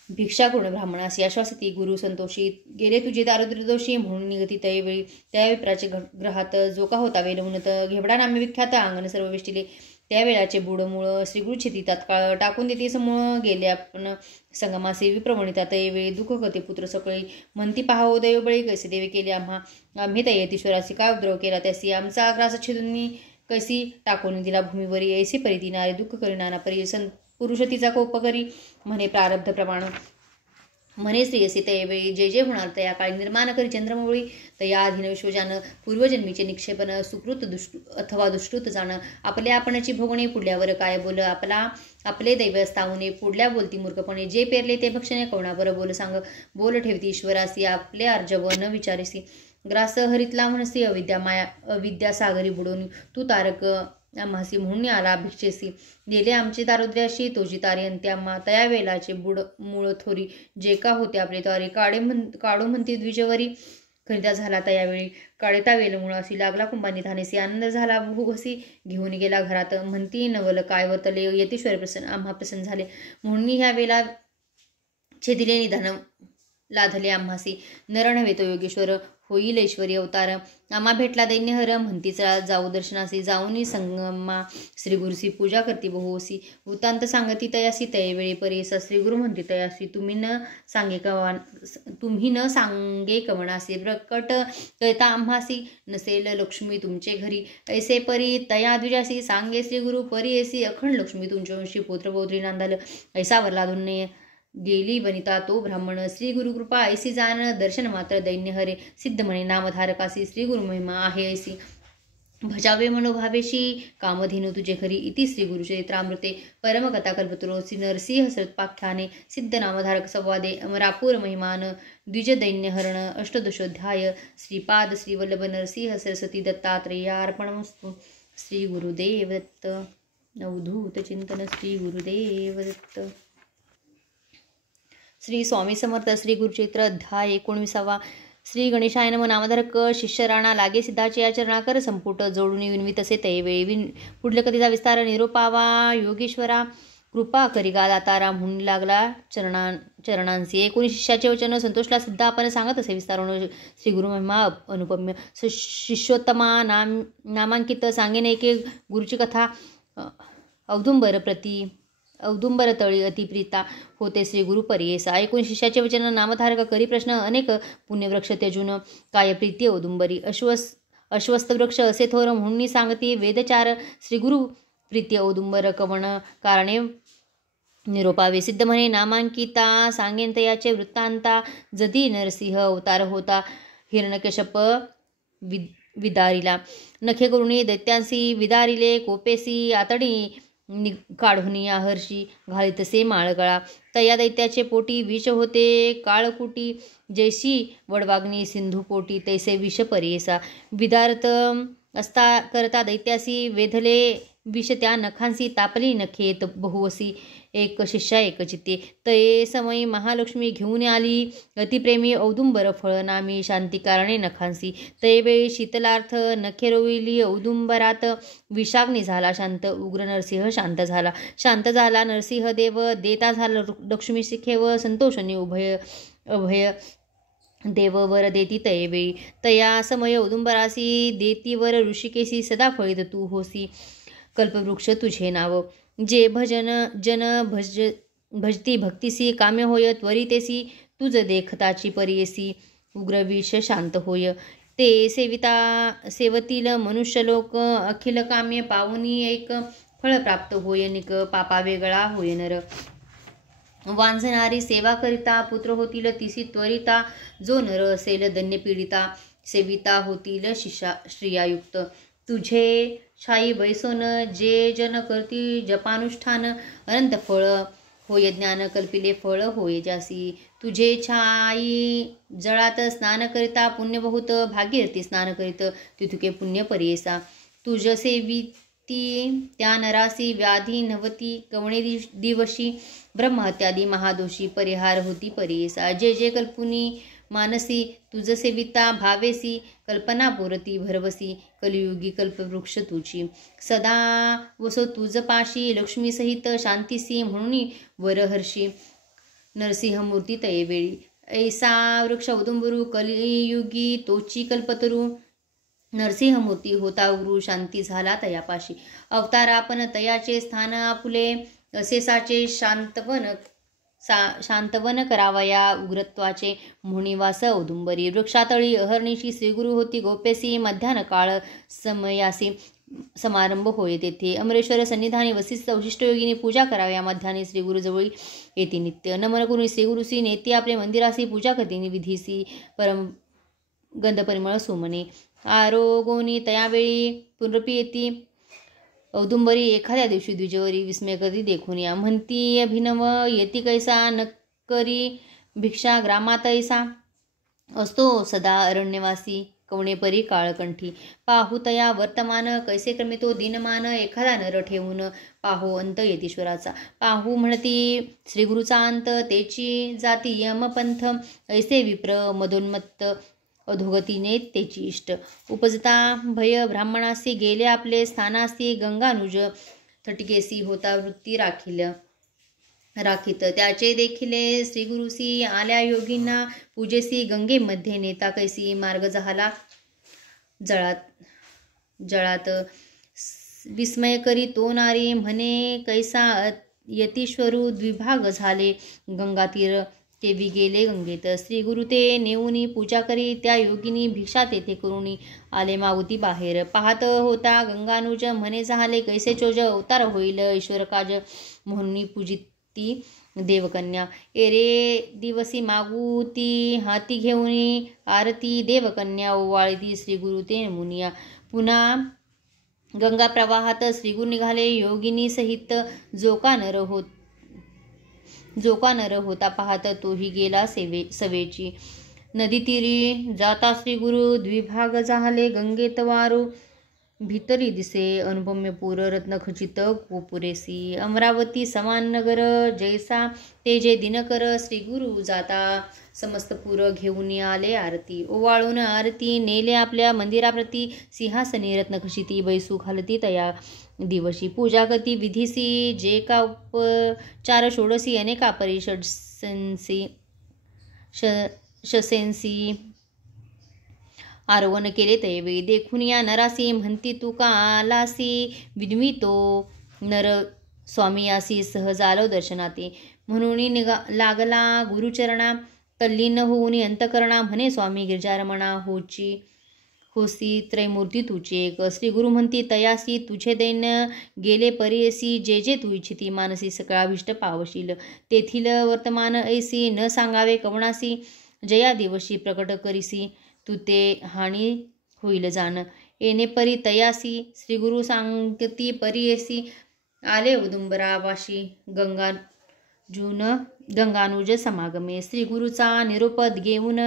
भिक्षा पूर्ण ब्राह्मणासी आश्वासिती गुरु संतोषी गेले तुझे दारिद्र्य दोषी म्हणून निगती तयवेळी त्या विप्राचे ग्रहात जो का होता वेल उन्नत घेवडा नामे विख्यात अंगण सर्व वेष्टिले त्या वेळाचे बुडमूळ श्रीगुरुछेती तात्काळ टाकून देते समूळ गेले आपण संगमासे विप्रमणिता तयवेळी दुःख कते पुत्र सकळी म्हणती पाहावो दैवबळी कैसे देवे केले आम्ही तयतीश्वराशी काय उपद्रव केला त्यासी आमचा ग्रास छेदून कैसी टाकून दिला भूमीवरी ऐसे परी नारे दुःख करी नाना परी पुरुष तिचा कोप करी म्हणे प्रारब्ध प्रमाण म्हणे स्त्री असे तयवेळी जे जे होणार तया काळी निर्माण करी चंद्रमौळी तया अधीन विश्वजान पूर्वजन्मीचे निक्षेपन सुकृत अथवा दुष्कृत जाण आपल्या आपणाची भोगणे पुढल्यावर काय बोल आपले दैव असतावणे पुढल्या बोलती मूर्खपणे जे पेरले ते भक्षणे कोणावर बोल सांग बोल ठेवती ईश्वरासी आपले अर्जव न विचारेसी ग्रास हरितला म्हणसी अविद्या सागरी बुडून तू तारक आम्हासी म्हणून आला भिक्षेसी गेले आमचे दारिद्र्याशी तोजी तारी अंत्य आम्हा तया वेलाचे बुड मूळ थोरी जे का होते आपले तारे काढू म्हणती द्विजवरी खरिदा झाला तयावेळी काळेता वेल मुळाशी लागला कुंभानी धानेसी आनंद झाला भूघसी घेऊन गेला घरात म्हणती नवल काय वतले यतीश्वर प्रसन्न आम्हा प्रसन्न झाले म्हणून ह्या वेला छेदिले निधान लाधले आम्हासी नर नव्हे तो योगेश्वर होईल ऐश्वरी अवतार आम्हा भेटला दैन्यहर म्हणतीच जाऊ दर्शनासी जाऊनी संगमा श्री गुरुसी पूजा करती बहुसी वृत्तांत सांगती तयासी तयवेळी परियसा श्री गुरु म्हणती तयासी तुम्ही न सांगे कवनासी प्रकट कळता आम्हासी नसेल लक्ष्मी तुमचे घरी ऐसे परी तया द्विजासी सांगे श्री गुरु परियसी अखंड लक्ष्मी तुमच्याशी पुत्र पौत्री नांदाल ऐसा वरला धुन्ने गेली वनिता तो ब्राह्मण श्री गुरु कृपा ऐसी जाण दर्शन मात्र दैन्य हरे सिद्ध म्हणे नामधारकासी श्री गुरु महिमा आहे ऐसी भजावे मनोभावेशी कामधेनु तुझे खरी इति श्री गुरुचरित्रामृते परमकथा कल्पतरोसी नरसिंह सत्पाख्याने सिद्ध नामधारक संवादे अमरापूर महिमान द्विज दैन्यहरण अष्टदशोध्याय श्रीपाद श्रीवल्लभ नरसिंह सरस्वती दत्तात्रेयार्पणमस्तु. श्री गुरुदेव दत्त. अवधूत चिंतन. श्री गुरुदेव दत्त. श्री स्वामी समर्थ. श्री गुरुचरित्र अध्याय 19. श्री गणेशाय नमः. नामधारक शिष्य राणा लागे सिद्धाचे या चरणाकर संपुट जोडून विनवित असे तयवेळी पुढल्या कथेचा विस्तार निरोपावा. योगेश्वरा कृपा करिगा दातारा म्हणून लागला चरणांसी. 19 शिष्याचे वचन संतोषला सुद्धा आपण सांगत असे विस्तारून. श्री गुरु महिमा अनुपम्य शिष्योत्तमा नामांकित सांगेन एके गुरुची कथा. औदुंबर तळी अतिप्रिता होते श्री गुरु परियेसा. 19 शिष्याचे वचन नामधारक करी प्रश्न अनेक पुण्यवृक्ष त्यजून काय प्रीती औदुंबरी. अश्वस्थ वृक्ष असे थोर म्हणून सांगती वेदचार. श्री गुरु प्रीती औदुंबर कवण कारणे निरोपावे. सिद्ध म्हणे नामांकिता सांगेन तयाचे वृत्तांता. जदी नरसिंह अवतार होता हिरण्यकश्यप विदारिला. नखे करुणी दैत्यांसी विदारिले. कोपेसी आतडी काढुनी हर्षी घालितसे माळगळा. तया दैत्याचे पोटी विष होते काळकुटी. जैशी वडवाग्नी सिंधू पोटी तैसे विष परियेसा. विदारत असता करता दैत्यासी वेधले विष त्या नखांसी. तापली नखेत बहुवसी एक शिष्या एक चित्ते. तये समयी महालक्ष्मी घेऊन आली अतिप्रेमी औदुंबर फळ नामी शांती कारणे नखांसी. तये वेळी शीतलार्थ नखे रोविली औदुंबरात. विषाग्नी झाला शांत उग्र नरसिंह शांत झाला. शांत झाला नरसिंह देव देता झाला लक्ष्मी शिखेव. संतोषणी अभय देव वर देती तये वेळी. तया समय औदुंबरासी देतीवर ऋषिकेशी सदा फळीत तू होसी. कल्पवृक्ष तुझे नाव. जे भजन जन भजती भक्तिसी काम्य होय त्वरितेसी. तुझ देखताची परियेसी उग्रविष शांत होय. ते सेवतील मनुष्यलोक अखिल काम्य पावनी एक फळ प्राप्त होय निक पापा वेगळा होय नर. वांझणारी सेवा करिता पुत्र होतील तिसी त्वरिता. जो नर असेल धन्य पीडिता सेविता होतील श्रियायुक्त. तुझे छाई बैसोन जे जन करती जपानुष्ठान. अनंत फळ होय ज्ञान कल्पिले फळ होय जासी. तुझे छाई जळात स्नान करिता पुण्य बहुत. भागीरथी स्नान करीत तिथुके पुण्य परियेसा. तुझ सेविती त्या नरासी व्याधी नवती कवणे दिवशी. ब्रह्महत्यादी महादोषी परिहार होती परियेसा. जे जे कल्पुनी मानसी तुझ सेविता भावेसी. कल्पना पुरती भरवसी कलियुगी कल्पवृक्ष तुझी. सदा वसो तुझ पाशी लक्ष्मी सहित शांतीसी म्हणून वरहर्षी नरसिंहमूर्ती तये वेळी. ऐसा वृक्ष औदुंबरू कलियुगी तोची कल्पतरू. नरसिंहमूर्ती होता गुरु शांती झाला तयापाशी. अवतारापण तयाचे स्थान आपुले असेसाचे शांतवन करावया उग्रत्वाचे म्हणिवास औदुंबरी. वृक्षातळी अहर्निशी श्रीगुरु होती गोपेसी. मध्यान काळ समयासी समारंभ होय तेथे. अमरेश्वर सन्निधानी वसिष्ठ वशिष्ठयोगिनी पूजा कराव्या मध्याने श्रीगुरुजवळी येती नित्य. नमन करून श्रीगुरुसी नेती आपले मंदिरासी. पूजा करते विधीसी परम गंध परिमळ सुमने. आरोगोनी तयावेळी पुनरपी येती औदुंबरी. एखाद्या दिवशी द्विजवरी विस्मय कधी देखून या. म्हणती अभिनव येती कैसा न करी भिक्षा ग्रामात ऐसा. असतो सदा अरण्यवासी कवणेपरी काळकंठी. पाहू तया वर्तमान कैसे क्रमितो दिनमान. एखादा नर ठेवून पाहो अंत येतीश्वराचा. पाहू म्हणती श्रीगुरुचा अंत तेची जाती यमपंथ. ऐसे विप्र मदोन्मत्त अधोगतीने तेची इष्ट. उपजता भय ब्राह्मणासी गेले आपले स्थानासी. गंगानुज थटकेसी होता वृत्ती राखीत. त्याचे देखिले श्रीगुरुसी आल्या योगींना पूजेसी. गंगेमध्ये नेता कैसी मार्ग झाला जळात. विस्मय करी तो नारी म्हणे कैसा यतीश्वरू. द्विभाग झाले गंगातीर तेवी गेले गंगेत. श्रीगुरु ते नेऊनी पूजा करी. त्या योगिनी भिक्षा तेथे करुणी आले मागुती बाहेर. पाहत होता गंगानुज म्हणे झाले कैसे चोज. अवतार होईल ईश्वरकाज म्हणून पूजिती देवकन्या. एरे दिवसी मागुती हाती घेऊनी आरती. देवकन्या ओवाळती श्रीगुरु ते मुनिया. पुन्हा गंगा प्रवाहात श्रीगुरु निघाले योगिनी सहित. जो का नर होता पाहत तोही गेला सवेची. नदी तीरी जाता श्रीगुरु द्विभाग झाले गंगेत वारू. भीतरी दिसे अनुपम्यपूर रत्नखचित गोपुरेसी अमरावती समान नगर जैसा तेजे दिनकर श्री गुरु जाता समस्त पुर घेऊन आले आरती ओवाळून आरती नेले आपल्या मंदिराप्रती सिंहासनी रत्नखचिती बैसू घालती तया दिवशी पूजा करती विधीसी जे का उपचार षोडसी अनेका परिषडसेंसी शसेंसी आरोहण केले तैवे देखून या नरासी म्हणती तुका आलासी विद्मितो नर स्वामियासी सहज आलो दर्शनाते म्हणून लागला गुरुचरणा तल्लीन होऊन अंतकरणा म्हणे स्वामी गिरिजारमणा होसी त्रैमूर्ती तुझे एक श्री गुरु म्हणती तयासी तुझे दैन गेले परियसी जे जे तू इच्छिती मानसी सकळाभिष्ट पावशील तेथील वर्तमान ऐसी न सांगावे कवणासी जया दिवशी प्रकट करीसी तू ते हानी होईल जाण येणे परी तयासी श्री गुरु सांगती परियसी आले औदुंबरावाशी गंगानुज समागमे श्री गुरुचा निरोप घेऊन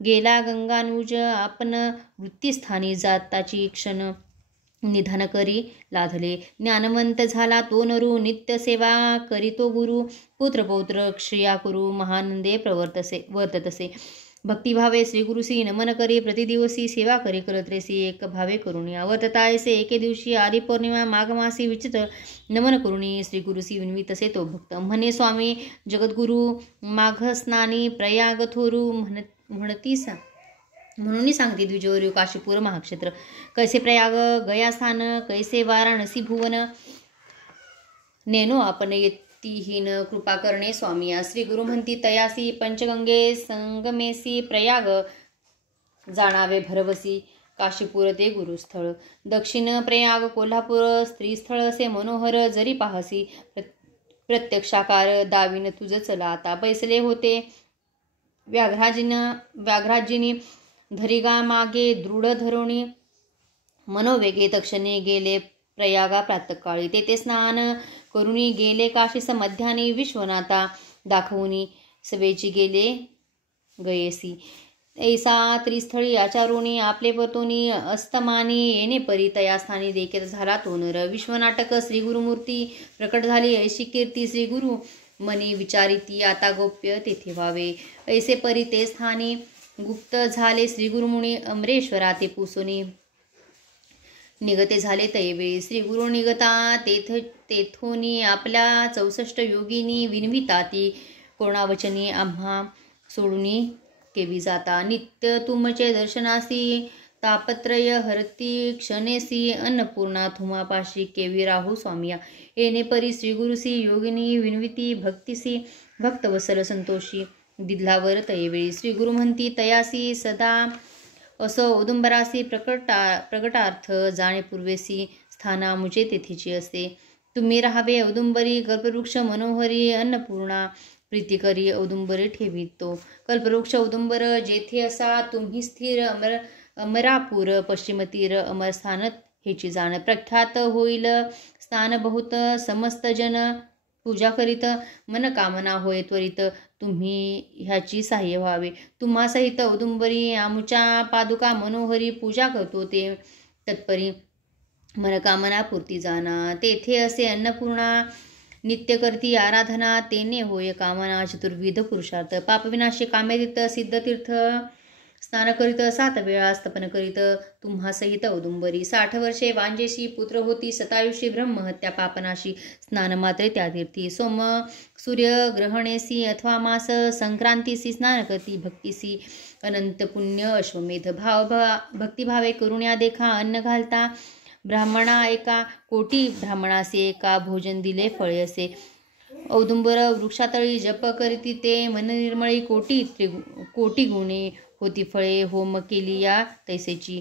गेला गंगानुज आपण वृत्तीस्थानी जाताची क्षण निधन करी लाधले ज्ञानवंत झाला तो नरू नित्य सेवा करीतो गुरु पुत्रपौत्र क्षया कुरु महानंदे वर्ततसे भक्तिभावे श्री गुरुसी नमन करी प्रतिदिवसी सेवा करी करत्रेसी एक भावे करुणी वर्ततायसे एके दिवशी आदि पौर्णिमा माघमासी विचित नमन करुणी श्री गुरुसी विनवितसे तो भक्त म्हणे स्वामी जगद्गुरु माघ स्नानी प्रयाग थोरू म्हणून सांगते द्विजोर्यू काशीपूर महाक्षेत्र कैसे प्रयाग गया स्थान कैसे वाराणसी भुवन नेनो आपण येतीहीन कृपा करणे स्वामिया श्री गुरु म्हणती तयासी पंचगंगे संगमेसी प्रयाग जाणावे भरवसी काशीपूर ते गुरुस्थळ दक्षिण प्रयाग कोल्हापूर स्त्रीस्थळ असे मनोहर जरी पाहसी प्रत्यक्षाकार दावीन तुझ चला आता बैसले होते व्याघ्राजीनी धरिगा मागे दृढ धरोणी मनोवेगे तक्षणे गेले प्रयागा प्रातकाळी तेथे स्नान करुणी गेले काशीस मध्यानी विश्वनाथा दाखवूनी सवेची गेले गयेसी ऐसा त्रिस्थळी आचारुणी आपले पतोनी अस्तमानी येणे परी तयास्थानी देखील झाला तो नर विश्वनाटक श्री गुरुमूर्ती प्रकट झाली ऐशी कीर्ती श्री गुरु मनी विचारिती आता गोप्य तेथे व्हावे ऐसे परी ते स्थानी गुप्त झाले श्री गुरुमुनी अमरेश्वरा ते पुसोनी निगते झाले तैवे श्री गुरु निगता तेथोनी आपल्या 64 योगिनी विनविता ती कोणावचनी आम्हा सोडूनी केवी जाता नित्य तुमचे दर्शनासी तापत्रय हरती क्षणेसी अन्नपूर्णा थुमापाशी केवी राहू स्वामिया येणे परी श्री गुरुसी योगिनी विनविती भक्तिसी भक्तवसल संतोषी दिधलावर तैवेळी श्री गुरु म्हणती तयासी सदा असो औदुंबरासी प्रकटार्थ जाणे पूर्वेसी स्थाना मुझे तेथीची असते तुम्ही राहावे औदुंबरी कल्पवृक्ष मनोहरी अन्नपूर्णा प्रीतिकरी औदुंबरी ठेवितो कल्पवृक्ष औदुंबर जेथे असा तुम्ही स्थिर अमरापूर पश्चिमतीर अमरस्थान हेची जाण प्रख्यात होईल स्थान बहुत समस्त जन पूजा करीत मनकामना होय त्वरित तुम्ही ह्याची सहाय्य व्हावे तुम्हा सहित औदुंबरी आमुच्या पादुका मनोहरी पूजा करतो ते तत्परी मनकामना पूर्ती जाना तेथे असे अन्नपूर्णा नित्य करती आराधना तेने होय कामना चतुर्विध पुरुषार्थ पापविनाशी कामेतीर्थ सिद्धतीर्थ स्नान करीत 7 वेळा स्तपन करीत तुम्हा सहित औदुंबरी 60 वर्षे वांजेशी पुत्र होती सतायुषी ब्रह्महत्या पापनाशी स्नान मात्रे त्या तीर्थी सोम सूर्य ग्रहणेसी अथवा मास संक्रांतीसी स्नान करती भक्तीसी अनंत पुण्य अश्वमेध भक्तिभावे करुण्या देखा अन्न घालता ब्राह्मणा एका कोटी ब्राह्मणासे एका भोजन दिले फळे असे औदुंबर वृक्षातळी जप करीती ते मन निर्मळी कोटी गुणे होती फळे होम केली या तैसेची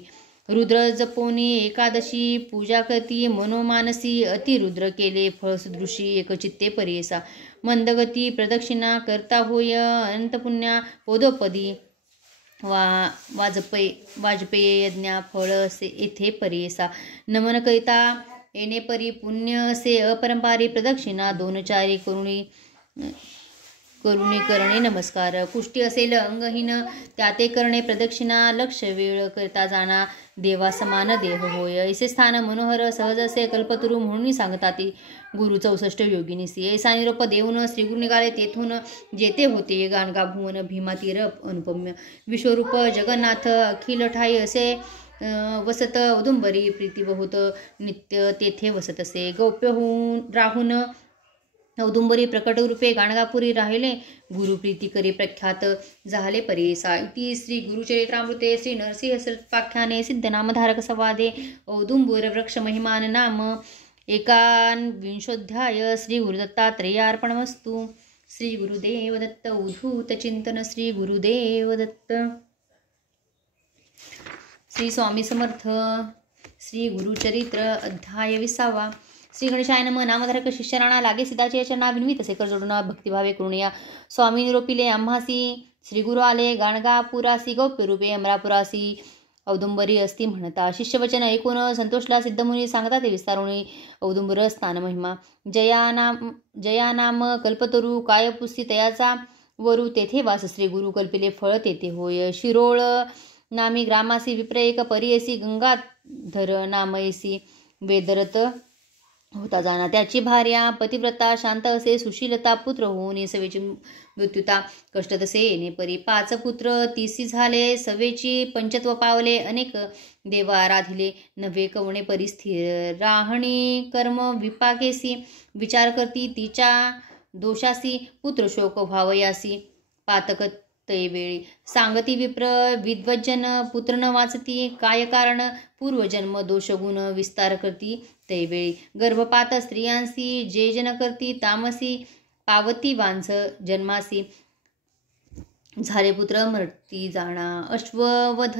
रुद्र जपोनी एकादशी पूजा करती मनोमानसी अतिरुद्र केले फळ सदृशी एकचित्ते परियसा मंदगती प्रदक्षिणा करता होय अनंतपुण्या पोदोपदी वाजपेय यज्ञा फळ असे येथे परियसा नमन करिता येणे परी पुण्य असे अपरंपारी प्रदक्षिणा 2 चारी करुणी करुणी करणे नमस्कार. कुष्टी असेल अंगहीन त्याते करणे प्रदक्षिणा. लक्ष वेळ करता जाणा देवा समान देह होय. ऐसे स्थान मनोहर सहज असे कल्पतरू म्हणून सांगतात गुरु 64 योगिनीसी. ऐसा निरोप देऊन श्रीगुरु निघाले तेथून जेथे होते गाणगा भुवन भीमा तीर अनुपम्य. विश्वरूप जगन्नाथ अखिल ठाई असे वसत औदुंबरी प्रीती बहुत नित्य तेथे वसत असे. गौप्य होऊन राहून औदुंबरी प्रकट रूपे गाणगापुरी राहिले गुरुप्रीती करी प्रख्यात झाले परेसा. इति श्री गुरुचरित्रामृते श्री नरसिंह सल्पाख्याने सिद्धनामधारक संवादे औदुंबर वृक्ष महिमान नाम 51 श्री गुरुदत्तात्रेयार्पणमस्तु. श्री गुरुदेव दत्त. उद्धूत चिंतन. श्री गुरुदेव दत्त. श्री स्वामी समर्थ. श्री गुरुचरित्र अध्याय 20. श्री गणेशाय नमः. नामधारक शिष्य राणा लागे सिद्धाचे चरणा विनवी तसे कर जोडून भक्तिभावे करुणया. स्वामी निरोपिले आम्हासी श्री गुरु आले गाणगापुरासी. गौप्य रूपे अमरापुरासी औदुंबरी असती म्हणता. शिष्यवचन ऐकून संतोषला सिद्धमुनी सांगता ते विस्तारुणी औदुंबर स्थान महिमा. जया नाम कल्पतरू काय पुस्ती तयाचा वरू तेथे वास. श्री गुरु कल्पिले फळ तेथे होय. शिरोळ नामी ग्रामासी विप्र एक परियसी. गंगाधर नामयसी वेदरत होता जाणा. त्याची भार्या पतिव्रता शांत असे. सुशीलता पुत्र होऊन सवेची मृत्युता कष्ट तसे येणे परी. 5 पुत्र 30 झाले. सवेची पंचत्व पावले. अनेक देव आराधिले नव्हे कवणे परिस्थिर. राहणी कर्म विपाकेसी विचार करती तिच्या दोषासी. पुत्र शोक व्हावयासी पातक तैवेळी. सांगती विप्र विद्वज्जन पुत्र न वाचती काय कारण. पूर्वजन्म दोषगुण विस्तार करती तैवेळी. गर्भपात स्त्रियांसी जे जन करती तामसी. पावती वांझ जन्मासी झाले पुत्र मरती जाणा. अश्ववध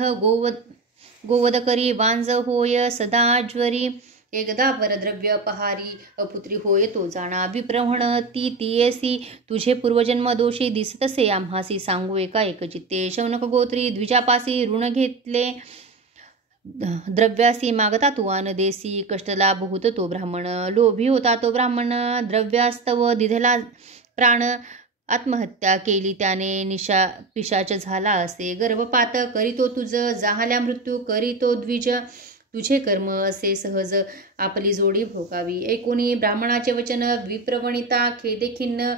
गोवध करी वांझ होय सदा ज्वरी. एकदा परद्रव्य पहारी अपुत्री होय तो जाणा. विप्र म्हणती तियेसी तुझे पूर्वजन्म दोषी दिसतसे आम्हासी. सांगू एका एकचित्ते. शौनक गोत्री द्विजापासी ऋण घेतले द्रव्यासी. मागता तू आन देसी. कष्टला बहुत तो ब्राह्मण. लोभी होता तो ब्राह्मण. द्रव्यास्तव दिधला प्राण. आत्महत्या केली त्याने पिशाच झाला असे. गर्भपात करीतो तुझ जाहल्या मृत्यू करीतो द्विज. तुझे कर्म असे सहज आपली जोडी भोगावी. ऐकोनी ब्राह्मणाचे वचन विप्रवणिता खेदे खिन्न.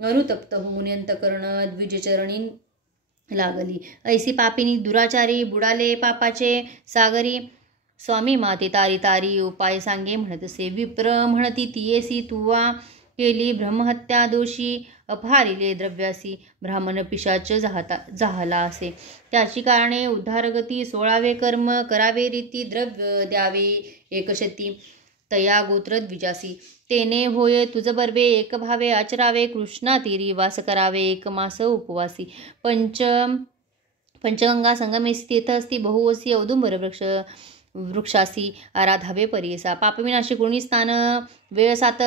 अनुतप्त होऊन अंतकरण द्विजचरणी लागली. ऐसी पापिनी दुराचारी बुडाले पापाचे सागरी. स्वामी माते तारी तारी उपाय सांगे म्हणतसे. विप्र म्हणती तियेसी तुवा केली ब्रह्महत्या दोषी. अपहारिले द्रव्यासी ब्राह्मण पिशाच झाला असे. त्याची कारणे उद्धारगती 16वे कर्म करावे रीती. द्रव्य द्यावे एकशती तया गोत्र द्विजासी. तेने होय तुझ बर्वे एक भावे आचरावे. कृष्णा तीरी वास करावे एक मास उपवासी. पंचगंगा संगमेसी तीर्थ असती बहुवसी. औदुंबर वृक्षासी आराधावे परियसा. पापविनाशी गुणी स्नान वेळ 7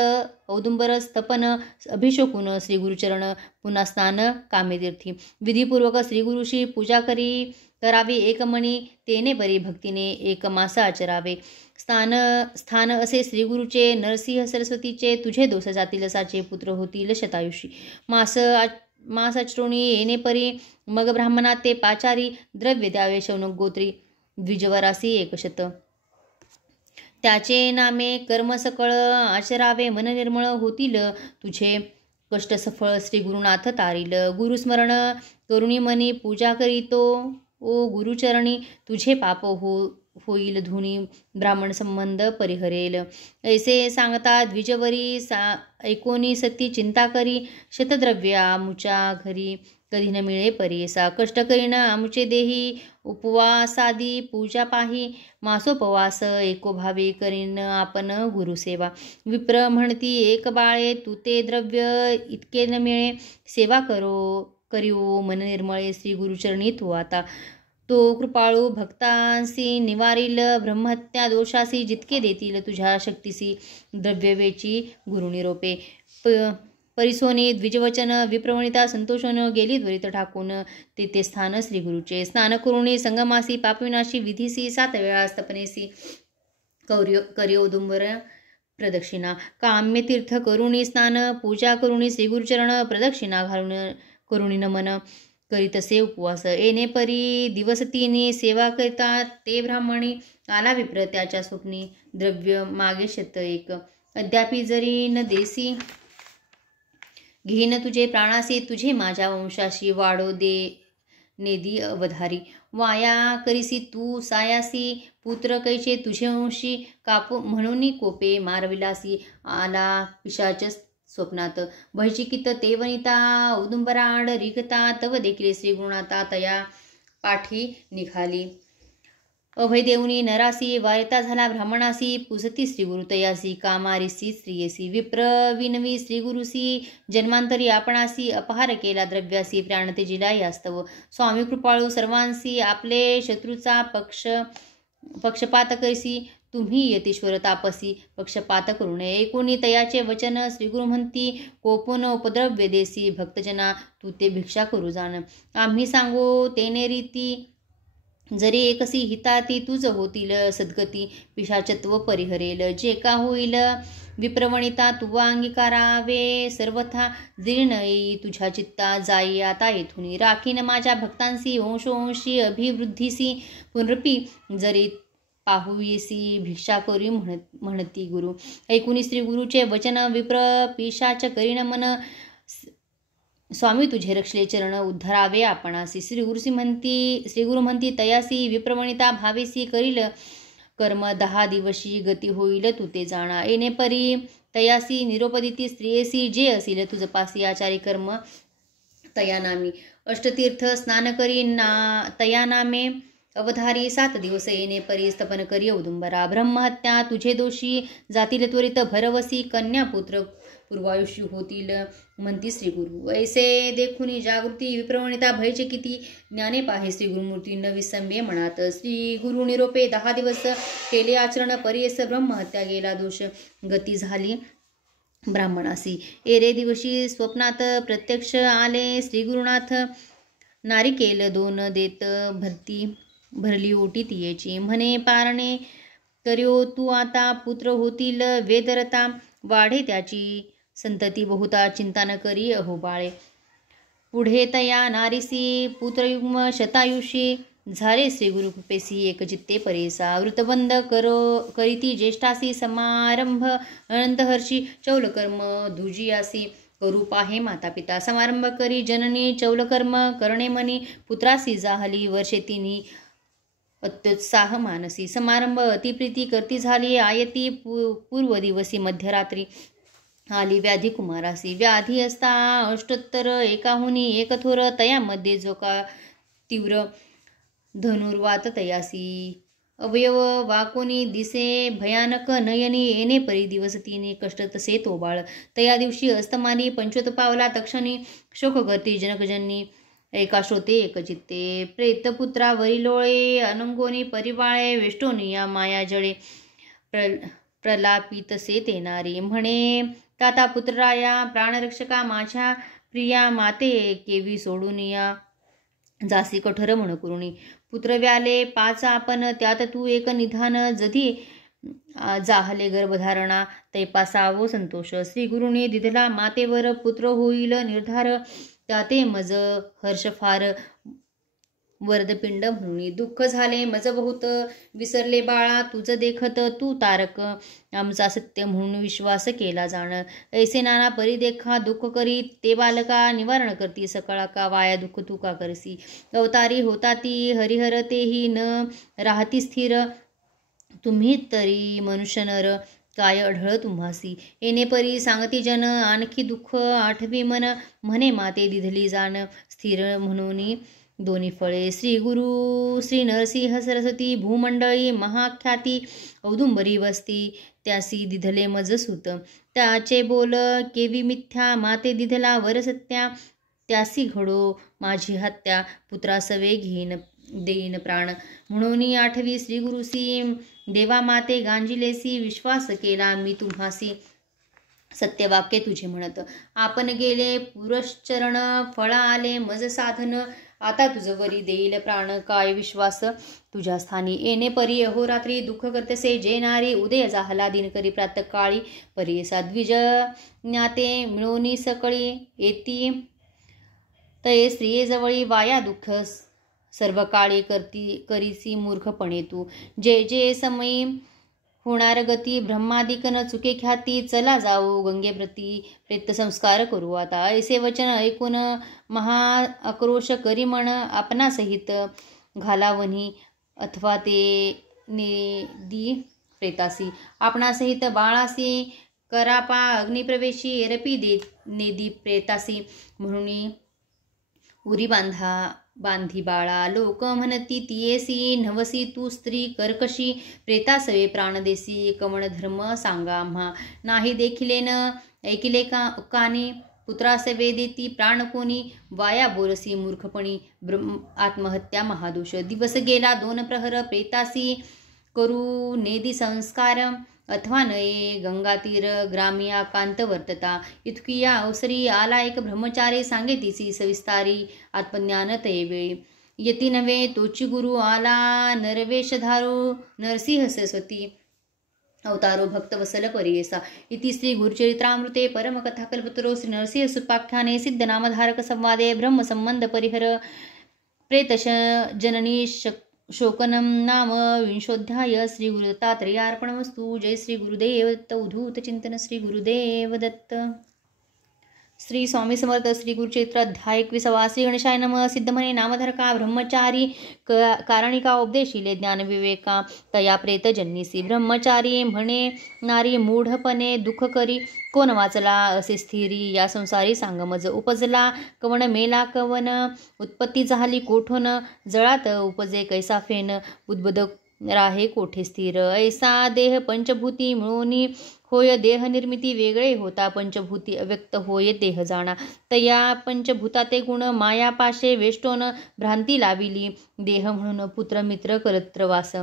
औदुंबर स्थपन. अभिषेकून श्री गुरुचरण पुन्हा स्नान कामेतीर्थी. विधीपूर्वक श्री गुरुशी पूजा करावी एक मणी. तेने बरी भक्तीने एक मास आचरावे. स्थान असे श्री गुरुचे. नरसिंह सरस्वतीचे तुझे दोष जातील साचे पुत्र होतील शतायुषी. मास आचरुणी येणे परी. मग ब्राह्मणात ते पाचारी. द्रव्य द्यावे शौनक गोत्री द्विजवरासी एकशत. त्याचे नामे कर्म सकळ आचरावे. मन निर्मळ होतील तुझे कष्ट सफळ. श्री गुरुनाथ तारील. गुरुस्मरण करुणी मनी पूजा करीतो ओ गुरुचरणी. तुझे पाप होईल धुनी. ब्राह्मण संबंध परिहरेल. ऐसे सांगता द्विजवरी. ऐकोनी सती चिंता करी. शतद्रव्य आमुच्या घरी कधी न मिळे परियसा. कष्ट करीन आमुचे देही उपवासादी पूजा पाही. मासोपवास एको भावे करीन आपण गुरुसेवा. विप्र म्हणती एक बाळे तू ते द्रव्य इतके न मिळे. सेवा करीओ मन निर्मळे. श्री गुरुचरणी तू आता. तो कृपाळू भक्तांसी निवारील. ब्रह्महत्या दोषासी जितके देतील तुझ्या शक्तीसी. द्रव्य वेची गुरुनिरोपे. परिसोनी द्विजवचन विप्रवणिता संतोषोन गेली त्वरित ठाकून. तेथे स्थान श्री गुरुचे. स्नान करुणी संगमासी. पापविनाशी विधीसी 7 वेळा स्तपनेसी. करी औदुंबर प्रदक्षिणा काम्य तीर्थ करुणी स्नान पूजा करुणी श्री गुरुचरण प्रदक्षिणा घालून करुणी नमन करीतसे उपवास येणे परी दिवस तिने सेवा करतात ते ब्राह्मणी आला विप्र त्याच्या स्वप्नी द्रव्य मागे शत एक अद्यापि जरी न देसी घेन तुझे प्राणासी तुझे माझ्या वंशाशी वाढो दे नेदी अवधारी वाया करीसी तू सायासी पुत्र कैचे तुझे वंशी कापू म्हणून कोपे मारविलासी आला पिशाच स्वप्नात भयचिकित ते वनिता औदुंबराड रिगता तव देखील श्रीगुणाता तया पाठी निघाली अभय देऊनी नरासी वायता झाला ब्राह्मणासी पुसती श्रीगुरु तयासी कामारीसी स्त्रियसी विप्र विनवी श्रीगुरुसी जन्मांतरी आपणासी अपहार केला द्रव्यासी प्राणते जिला यास्तव स्वामी कृपाळू सर्वांसी आपले शत्रूचा पक्षपात कैसी तुम्ही यतीश्वर तापसी पक्षपात करू नये एकोणी तयाचे वचन श्रीगुरु म्हणती कोपून उपद्रव्य देसी भक्तजना तू ते भिक्षा करू जाण आम्ही सांगू तेने रीती जरी एकसी हिताती तुझ होतील सद्गती पिशाचत्व परिहरेल जे का होईल विप्रवणिता तुवा अंगीकारावे सर्वथा जीर्ण येई तुझ्या चित्ता जाई आता येथून राखीन माझ्या भक्तांसी वंशोवंशी अभिवृद्धीसी पुनरपी जरी पाहुयसी भिक्षा करी म्हणती गुरु ऐकुनी श्री गुरुचे वचन विप्र पिशाच करीन मन स्वामी तुझे रक्षले चरण उद्धरावे आपणासी श्री गुरु म्हणती तयासी विप्रवणिता भावेसी करील कर्म 10 दिवशी गती होईल तू ते जाणा येणे परी तयासी निरोपदिती स्त्रियेसी जे असील तुझ पासी आचारी कर्म तयानामी अष्टतीर्थ स्नान करी तयानामे अवधारी 7 दिवस येणे परी स्तपन करी औदुंबरा ब्रह्महत्या तुझे दोषी जातील त्वरित भरवसी कन्या पुत्र पूर्वायुष्य होतील म्हणती श्री गुरु ऐसे देखुनी जागृती विप्रवणिता भयचे किती ज्ञाने पाहे श्री गुरुमूर्ती न विसंबे मनात श्री गुरु निरोपे 10 दिवस केले आचरण परियस ब्रह्महत्या गेला दोष गती झाली ब्राह्मणासी एरे दिवशी स्वप्नात प्रत्यक्ष आले श्री गुरुनाथ नारिकेल 2 देत भरली ओटी तियेची म्हणे पारणे करियो तू आता पुत्र होतील वेदरता वाढे त्याची संतती बहुता चिंता न करी अहो बाळे पुढे तया नारीसी पुत्रयुग्म शतायुषी झाले श्री गुरु कृपेसी एकचित्ते परेसा वृतबंध करीती ज्येष्ठासी समारंभ अनंतहर्षी चौलकर्म धुजियासी करू पाहे माता पिता समारंभ करी जननी चौलकर्म करणे मनी पुत्रासी जाहली वर्षे तिनी अत्युत्साह मानसी समारंभ अतिप्रीती करती झाली आयती पूर्व दिवसी मध्यरात्री आली व्याधी कुमारासी व्याधी असता अष्टोत्तर एकाहुनी एक थोर तयामध्ये जो का तीव्र धनुर्वात तयासी अवयव वाकोनी दिसे भयानक नयनी येणे परी दिवस तिने कष्ट तसे तो बाळ तया दिवशी अस्तमानी पंचोत पावला तक्षणी शोक करती जनकजनी एका श्रोते एकचित्ते प्रेतपुत्रा वरिलोळे अनंगोनी परिवाळे वेष्टोनिया माया जळे प्रलापितसे तेनारी म्हणे ताता पुत्रराया प्राणरक्षका माझ्या प्रिया माते केवी सोडून या जासी कठोर म्हण करुणी पुत्र व्याले 5 आपण त्यात तू एक निधान जधी जाहले गर्भधारणा तैपासावो संतोष श्री गुरुनी दिधला मातेवर पुत्र होईल निर्धार त्याते मज हर्ष फार वरदपिंड म्हणून दुःख झाले मज बहुत विसरले बाळा तुझ देखत तू तारक आमचा सत्य म्हणून विश्वास केला जाण ऐसे नाना परी देखा दुःख करी ते बालका निवारण करती सकाळा का वाया दुःख तू का करसी अवतारी होता ती हरिहर तेही न राहती स्थिर तुम्ही तरी मनुष्य नर काय अढळ तुम्हासी येणे परी सांगती जन आणखी दुःख आठवी मन म्हणे माते दिधली जाण स्थिर म्हणून दोन्ही फळे श्री गुरु श्री नरसिंह सरस्वती भूमंडळी महाख्याती औदुंबरी वस्ती त्यासी दिधले मज सुत त्याचे बोल केवी मिथ्या माते दिधला वरसत्या त्यासी घडो माझी हत्या पुत्रासवे घेईन देईन प्राण म्हणून आठवी श्री गुरुसी देवा माते गांजिलेसी विश्वास केला मी तुम्हासी सत्यवाक्य तुझे म्हणत. आपण गेले पुरश्चरण, फळ आले मज साधन. आता तुझ वरी देईल प्राण, काय विश्वास तुझ्या स्थानी. येणे परी अहोरात्री दुःख करतसे जे नारी. उदय झाला दिनकरी प्रातकाळी, परीसा द्विज ज्ञाते मिळवणी सकळी. येती तये स्त्रिये जवळी, वाया दुःख सर्व काळी करीसी मूर्खपणे तू. जे जे समयी होणार गती, ब्रह्मादिक न चुके ख्याती. चला जाऊ गंगेप्रती, प्रेत संस्कार करू आता. ऐसे वचन ऐकून महा आक्रोश करी म्हण, आपणासहित घालावनी अथवा ते नेदी प्रेतासी. आपणासहित बाळासी करापा अग्निप्रवेशी, एरपी नेदी प्रेतासी. म्हणून उरी बांधी बाळा, लोक म्हणती तियेसी. नवसी तू स्त्री कर्कशी, प्रेतासवे प्राण देसी. कवण धर्म सांगा आम्हा, नाही देखिले न ऐकिले कानी. पुत्रासवे देती प्राण कोणी, वाया बोलसी मूर्खपणी. आत्महत्या महादोष. दिवस गेला 2 प्रहर, प्रेतासी करू नेदी संस्कार. अथवा नये गंगातीर, ग्रामी आकांत वर्तता. इतकी या अवसरी आला एक ब्रह्मचारी, सांगे तिची सविस्तारी. आत्मज्ञान तये वेळी, यती नव्हे तोची गुरु. आला नरवेश धारू, नरसिंह सरस्वती अवतारो भक्त वसल परियेसा. इति श्री गुरुचरित्रामृते परमकथा कल्पतरो श्री नरसिंह सुपाख्याने सिद्धनामधारक संवादे ब्रह्मसंबंध परिहर प्रेत जननी शोकनम नाम 20ोऽध्याय. श्री गुरुदत्तात्रेयार्पणमस्तु. जय श्री गुरुदेव दत्त. उद्धूत चिंतन. श्री गुरुदेव दत्त. श्री स्वामी समर्थ. श्री गुरुचरित्र अध्याय 21. श्री गणेशाय नमः. सिद्ध म्हणे नामधारका ब्रह्मचारी, कारणिका उपदेशिले ज्ञान विवेका. तया प्रेत जन्नीसी. ब्रह्मचारी म्हणे नारी मूढपणे दुःख करी. कोण वाचला असे स्थिरी, या संसारी सांगमज. उपजला कवन मेला कवन, उत्पत्ती झाली कोठोन. जळात उपजे कैसा फेन, बुद्बुद राहे कोठे स्थिर. ऐसा देह पंचभूती मिळूनी, होय देह निर्मिती. वेगळे होता पंचभूती, अव्यक्त होय देह जाणा. तया पंचभूताते गुण, माया पाशे वेष्टोन. भ्रांती लाविली देह म्हणून, पुत्र मित्र करत्रवास.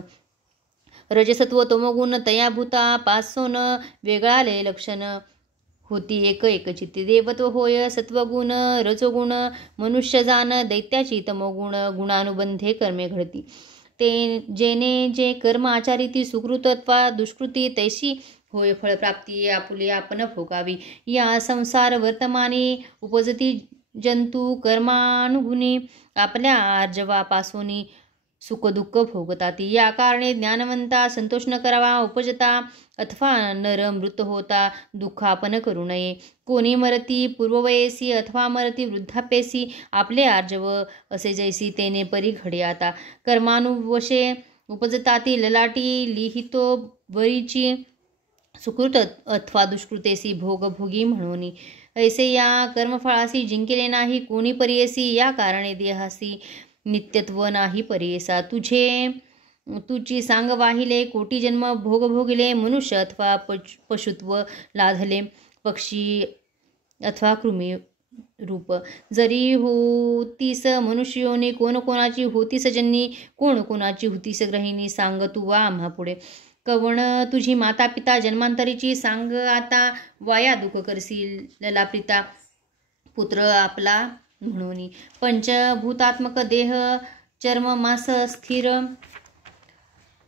रजसत्व तमोगुण तया भूता पासोन, वेगळाले लक्षण होती एक चित्ती. देवत्व होय सत्वगुण, रजोगुण मनुष्य जाण. दैत्याची तमोगुण, गुणानुबंधे कर्मे घडती. ते जेने जे कर्म आचारी, ती सुकृत अथवा दुष्कृती. तैशी होय फळप्राप्ती, आपुले आपण भोगावी. या संसार वर्तमानी उपजती जंतू कर्मानुगुणी. आपल्या आर्जवापासून सुखदुःख भोगताती. या कारणे ज्ञानवंता संतोष न करावा उपजता, अथवा नर मृत होता दुःख आपण करू नये. कोणी मरती पूर्ववयेसी, अथवा मरती वृद्धापेसी. आपले आर्जव असे जैसी, तेने परी घडे आता. कर्मानुवशे उपजताती ललाटी, लिहितो वरीची. सुकृत अथवा दुष्कृतेसी भोगभोगी म्हणून. ऐसे या कर्मफळासी जिंकले नाही कोणी परियेसी. या कारणे देहासी नित्यत्व नाही परियेसा. तुझी सांग वाहिले कोटी जन्म भोगभोगिले. मनुष्य अथवा पशुत्व लाधले, पक्षी अथवा कृमी रूप. जरी होतीस मनुष्योनी, कोण कोणाची होतीस जन्नी. कोण कोणाची होतीस ग्रहिणी. सांग तू वा आम्हा पुढे. कवण तुझी माता पिता जन्मांतरीची. सांग आता वाया दुःख करशील ललाप्रिता, पुत्र आपला म्हणून. पंचभूतात्मक देह चर्म मास स्थिर,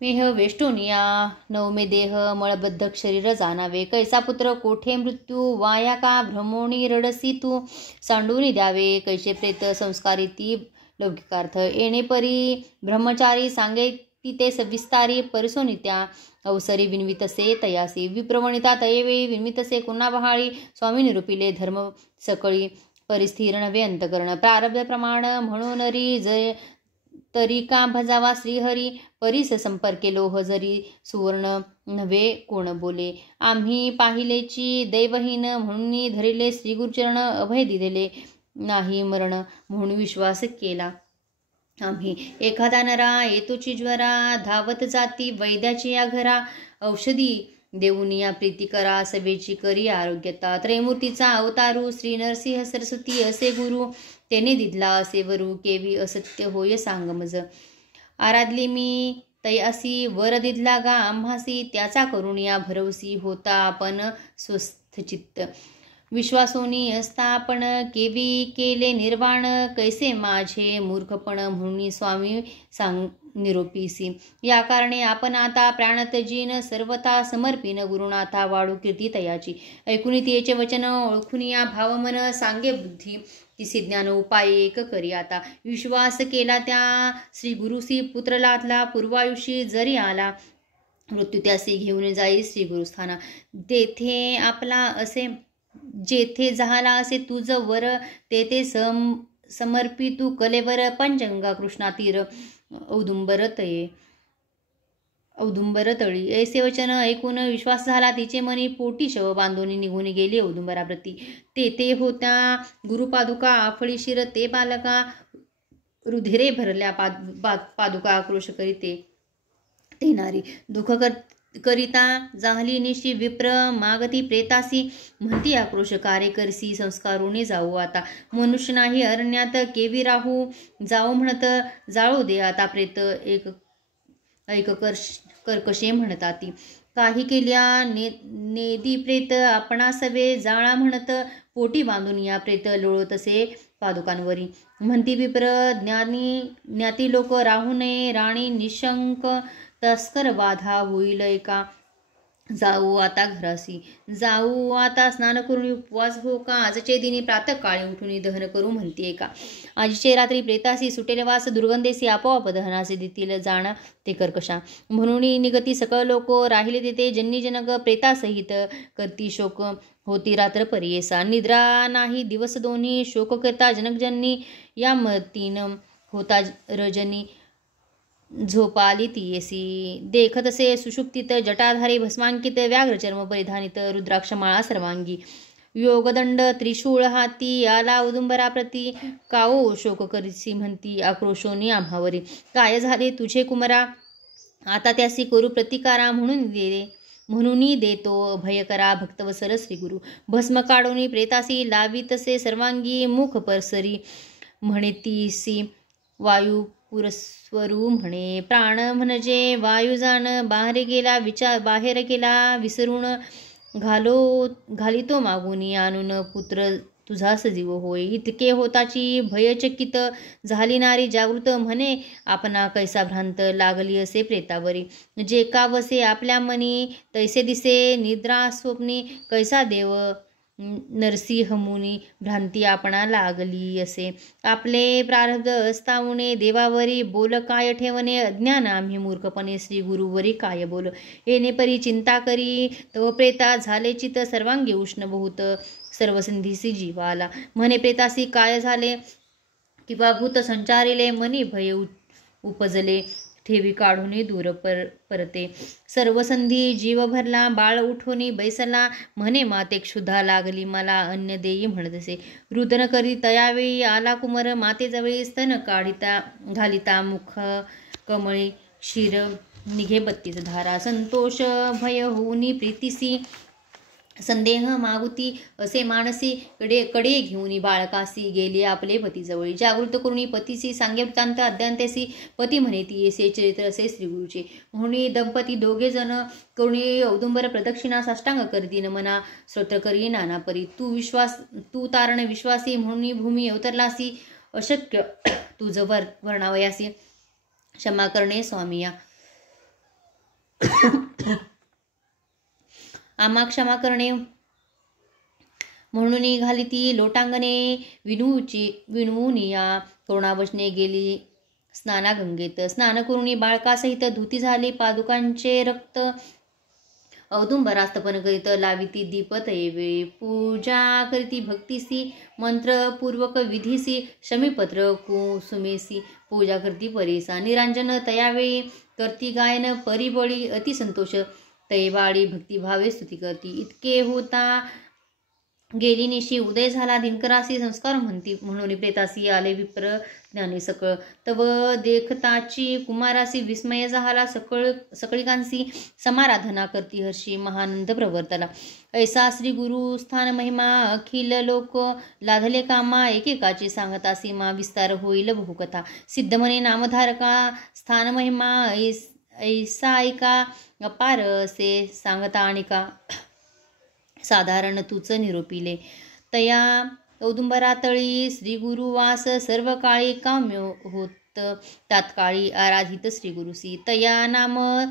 मेह वेष्टोनिया. नवमे देह मळबद्ध शरीर जाणावे. कैसा पुत्र कोठे मृत्यू, वाया का भ्रमोणी रडसी तू. सांडूनी द्यावे कैसे प्रेत संस्कारी, ती लौकिकार्थ. येणे परी ब्रह्मचारी सांगे ते सविस्तारी. परसोनित्या अवसरी विनवितसे तयासी. विप्रवणिता तयेवेळी विनवितसे कोणा बहाळी. स्वामी निरूपिले धर्म सकळी, परिस्थिर नव्हे अंतकरण. प्रारब्ध प्रमाण म्हणून री जय तरी का भजावा श्रीहरी. परीस संपर्के लोह जरी, सुवर्ण नव्हे कोण बोले. आम्ही पाहिलेची दैवहीन, म्हणून धरिले श्रीगुरुचरण. अभय दिलेले नाही मरण, म्हणून विश्वास केला आम्ही. एखादा नरा येतोची ज्वरा, धावत जाती वैद्याची या घरा. औषधी देऊन या प्रीती करा, सवेची करी आरोग्यता. त्रैमूर्तीचा अवतारू श्री नरसिंह सरस्वती असे गुरु. त्याने दिधला असे वरू, केवी असत्य होय सांगमज. आराधली मी तयासी, वर दिधला गा आम्हासी. त्याचा करुणिया भरवसी, होता आपण चित्त. विश्वासोनी असता आपण केवी केले निर्वाण, कैसे माझे मूर्खपण म्हणून स्वामी सांग निरोपीसी. या कारणे आपण आता प्राणतजीन सर्वथा समर्पिन, गुरुनाथा वाढू कीर्ती तयाची. ऐकुनी तिचे वचन ओळखून या भावमन, सांगे बुद्धी तिसी ज्ञान उपाय एक करी आता. विश्वास केला त्या श्री गुरुसी, पुत्र लाथला पूर्वायुषी जरी आला, मृत्यू त्यासी घेऊन जाई श्री गुरुस्थाना. तेथे आपला असे जेथे झाला असे तुझ वर, तेथे समर्पितू कलेवर पंचगंगा कृष्णा तीर औदुंबर तळी. ऐसे वचन ऐकून विश्वास झाला तिचे मनी, पोटी शव बांधून निघून गेली औदुंबराप्रती. तेथे होत्या गुरुपादुका आफळीशीर, ते बालका रुधिरे भरल्या पादुका आक्रोश करीते ते नारी. दुःख करिता जाहली निशी विप्र, मागती प्रेतासी म्हणती आक्रोश कार्य करसी, संस्कारोने जाऊ आता. मनुष्य नाही अरण्यात केवी राहू, जाऊ म्हणत जाळू दे आता प्रेत, ऐक कर्कशे म्हणता ती. काही केल्या नेदी प्रेत आपणा सवे, जाळा म्हणत पोटी बांधून या प्रेत लोळतसे पादुकांवरी. म्हणती विप्र ज्ञाती लोक राहू नये, राणी निशंक तस्कर बाधा होईल एका. जाऊ आता घरासी, जाऊ आता स्नान करून उपवास हो का, आजचे दिनी प्रातःकाळी उठून दहन करू म्हणते का. आजीचे रात्री प्रेतासी सुटेले वास, दुर्गंधेसी आपोआप दहनाचे देतील जाण ते कर्कशा. म्हणून निगती सकळ लोक राहिले तेथे, जन्नी जनक प्रेतासहित करती शोक, होती रात्र परियेसा. निद्रा नाही दिवस दोन्ही, शोक करता जनकजन्नी, या मतीन होता रजनी झोपाली तियेसी. देखत असे सुषुप्तीत जटाधारी भस्मांकित, व्याघ्र चर्म परिधानित रुद्राक्षमाळा सर्वांगी. योगदंड त्रिशूळ हाती, आला औदुंबराप्रती, काओ शोक करीसी म्हणती आक्रोशोनी आम्हावरी. काय झाले तुझे कुमरा, आता त्यासी करू प्रतिकारा, म्हणून देतो भय करा भक्तवसर श्री गुरु. भस्म काढोनी प्रेतासी लावितसे सर्वांगी, मुख परसरी म्हणेतीसी वायू पुरस्वरू म्हणे. प्राण म्हणजे वायू जाण, बाहेर गेला विसरून, घालितो मागुनी आणून पुत्र तुझा सजीव होय. इतके होताची भयचकित झाली नारी जागृत, म्हणे आपणा कैसा भ्रांत लागली असे प्रेतावरी. जे का वसे आपल्या मनी, तैसे दिसे निद्रा स्वप्नी, कैसा देव नरसिंह मुनी, भ्रांती आपणा लागली असे. आपले प्रारब्ध असतावणे देवावरी, बोल काय ठेवणे अज्ञान आम्ही मूर्खपणे, श्री गुरुवरी काय बोल. येणे परी चिंता करी, तव प्रेता झाले चित सर्वांगी उष्ण बहुत, सर्वसंधीसी जीवाला. म्हणे प्रेतासी काय झाले, किंवा भूत संचारिले, मनी भय उपजले, ठेवी काढून दूर परते. सर्वसंधी जीव भरला, बाळ उठोनी बैसला, म्हणे माते क्षुधा लागली मला, अन्न देई म्हणतसे. रुदन करी तयावेळी आला कुमर, मातेजवळी स्तन काढिता घालिता, मुख कमळी क्षीर निघे 32 धारा. संतोष भय होऊनी प्रीतीसी, संदेह मागुती असे मानसी, कडे घेऊन बाळकासी गेले आपले पतीजवळी. जागृत करुणी पतीसी सांगे वृत्तांत अद्यांतेसी, पती म्हणे ती येसे चरित्र असे श्रीगुरुचे. म्हणून दंपती दोघे जण करुणी औदुंबर प्रदक्षिणा साष्टांग करती नमना, स्तोत्र करी नाना परी. तू तारण विश्वासी, म्हणून भूमी अवतरलासी, अशक्य तुझ वर्णावयासी, क्षमा करणे स्वामिया. आम्हा क्षमा करणे, म्हणून निघाली ती लोटांगणे, विणवूनिया करुणावचने गेली स्नानागंगेत. स्नान करुणी बाळकासहित धुती झाली, पादुकांचे रक्त औदुंबरास्तपन करीत, लाविती दीपत वेळी. पूजा करीती भक्तीसी, मंत्रपूर्वक विधीसी, शमीपत्र कुसुमेसी, पूजा करती परीसा. निरांजन तयावेळी करती गायन परिबळी, अतिसंतोष तैवाळी भक्तिभावे स्तुती करती. इतके होता गेली निशी, उदय झाला दिनकरासी, संस्कार म्हणती म्हणून प्रेतासी आले विप्र ज्ञानी सकळ. तव देखताची कुमारासी विस्मय झाला, सकळिकांसी समाराधना करती हर्षी, महानंद प्रवर्तला. ऐसा श्री गुरु स्थान महिमा, अखिल लोक लाधले कामा, एकेकाची सांगता सीमा, विस्तार होईल बहुकथा. सिद्ध म्हणे नामधारका, स्थान महिमा ऐसा ऐका, अपार असे सांगता आणिका. साधारण तूच निरोपिले. तया औदुंबरातळी श्री गुरुवास सर्व काळी काम्य होत. तात्काळी आराधित श्री गुरुसी तया नाम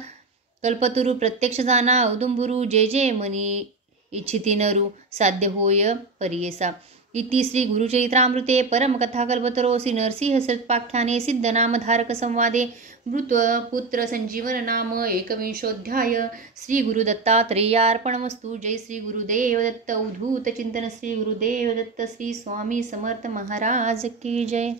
कल्पतरू प्रत्यक्ष जाना औदुंबुरू जे जे मनी इच्छिती नरू साध्य होय परियेसा. इति श्री गुरुचरित्रामृते परमकथा कल्पतरोसी नरसिंह सत्पाख्याने सिद्धनामधारक संवादे मृतपुत्र संजीवन नाम 21ोऽध्याय. श्री गुरुदत्तात्रेयार्पणमस्तु. जय श्री गुरुदेव दत्त. उद्धूत चिंतन. श्री गुरुदेव दत्त. श्री स्वामी समर्थ महाराज की जय.